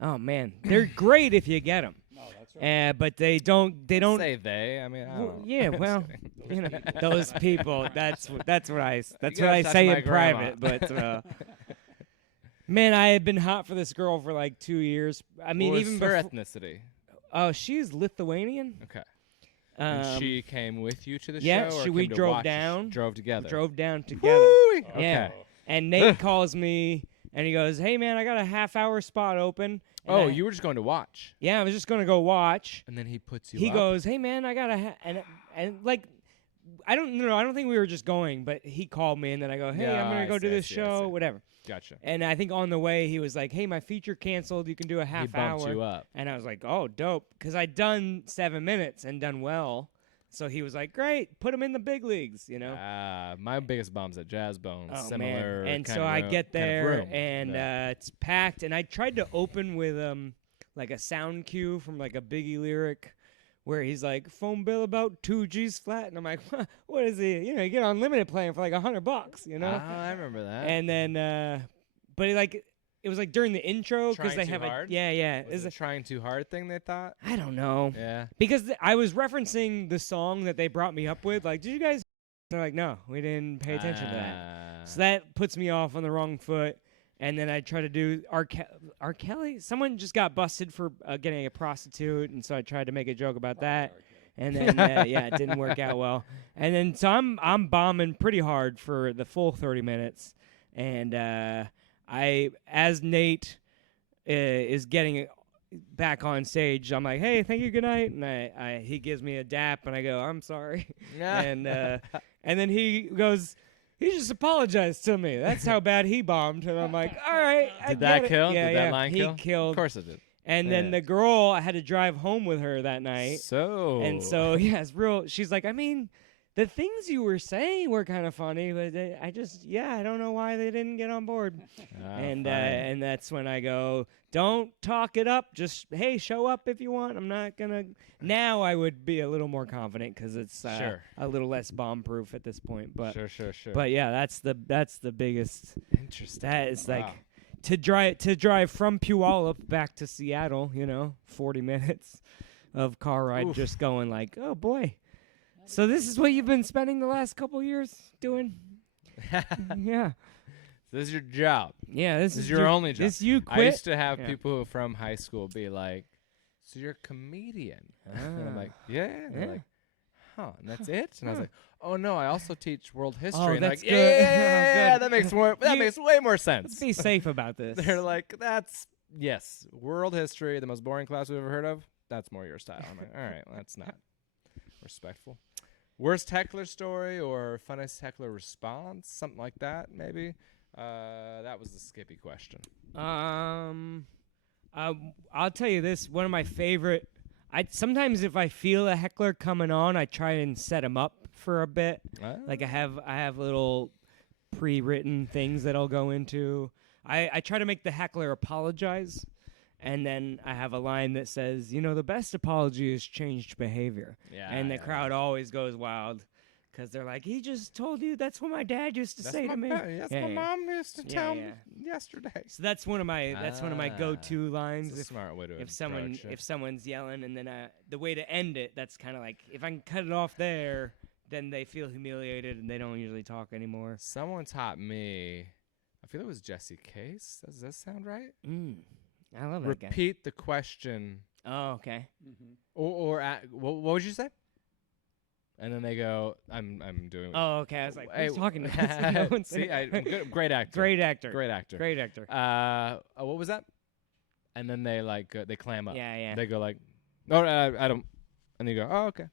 Oh man, they're great if you get them. No, that's right. But they don't. They don't. Say they. I mean, I Well, don't. yeah, I'm just well, kidding. you know, those people. That's what I gotta say touch my in grandma. private. But man, I had been hot for this girl for like 2 years. I mean, What even was her before. ethnicity? Oh, she's Lithuanian. Okay. And Um, she came with you to the yeah, show? Or we came to drove watch the down. Drove together. drove down together. Woo-wee. Yeah. Okay. And Nate calls me and he goes, "Hey man, I got a half-hour spot open." And Oh, I- you were just going to watch. Yeah, I was just gonna go watch. And then he puts you He up? goes, "Hey man, I got a and like, I don't know. I don't think we were just going, but he called me and then I go, "Hey, Yeah, I'm gonna I go see, do I this see, I show, see. whatever." Gotcha. And I think on the way he was like, "Hey, my feature canceled. You can do a half He bumped hour." you up. And I was like, "Oh, dope," because I'd done 7 minutes and done well. So he was like, "Great, put him in the big leagues," you know. My biggest bomb's at Jazz Bones. Oh Similar man! And kind so of I room- get kind of there room. and Yeah. it's packed. And I tried to open with like a sound cue from like a Biggie lyric, where he's like, "Phone bill about 2G's flat," and I'm like, "What is he? You know, you get unlimited playing for like $100, you know?" Ah, I remember that. And then, but it was like during the intro because Trying they too have hard? yeah. was Is it it? trying too hard thing they thought? I don't know Yeah. because I was referencing the song that they brought me up with. Like, did you guys? They're like, "No, we didn't pay attention to that." So that puts me off on the wrong foot. And then I try to do R. Kelly. Someone just got busted for getting a prostitute, and so I tried to make a joke about that. And then yeah, it didn't work out well. And then so I'm bombing pretty hard for the full 30 minutes. And as Nate is getting back on stage, I'm like, "Hey, thank you, good night." And he gives me a dap, and I go, "I'm sorry." and then he goes, "He just apologized to me. That's how bad he bombed." And I'm like, "All right." Did that kill? Yeah, Did yeah. that line he kill? killed. Of course it did. And Yeah. then the girl, I had to drive home with her that night. And so, yeah, it's real. She's like, "I mean, the things you were saying were kind of funny, but I don't know why they didn't get on board." And that's when I go, "Don't talk it up. Just, hey, show up if you want. I'm not gonna." Now I would be a little more confident because it's Sure. a little less bomb proof at this point. But sure. but yeah, that's the biggest. Interesting. That is like Wow. to drive from Puyallup back to Seattle. 40 minutes of car ride, Oof. just going like, "Oh boy." So this is what you've been spending the last couple years doing? Yeah. This is your job. Yeah, this This is is your only job. This you I quit. used to have Yeah. people from high school be like, "So you're a comedian?" And I'm like, "Yeah." And they're Yeah. like, "Huh, and that's it?" And I was like, "Oh no, I also teach world history." Oh, and they're that's like, good. "Yeah, Good. that makes way more sense." Let's be safe about this. They're like, "That's yes, world history, the most boring class we've ever heard of. That's more your style." I'm like, "All right, well, that's not respectful." Worst heckler story or funnest heckler response, something like that, maybe. That was the Skippy question. I'll tell you this. One of my favorite. Sometimes if I feel a heckler coming on, I try and set him up for a bit. Like I have little pre-written things that I'll go into. I try to make the heckler apologize, and then I have a line that says, "The best apology is changed behavior." Yeah, And the yeah, crowd always goes wild because they're like, "He just told you that's what my dad used to That's say my to me." That's Yeah, my yeah. mom used to Yeah, tell yeah. me yesterday. So that's one of my go-to lines. It's a smart way to If approach it. someone's yelling, and then the way to end it, that's kind of like, if I can cut it off there, then they feel humiliated and they don't usually talk anymore. Someone taught me, I feel it was Jesse Case. Does that sound right? I love that guy. Repeat the question, Oh, okay. what would you say? And then they go, I'm doing. Oh, okay. I was like, Hey, who's talking to us? No one's See, saying- I'm good. Great actor. Great actor. Great actor. Great actor. What was that? And then they they clam up. Yeah, yeah. They go like, "No, I don't." And they go, "Oh, okay."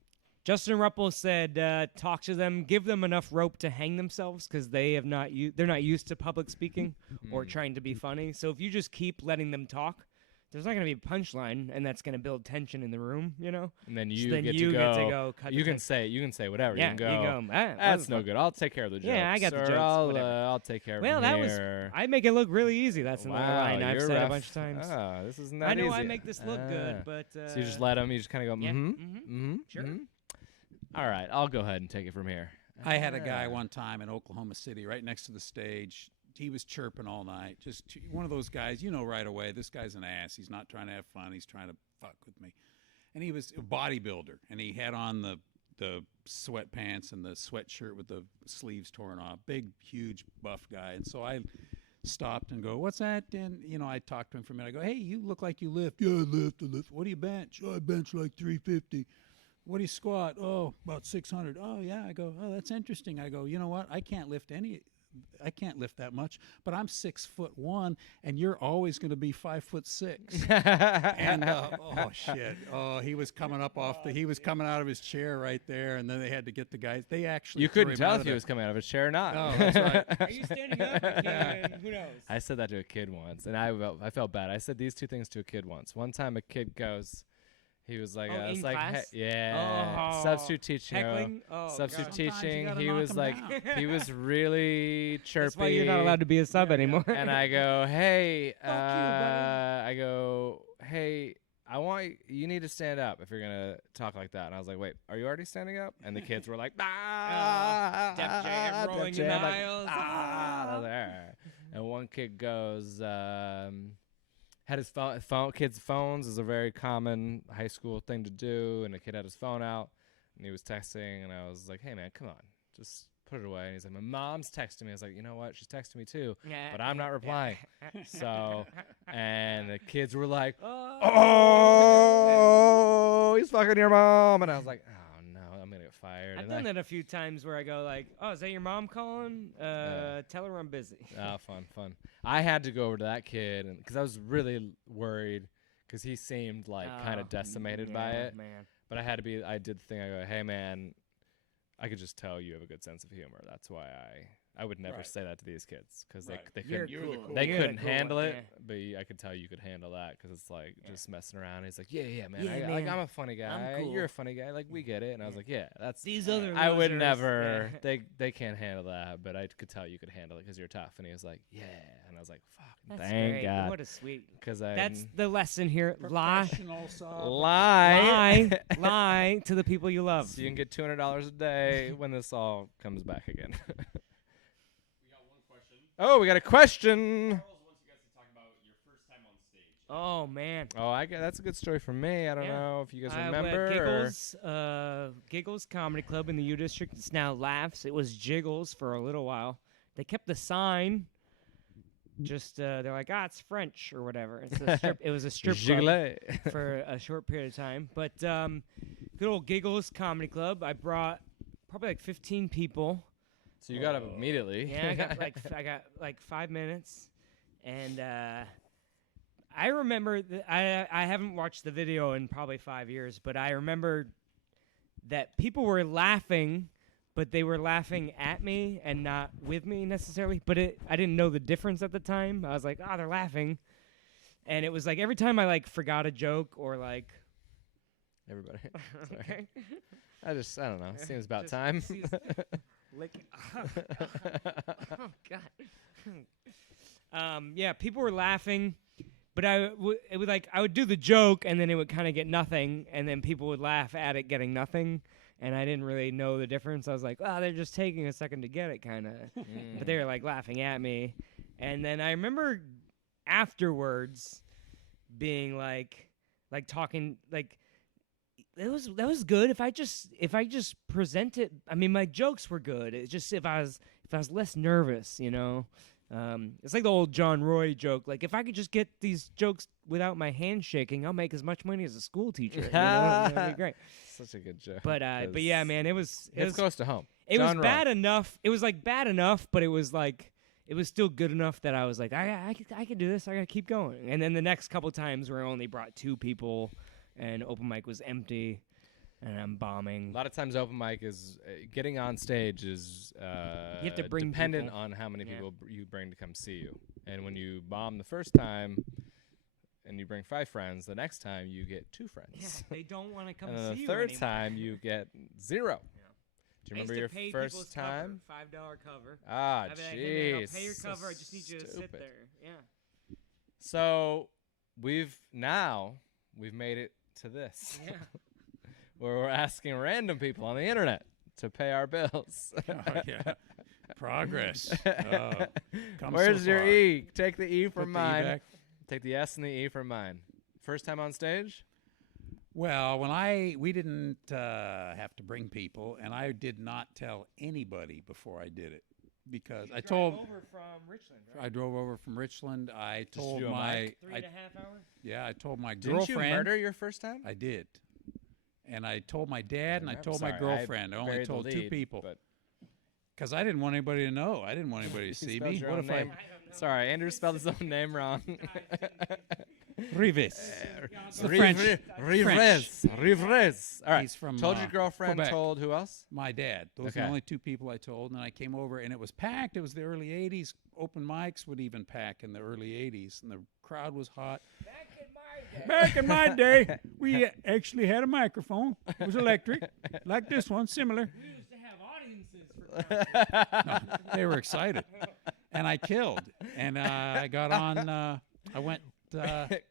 Justin Ruppel said, "Talk to them, give them enough rope to hang themselves because they're not used to public speaking or trying to be funny. So if you just keep letting them talk, there's not gonna be a punchline, and that's gonna build tension in the room, you know. And then So you then get you to get go. to go cut You the can say whatever. Yeah, you can go. "Ah, That's no good. I'll take care of the jokes. Yeah, I got the or jokes, I'll, whatever." I'll take care of Well, them that was. here. I make it look really easy. That's another Wow, line I've you're said a rough. bunch of times. Ah, this isn't that I know easy. I make this look good, but so you just let them. You just kind of go. yeah, Sure. sure. All right, I'll go ahead and take it from here. I had a guy one time in Oklahoma City, right next to the stage. He was chirping all night. Just one of those guys, you know right away, this guy's an ass. He's not trying to have fun. He's trying to fuck with me. And he was a bodybuilder, and he had on the sweatpants and the sweatshirt with the sleeves torn off. Big, huge, buff guy. And so I stopped and go, "What's that?" And, I talked to him for a minute. I go, "Hey, you look like you lift." "Yeah, I lift. What do you bench?" "Oh, I bench like 350. "What do you squat?" "Oh, about 600. "Oh, yeah." I go, "Oh, that's interesting." I go, "You know what? I can't lift that much, but I'm 6'1", and you're always going to be 5'6". And oh shit! Oh, he was coming out of his chair right there, and then they had to get the guys. They actually You threw couldn't him tell out if of he the- was coming out of his chair or not. Oh, that's right. Are you standing up? Who knows? I said that to a kid once, and I felt bad. I said these two things to a kid once. One time, a kid goes, he was like, Oh, it's in like, class? yeah, Oh, substitute teaching. Heckling? Oh, Substitute God. Sometimes you teaching. gotta He knock was 'em like, down. he was really chirpy. That's why you're not allowed to be a sub anymore. And I go, hey, Fuck you, buddy. I go, hey, you need to stand up if you're gonna talk like that. And I was like, wait, are you already standing up? And the kids were like, Def Jam rolling in the Jam, like, aisles. I was like, all right. And one kid goes, had his phone. Kids' phones is a very common high school thing to do. And the kid had his phone out, and he was texting. And I was like, hey, man, come on, just put it away. And he's like, my mom's texting me. I was like, you know what? She's texting me too, but I'm not replying. So, and the kids were like, oh, he's fucking your mom. And I was like, oh, no, I'm going to get fired. I've And done that a few times where I go like, "Oh, is that your mom calling? Tell her I'm busy." Oh, fun. I had to go over to that kid because I was really worried because he seemed like kind of decimated by it. Man. But I did the thing. I go, hey, man, I could just tell you have a good sense of humor. That's why I would never Right. say that to these kids because Right. they You're couldn't. You're the cool. cool They You're couldn't the cool handle one, it, yeah. but I could tell you could handle that because it's like just messing around. He's like, yeah, man. Yeah, Like, man. I'm a funny guy. cool. You're a funny guy. Like, we get it. And I was like, yeah, that's. These other I would losers, never. yeah. They can't handle that, but I could tell you could handle it because you're tough. And he was like, yeah. And I was like, fuck, That's thank great. God. What a sweet. Because That's the lesson here. Lie. Professional sub. lie. Lie to the people you love. So you can get $200 a day when this all comes back again. We got one question. Oh, we got a question. Charles wants you guys to talk about your first time on stage. Oh man. Oh, that's a good story for me. I don't Yeah. know if you guys I remember. went or- Giggles Comedy Club in the U District. It's now Laughs. It was Jiggles for a little while. They kept the sign. Just they're like, it's French or whatever. It's a strip. It was a strip club Gilet. for a short period of time. But good old Giggles Comedy Club. I brought probably like 15 people. So you got up immediately. Yeah, I got like 5 minutes, and I remember I haven't watched the video in probably 5 years, but I remember that people were laughing, but they were laughing at me and not with me necessarily. But I didn't know the difference at the time. I was like, they're laughing, and it was like every time I like forgot a joke or like. Everybody. Sorry. Okay. I don't know. It seems about time. Lick. Oh God. Yeah, people were laughing, but it would like I would do the joke and then it would kind of get nothing, and then people would laugh at it getting nothing, and I didn't really know the difference. I was like, they're just taking a second to get it, kind of, but they were like laughing at me, and then I remember afterwards being like talking like. That was good. If I just present it, I mean, my jokes were good. It's just if I was less nervous, you know. It's like the old John Roy joke. Like if I could just get these jokes without my hand shaking, I'll make as much money as a school teacher. You know? That'd be great. Such a good joke. But yeah, man, it was close to home. It John was Roy. bad enough. It was like bad enough, but it was still good enough that I was like, I can do this. I gotta keep going. And then the next couple times where I only brought 2 people. And open mic was empty, and I'm bombing. A lot of times, open mic is getting on stage is You have to bring dependent people. on how many Yeah. people you bring to come see you. And when you bomb the first time, and you bring 5 friends, the next time you get 2 friends. Yeah, they don't want to come And see then the you third anymore. time you get 0. Do you I used remember to your pay first people's time? cover, $5 cover. Ah, I'd be like, hey man, I'll jeez. pay your so cover. I just need you to sit stupid. there. Yeah. So we've made it to this, Yeah. where we're asking random people on the internet to pay our bills. Oh, yeah. Progress. Oh, come Where's so your far. E? Take the E Put from the E mine. back. Take the S and the E from mine. First time on stage? Well, we didn't have to bring people, and I did not tell anybody before I did it because I told. over from Richland, right? I drove over from Richland. I told do a my mic? 3.5 hours. I told my Didn't girlfriend. you murder your first time? I did, and I told my dad, and I I'm told sorry, my girlfriend. I only buried the told 2 lead, people but because I didn't want anybody to know. I didn't want anybody to you see spelled me. your What own if I? name. Sorry, Andrew spelled his own name wrong. Rives. It's the French. Rives. All right. He's from, told your girlfriend. Quebec. Told who else? My dad. Those are Okay. the only 2 people I told, and I came over, and it was packed. It was the early '80s. Open mics would even pack in the early '80s, and the crowd was hot. Back in my day, we actually had a microphone. It was electric, like this one, similar. We used to have audiences for They were excited, and I killed. And I got on. I went.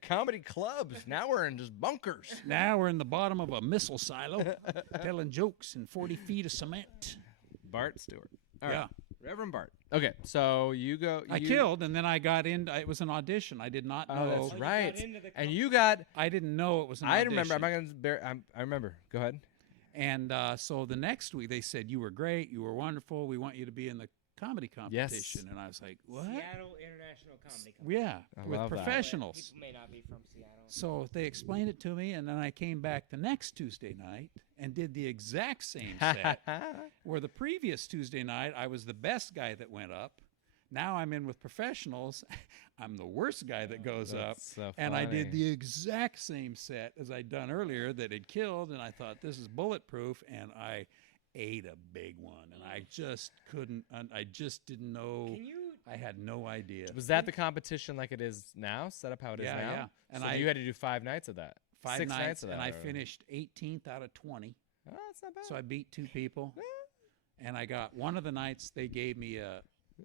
Comedy clubs. Now we're in just bunkers. Now we're in the bottom of a missile silo, telling jokes in 40 feet of cement. Bart Stewart. All Yeah. right. Reverend Bart. Okay, so you go. I killed, and then I got in. It was an audition. I did not know. Oh, that's got right. into the And you got. I didn't know it was an I audition. remember. I'm not gonna. I remember. Go ahead. And so the next week they said, you were great, you were wonderful, we want you to be in the comedy competition. And I was like, what? Seattle International Comedy Company. Yeah, I with love that. professionals. People may not be from Seattle. So they explained it to me, and then I came back the next Tuesday night and did the exact same set. Where the previous Tuesday night, I was the best guy that went up. Now I'm in with professionals. I'm the worst guy that goes up. That's so And I did funny. the exact same set as I'd done earlier that had killed. And I thought, this is bulletproof. And I ate a big one. And I just couldn't, I just didn't know. Can you? I had no idea. Was that the competition like it is now? Set up how it is Yeah, now? yeah. And so I- you had to do 5 nights of that. 5 6 nights, of that. and I or- finished 18th out of 20. Oh, that's not bad. So I beat 2 people. And I got one of the nights they gave me a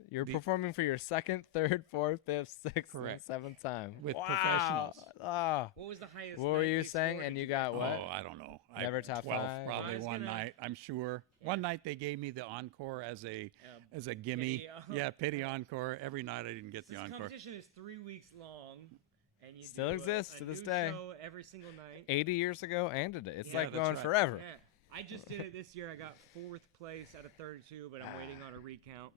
You're the- performing for your 2nd, 3rd, 4th, 5th, 6th, and Correct. 7th time. With Wow. professionals. Ah. What was the highest? What were night you saying? scored? And you got what? Oh, I don't know. Never top 12 5? probably I was one gonna- night, I'm sure. One night they gave me the encore as a gimme. pity, Yeah, pity encore. Every night I didn't get the This encore. competition is 3 weeks long, and you Still do exists a to this new day. show every single night. 80 years ago and today. It's Yeah, like that's going right. forever. Yeah. I just did it this year. I got 4th place out of 32, but I'm waiting on a recount.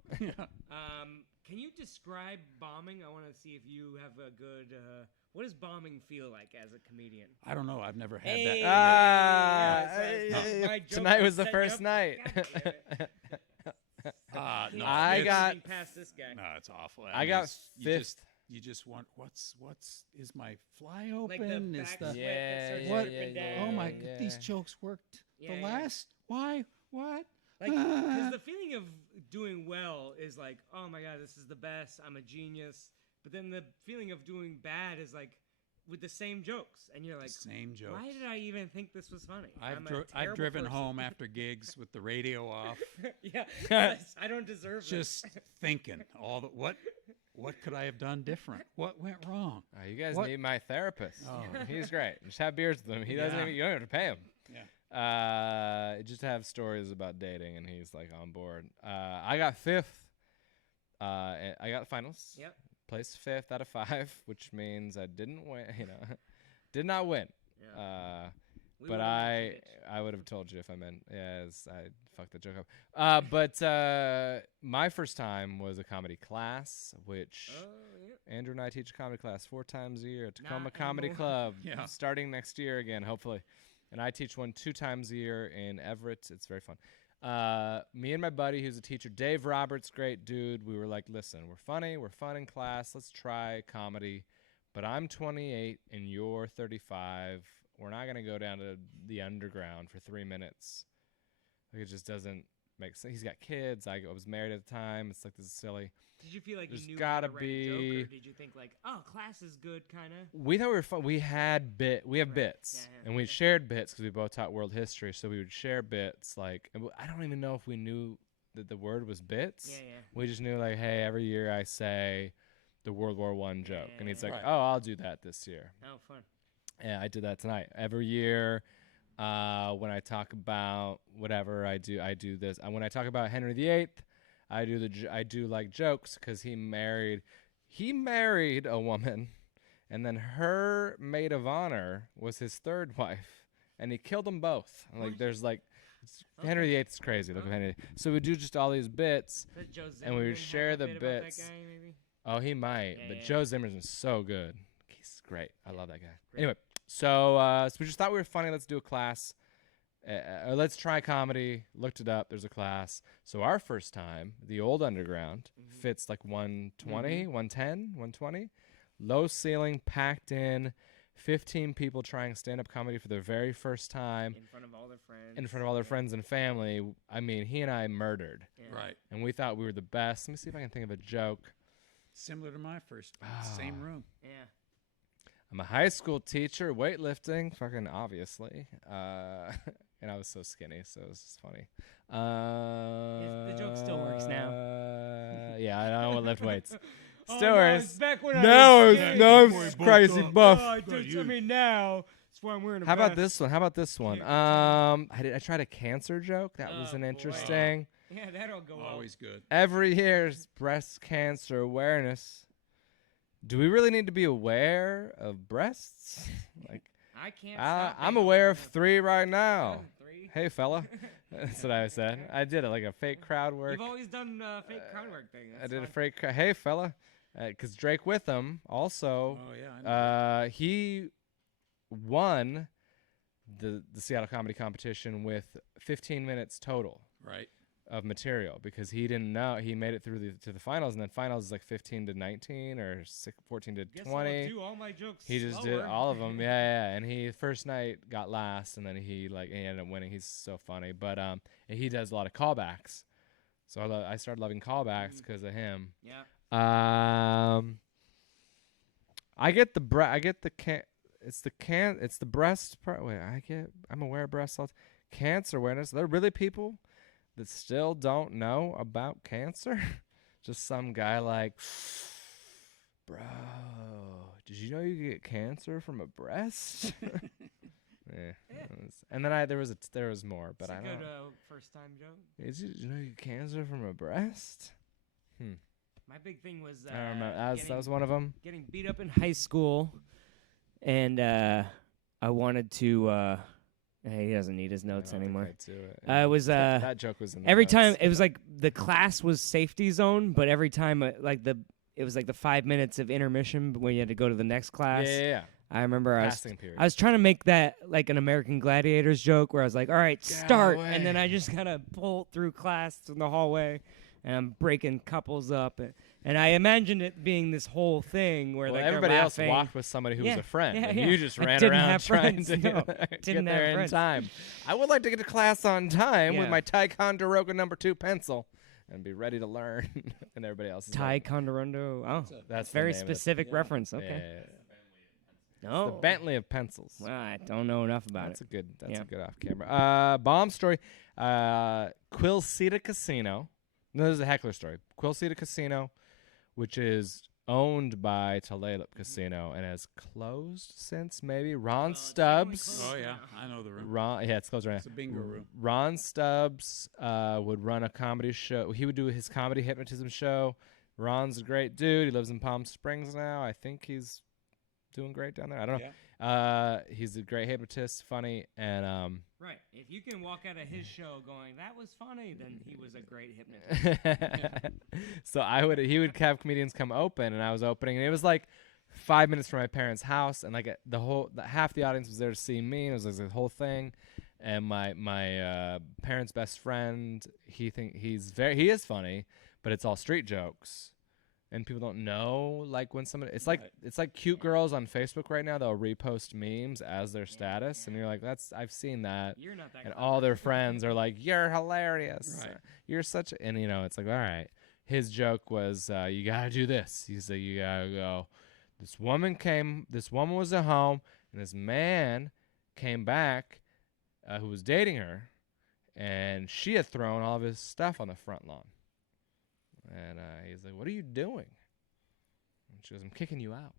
Can you describe bombing? I want to see if you have a good. What does bombing feel like as a comedian? I don't know. I've never had Hey. that. Ah, Yeah, it's my joke. tonight I'm was the setting first up- night. God damn it. No, I it's- got- past this guy. No, it's awful. I mean, got it's- 5th. You just want what's is my fly Like open? the Is back the sweat Yeah, that starts yeah, what? dripping yeah, down. Oh my! yeah. These jokes worked. Yeah, The yeah. last? Why? What? Like, because the feeling of doing well is like, oh my god, this is the best. I'm a genius. But then the feeling of doing bad is like with the same jokes, and you're like, Same jokes. why did I even think this was funny? I'm a I've terrible driven person. home after gigs with the radio off, Yeah, yes, I don't deserve just thinking all the what could I have done different? What went wrong? Oh, you guys What? need my therapist. Oh. He's great. Just have beers with him. He doesn't Yeah. even, you don't have to pay him. Yeah. Just have stories about dating, and he's like on board. I got 5th. I got finals. Yep. Placed 5th out of 5, which means I didn't win. Did not win. Yeah. We But would've mentioned it. I would have told you if I meant. Yes, I fucked the joke up. But my first time was a comedy class, which Oh, yeah. Andrew and I teach a comedy class 4 times a year at Tacoma Not Comedy anymore. Club, Yeah. starting next year again, hopefully. And I teach one 2 times a year in Everett. It's very fun. Me and my buddy, who's a teacher, Dave Roberts, great dude. We were like, listen, we're funny, we're fun in class. Let's try comedy. But I'm 28 and you're 35. We're not gonna go down to the underground for 3 minutes. Like, it just doesn't makes sense. He's got kids. I was married at the time. It's like, this is silly. Did you feel like There's you knew gotta how to write a joke, be- or did you think like, oh, class is good, kind of? We thought we were fun. We have Right. bits, Yeah, and we okay. shared bits because we both taught world history. So we would share bits. Like, and I don't even know if we knew that the word was bits. Yeah, yeah. We just knew like, hey, every year I say the World War I joke, and he's like, Right. oh, I'll do that this year. Oh, fun. Yeah, I did that tonight. Every year, when I talk about whatever I do this. When I talk about Henry VIII, I do like jokes because he married a woman, and then her maid of honor was his third wife, and he killed them both. Like, there's like, Henry VIII is crazy. Look at Henry. So we do just all these bits, Does Joe and we Zimmerman would share have a the bit about bits. that guy, maybe? Oh, he might, Yeah, but yeah. Joe Zimmerman's so good. He's great. I love that guy. Anyway, so we just thought we were funny. Let's do a class. Let's try comedy. Looked it up. There's a class. So our first time, the old underground, fits like 120, 110, 120. Low ceiling, packed in. 15 people trying stand-up comedy for their very first time In front of all their friends. in front of all their friends and family. I mean, he and I murdered. Yeah. Right. And we thought we were the best. Let me see if I can think of a joke. Similar to my first one. Ah. Same room. Yeah. I'm a high school teacher, weightlifting, fucking obviously. And I was so skinny, so it was just funny. the joke still works now. Yeah, I don't lift weights. Oh, Still no, works. it's back when Now I was it's skinny. now I'm Boy, crazy bulked buff. Oh, dude, I mean, now that's why I'm wearing a How about vest. this one? How about this one? Yeah. I tried a cancer joke. That was Oh, an boy. interesting. Yeah, that'll go well. Always good. Every year's breast cancer awareness. Do we really need to be aware of breasts? Like, I can't stop I'm being aware of of 3 right now. 3. Hey, fella. That's what I said. I did it like a fake crowd work. You've always done fake crowd work thing. I did a fake hey, fella. Because Drake with him also, Oh, yeah. I know. he won the Seattle comedy competition with 15 minutes total Right. of material because he didn't know. He made it through to the finals, and then finals is like 15 to 19 or 14 to Guess 20. I'll do all my jokes He just did slower. all of them. Yeah. And he first night got last, and then he ended up winning. He's so funny, but he does a lot of callbacks. So I started loving callbacks because of him. Yeah. I get the it's the breast part. Wait, I'm aware of breast health, cancer awareness. There are really people that still don't know about cancer. Just some guy like, bro, did you know you get cancer from a breast? Yeah. And then there was more, but It's I a don't. good first time joke. Did you know you get cancer from a breast? My big thing was I don't remember. That was one of them. getting beat up in high school, and I wanted to. He doesn't need his notes anymore. I was that joke was in the every notes. time it was like the class was safety zone, but every time it was like the 5 minutes of intermission when you had to go to the next class. Yeah. I remember Passing period. I was trying to make that like an American Gladiators joke where I was like, all right, start. away. And then I just kind of pull through class in the hallway and I'm breaking couples up. And I imagined it being this whole thing where Well, like everybody they're else laughing. walked with somebody who was Yeah, a friend, yeah, and yeah. you just I ran didn't around have trying friends, to no. get Didn't there have in friends. time. I would like to get to class on time with Yeah. my Ticonderoga #2 pencil and be ready to learn. And everybody else is Ty like, Conderondo. Oh, that's the very name of it. specific Yeah. reference. Yeah, Okay. yeah, yeah. No. The Bentley of pencils. Well, I don't know enough about That's it. a Yeah. good off camera. Bomb story. Quilceda Casino. No, this is a heckler story. Quilceda Casino, which is owned by Tulalip Casino and has closed since maybe. Ron it's definitely Stubbs. closed. Oh, yeah. I know the room. Yeah, it's closed right It's a bingo room. Ron Stubbs would run a comedy show. He would do his comedy hypnotism show. Ron's a great dude. He lives in Palm Springs now. I think he's doing great down there. I don't know. He's a great hypnotist, funny, and Right. If you can walk out of his show going, that was funny, then he was a great hypnotist. so he would have comedians come open, and I was opening, and it was like 5 minutes from my parents' house, and like half the audience was there to see me, and it was like the whole thing. And my parents' best friend, he is funny, but it's all street jokes. and people don't know, like, when somebody, it's like cute girls on Facebook right now, they'll repost memes as their status, and you're like, I've seen that. You're not that And clever. all their friends are like, you're hilarious. Right. You're such a, and it's like, all right. His joke was, you gotta do this. He said, you gotta go, this woman was at home, and this man came back, who was dating her, and she had thrown all of his stuff on the front lawn. And he's like, what are you doing? And she goes, I'm kicking you out.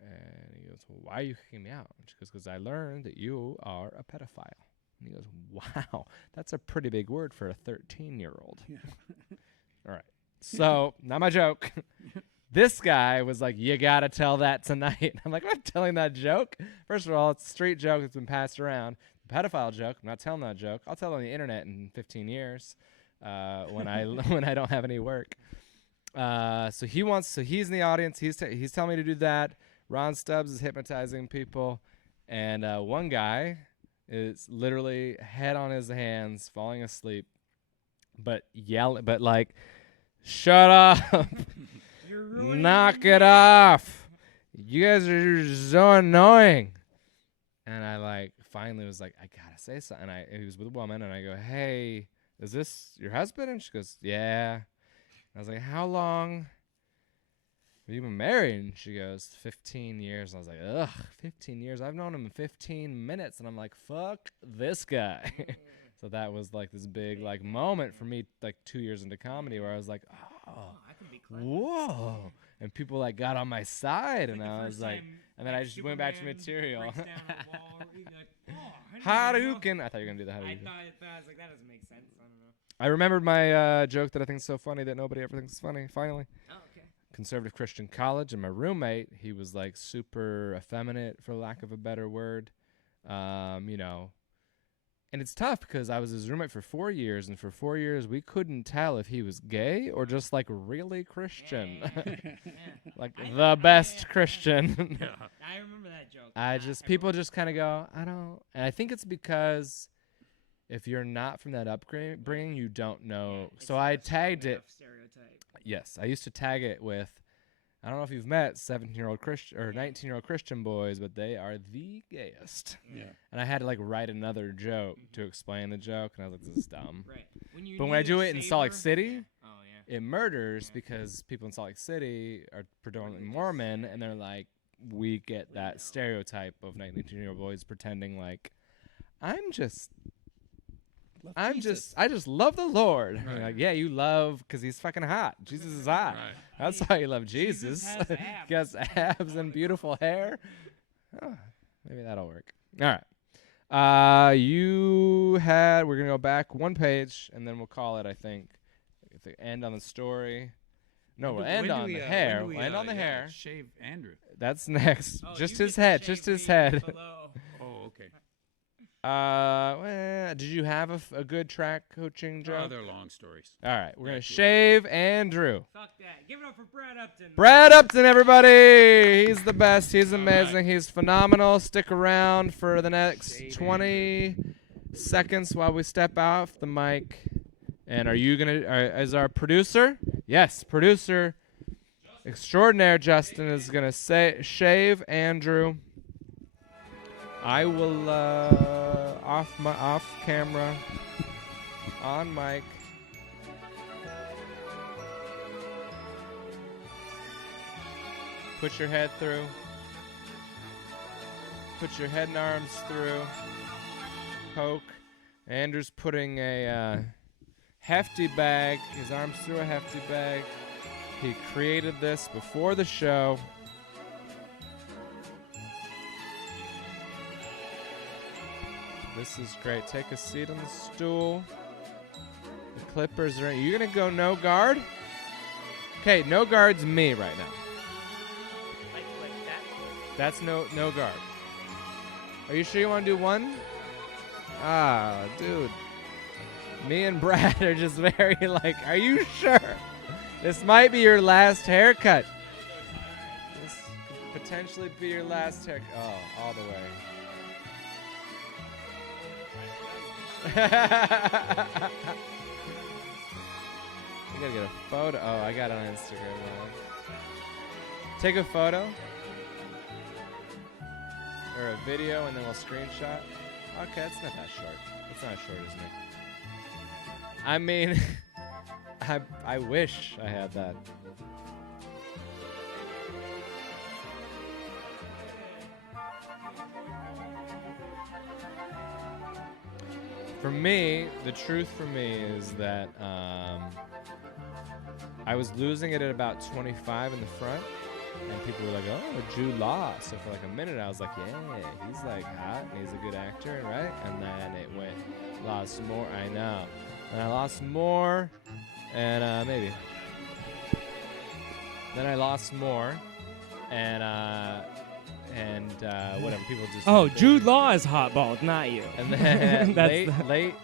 And he goes, well, why are you kicking me out? And she goes, because I learned that you are a pedophile. And he goes, wow, that's a pretty big word for a 13-year-old. Yeah. All right. So, not my joke. This guy was like, you got to tell that tonight. I'm like, I'm not telling that joke. First of all, it's a street joke that's been passed around. The pedophile joke, I'm not telling that joke. I'll tell it on the internet in 15 years when I don't have any work. So he's in the audience. He's telling me to do that. Ron Stubbs is hypnotizing people. And one guy is literally head on his hands, falling asleep, but like, shut up. Knock it off. You guys are so annoying. And I finally was like, I gotta say something. And he was with a woman, and I go, hey, is this your husband? And she goes, yeah. And I was like, how long have you been married? And she goes, 15 years. And I was like, ugh, 15 years. I've known him 15 minutes. And I'm like, fuck this guy. So that was like this big moment for me, like 2 years into comedy, where I was like, oh, I can be clever. whoa. And people like got on my side, and I was like, and then I just went back to material. Hadouken! I thought you were gonna do the Hadouken. I was like, that doesn't make sense. I don't know. I remembered my joke that I think is so funny that nobody ever thinks is funny. Finally, Oh, okay. conservative Christian college, and my roommate, he was like super effeminate, for lack of a better word, And it's tough because I was his roommate for 4 years, and for 4 years we couldn't tell if he was gay or just like really Christian, like the best Christian. I remember that joke. People just kind of go, I don't, and I think it's because if you're not from that upbringing, you don't know. So I tagged it. Stereotype. Yes, I used to tag it with, I don't know if you've met 17-year-old Christian or 19-year-old Christian boys, but they are the gayest. Yeah. And I had to like write another joke to explain the joke, and I was like, this is dumb. Right. But when I do it in Salt Lake City, Yeah. Oh yeah. it murders because people in Salt Lake City are predominantly Mormon, and they're like, we get that stereotype of 19-year-old boys pretending like, I just love the Lord. Right. And you're like, yeah, you love because he's fucking hot. Jesus is hot. Right. That's why you love Jesus. has abs. He has abs and beautiful hair. Oh, maybe that'll work. All right. We're going to go back one page, and then we'll call it, I think. If they end on the story. No, we'll end on the hair. We'll end on the hair. Shave Andrew. That's next. Oh, just you his get to head. shave Just his me head. below. Oh, okay. Did you have a good track coaching joke? Oh, they're long stories. All right, we're going to Thank you. shave Andrew. Fuck that. Give it up for Brad Upton. Brad Upton, everybody. He's the best. He's amazing. He's phenomenal. Stick around for the next Shave 20 seconds while we step off the mic. And are you going to, as our producer? Yes, producer extraordinaire Justin is going to shave Andrew. I will, off camera, on mic. Put your head through. Put your head and arms through. Poke. Andrew's putting a hefty bag, his arms through a hefty bag. He created this before the show. This is great. Take a seat on the stool. The clippers are. You gonna go no guard? Okay, no guard's me right now. Like that? That's no guard. Are you sure you want to do one? Ah, dude. Me and Brad are just very like, are you sure? This might be your last haircut. This could potentially be your last haircut. Oh, all the way. gotta get a photo. Oh, I got it on Instagram Live. Take a photo or a video, and then we'll screenshot. Okay, it's not that short. It's not as short as me. I mean, I wish I had that. For me, the truth for me is that I was losing it at about 25 in the front, and people were like, "Oh, Jude Law." So for like a minute, I was like, "Yeah, he's like hot, and he's a good actor, right?" And then it went, lost more. I know, and I lost more, and maybe. Then I lost more, and whatever. People just. Oh, Jude Law is hot bald, not you. And then That's late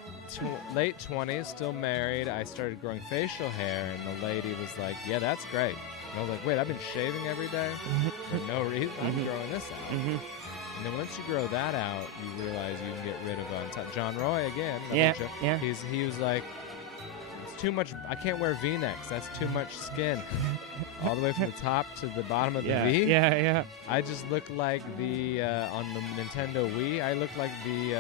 20s, still married. I started growing facial hair, and the lady was like, "Yeah, that's great." And I was like, "Wait, I've been shaving every day for no reason. I'm growing this out." And then once you grow that out, you realize you can get rid of John Roy again. Yeah, joke. yeah. He was like, "It's too much. I can't wear V-necks. That's too much skin." All the way from the top to the bottom of the V. Yeah. I just look like the on the Nintendo Wii. I look like the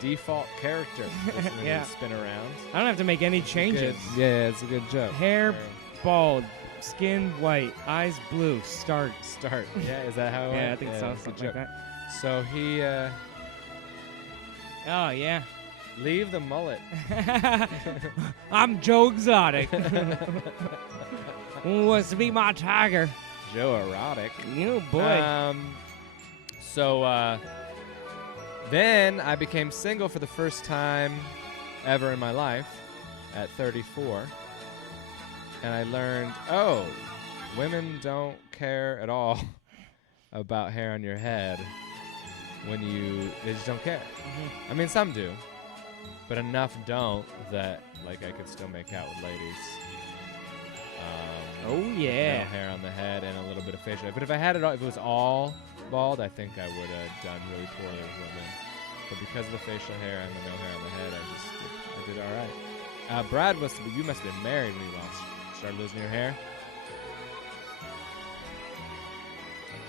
default character. When Yeah. you spin around. I don't have to make any changes. Yeah, it's a good joke. Hair bald, skin white, eyes blue. Start. Yeah, is that how? it Yeah, I went? think so. that's a Something joke. like So he that. Oh yeah. leave the mullet. I'm Joe Exotic. Who wants to be my tiger? Joe Erotic. You boy. So then I became single for the first time ever in my life at 34. And I learned, women don't care at all about hair on your head they just don't care. I mean, some do, but enough don't that, like, I could still make out with ladies. Oh yeah. No hair on the head and a little bit of facial hair. But if I had it all, if it was all bald, I think I would have done really poorly with women. But because of the facial hair and the no hair on the head, I did all right. Brad, you must have been married when you started losing your hair.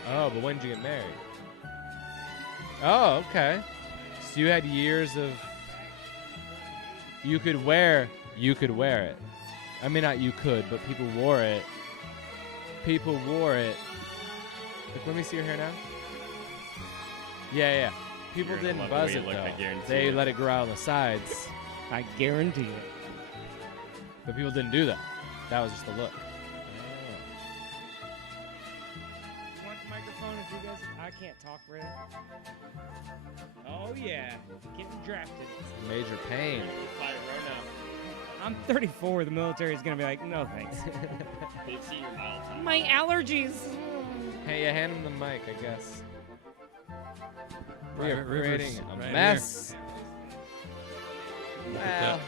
Oh, but when did you get married? Oh, okay. So you had years of. You could wear it. I mean, not you could, but people wore it. Look, let me see your hair now. Yeah. People You're gonna didn't love the way buzz you it look, though. I guarantee They it. let it grow out on the sides, I guarantee it. but people didn't do that. That was just the look. Want the microphone if you guys? I can't talk really. Oh yeah, getting drafted. Major pain. Fire Rona. I'm 34. The military is gonna be like, no thanks. They've seen your miles. My allergies. Hey, yeah, hand him the mic, I guess. We are Private Rivers, creating a right here. mess. Look Well,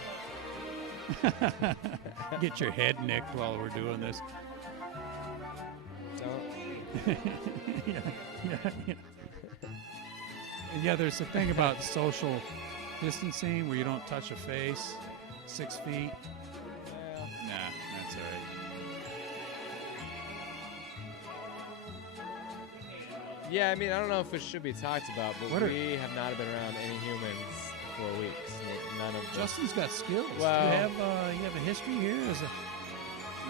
at that. Get your head nicked while we're doing this. don't. Yeah, there's a thing about social distancing where you don't touch a face 6 feet. Well, Nah, that's all right. yeah, I mean, I don't know if it should be talked about, but What are- we have not been around any humans for weeks. None of them. Justin's got skills. Well- you have a history here as a.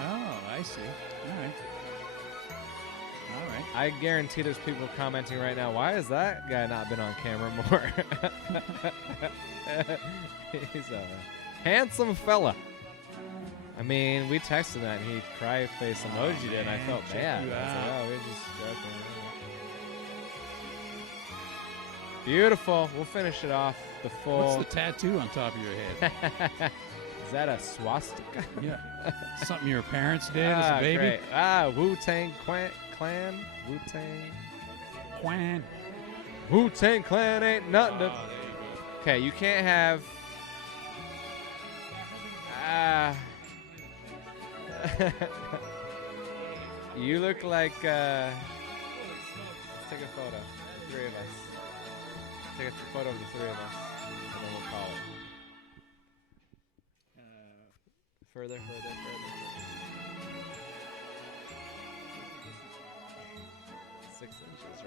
Oh, I see. All right. I guarantee there's people commenting right now, why has that guy not been on camera more? He's a handsome fella. I mean, we texted that and he cry face emoji it, and I man, felt check bad. you I was like, out. oh, we're just joking. Beautiful. We'll finish it off the full. What's the tattoo on top of your head? Is that a swastika? Yeah. Something your parents did as a baby? Great. Wu-Tang Clan. Wu-Tang. Quan. Wu-Tang Clan ain't nothing to. Oh, there you go. Okay, you can't have. You look like. Let's take a photo. The three of us. Take a photo of the three of us, and then we'll call it. Further. 6 inches,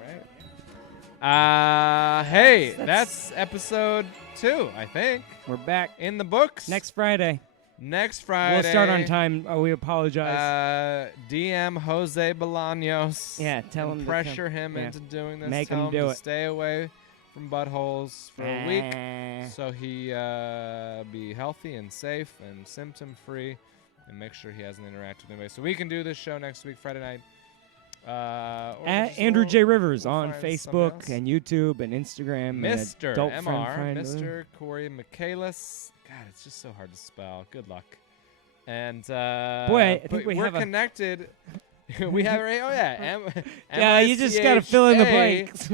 right? Hey, that's episode 2, I think. We're back In the books. next Friday. Next Friday. We'll start on time. Oh, we apologize. DM Jose Bolaños. Yeah, tell and him to pressure come. him Yeah. into doing this. Make Tell him do to it. stay away from buttholes for a week, so he be healthy and safe and symptom free, and make sure he hasn't interacted with anybody. So we can do this show next week, Friday night. Or At just Andrew we'll- J. Rivers we'll on find something Facebook else. and YouTube and Instagram. and Mr. adult MR, friend. Mr. Cory Michaelis. God, it's just so hard to spell. Good luck. And Boy, I think but we we're have a- connected. We have Yeah, you just gotta fill in the MICHA blanks.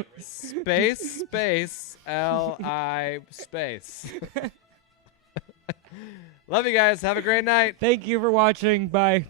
space LI space. Love you guys. Have a great night. Thank you for watching. Bye.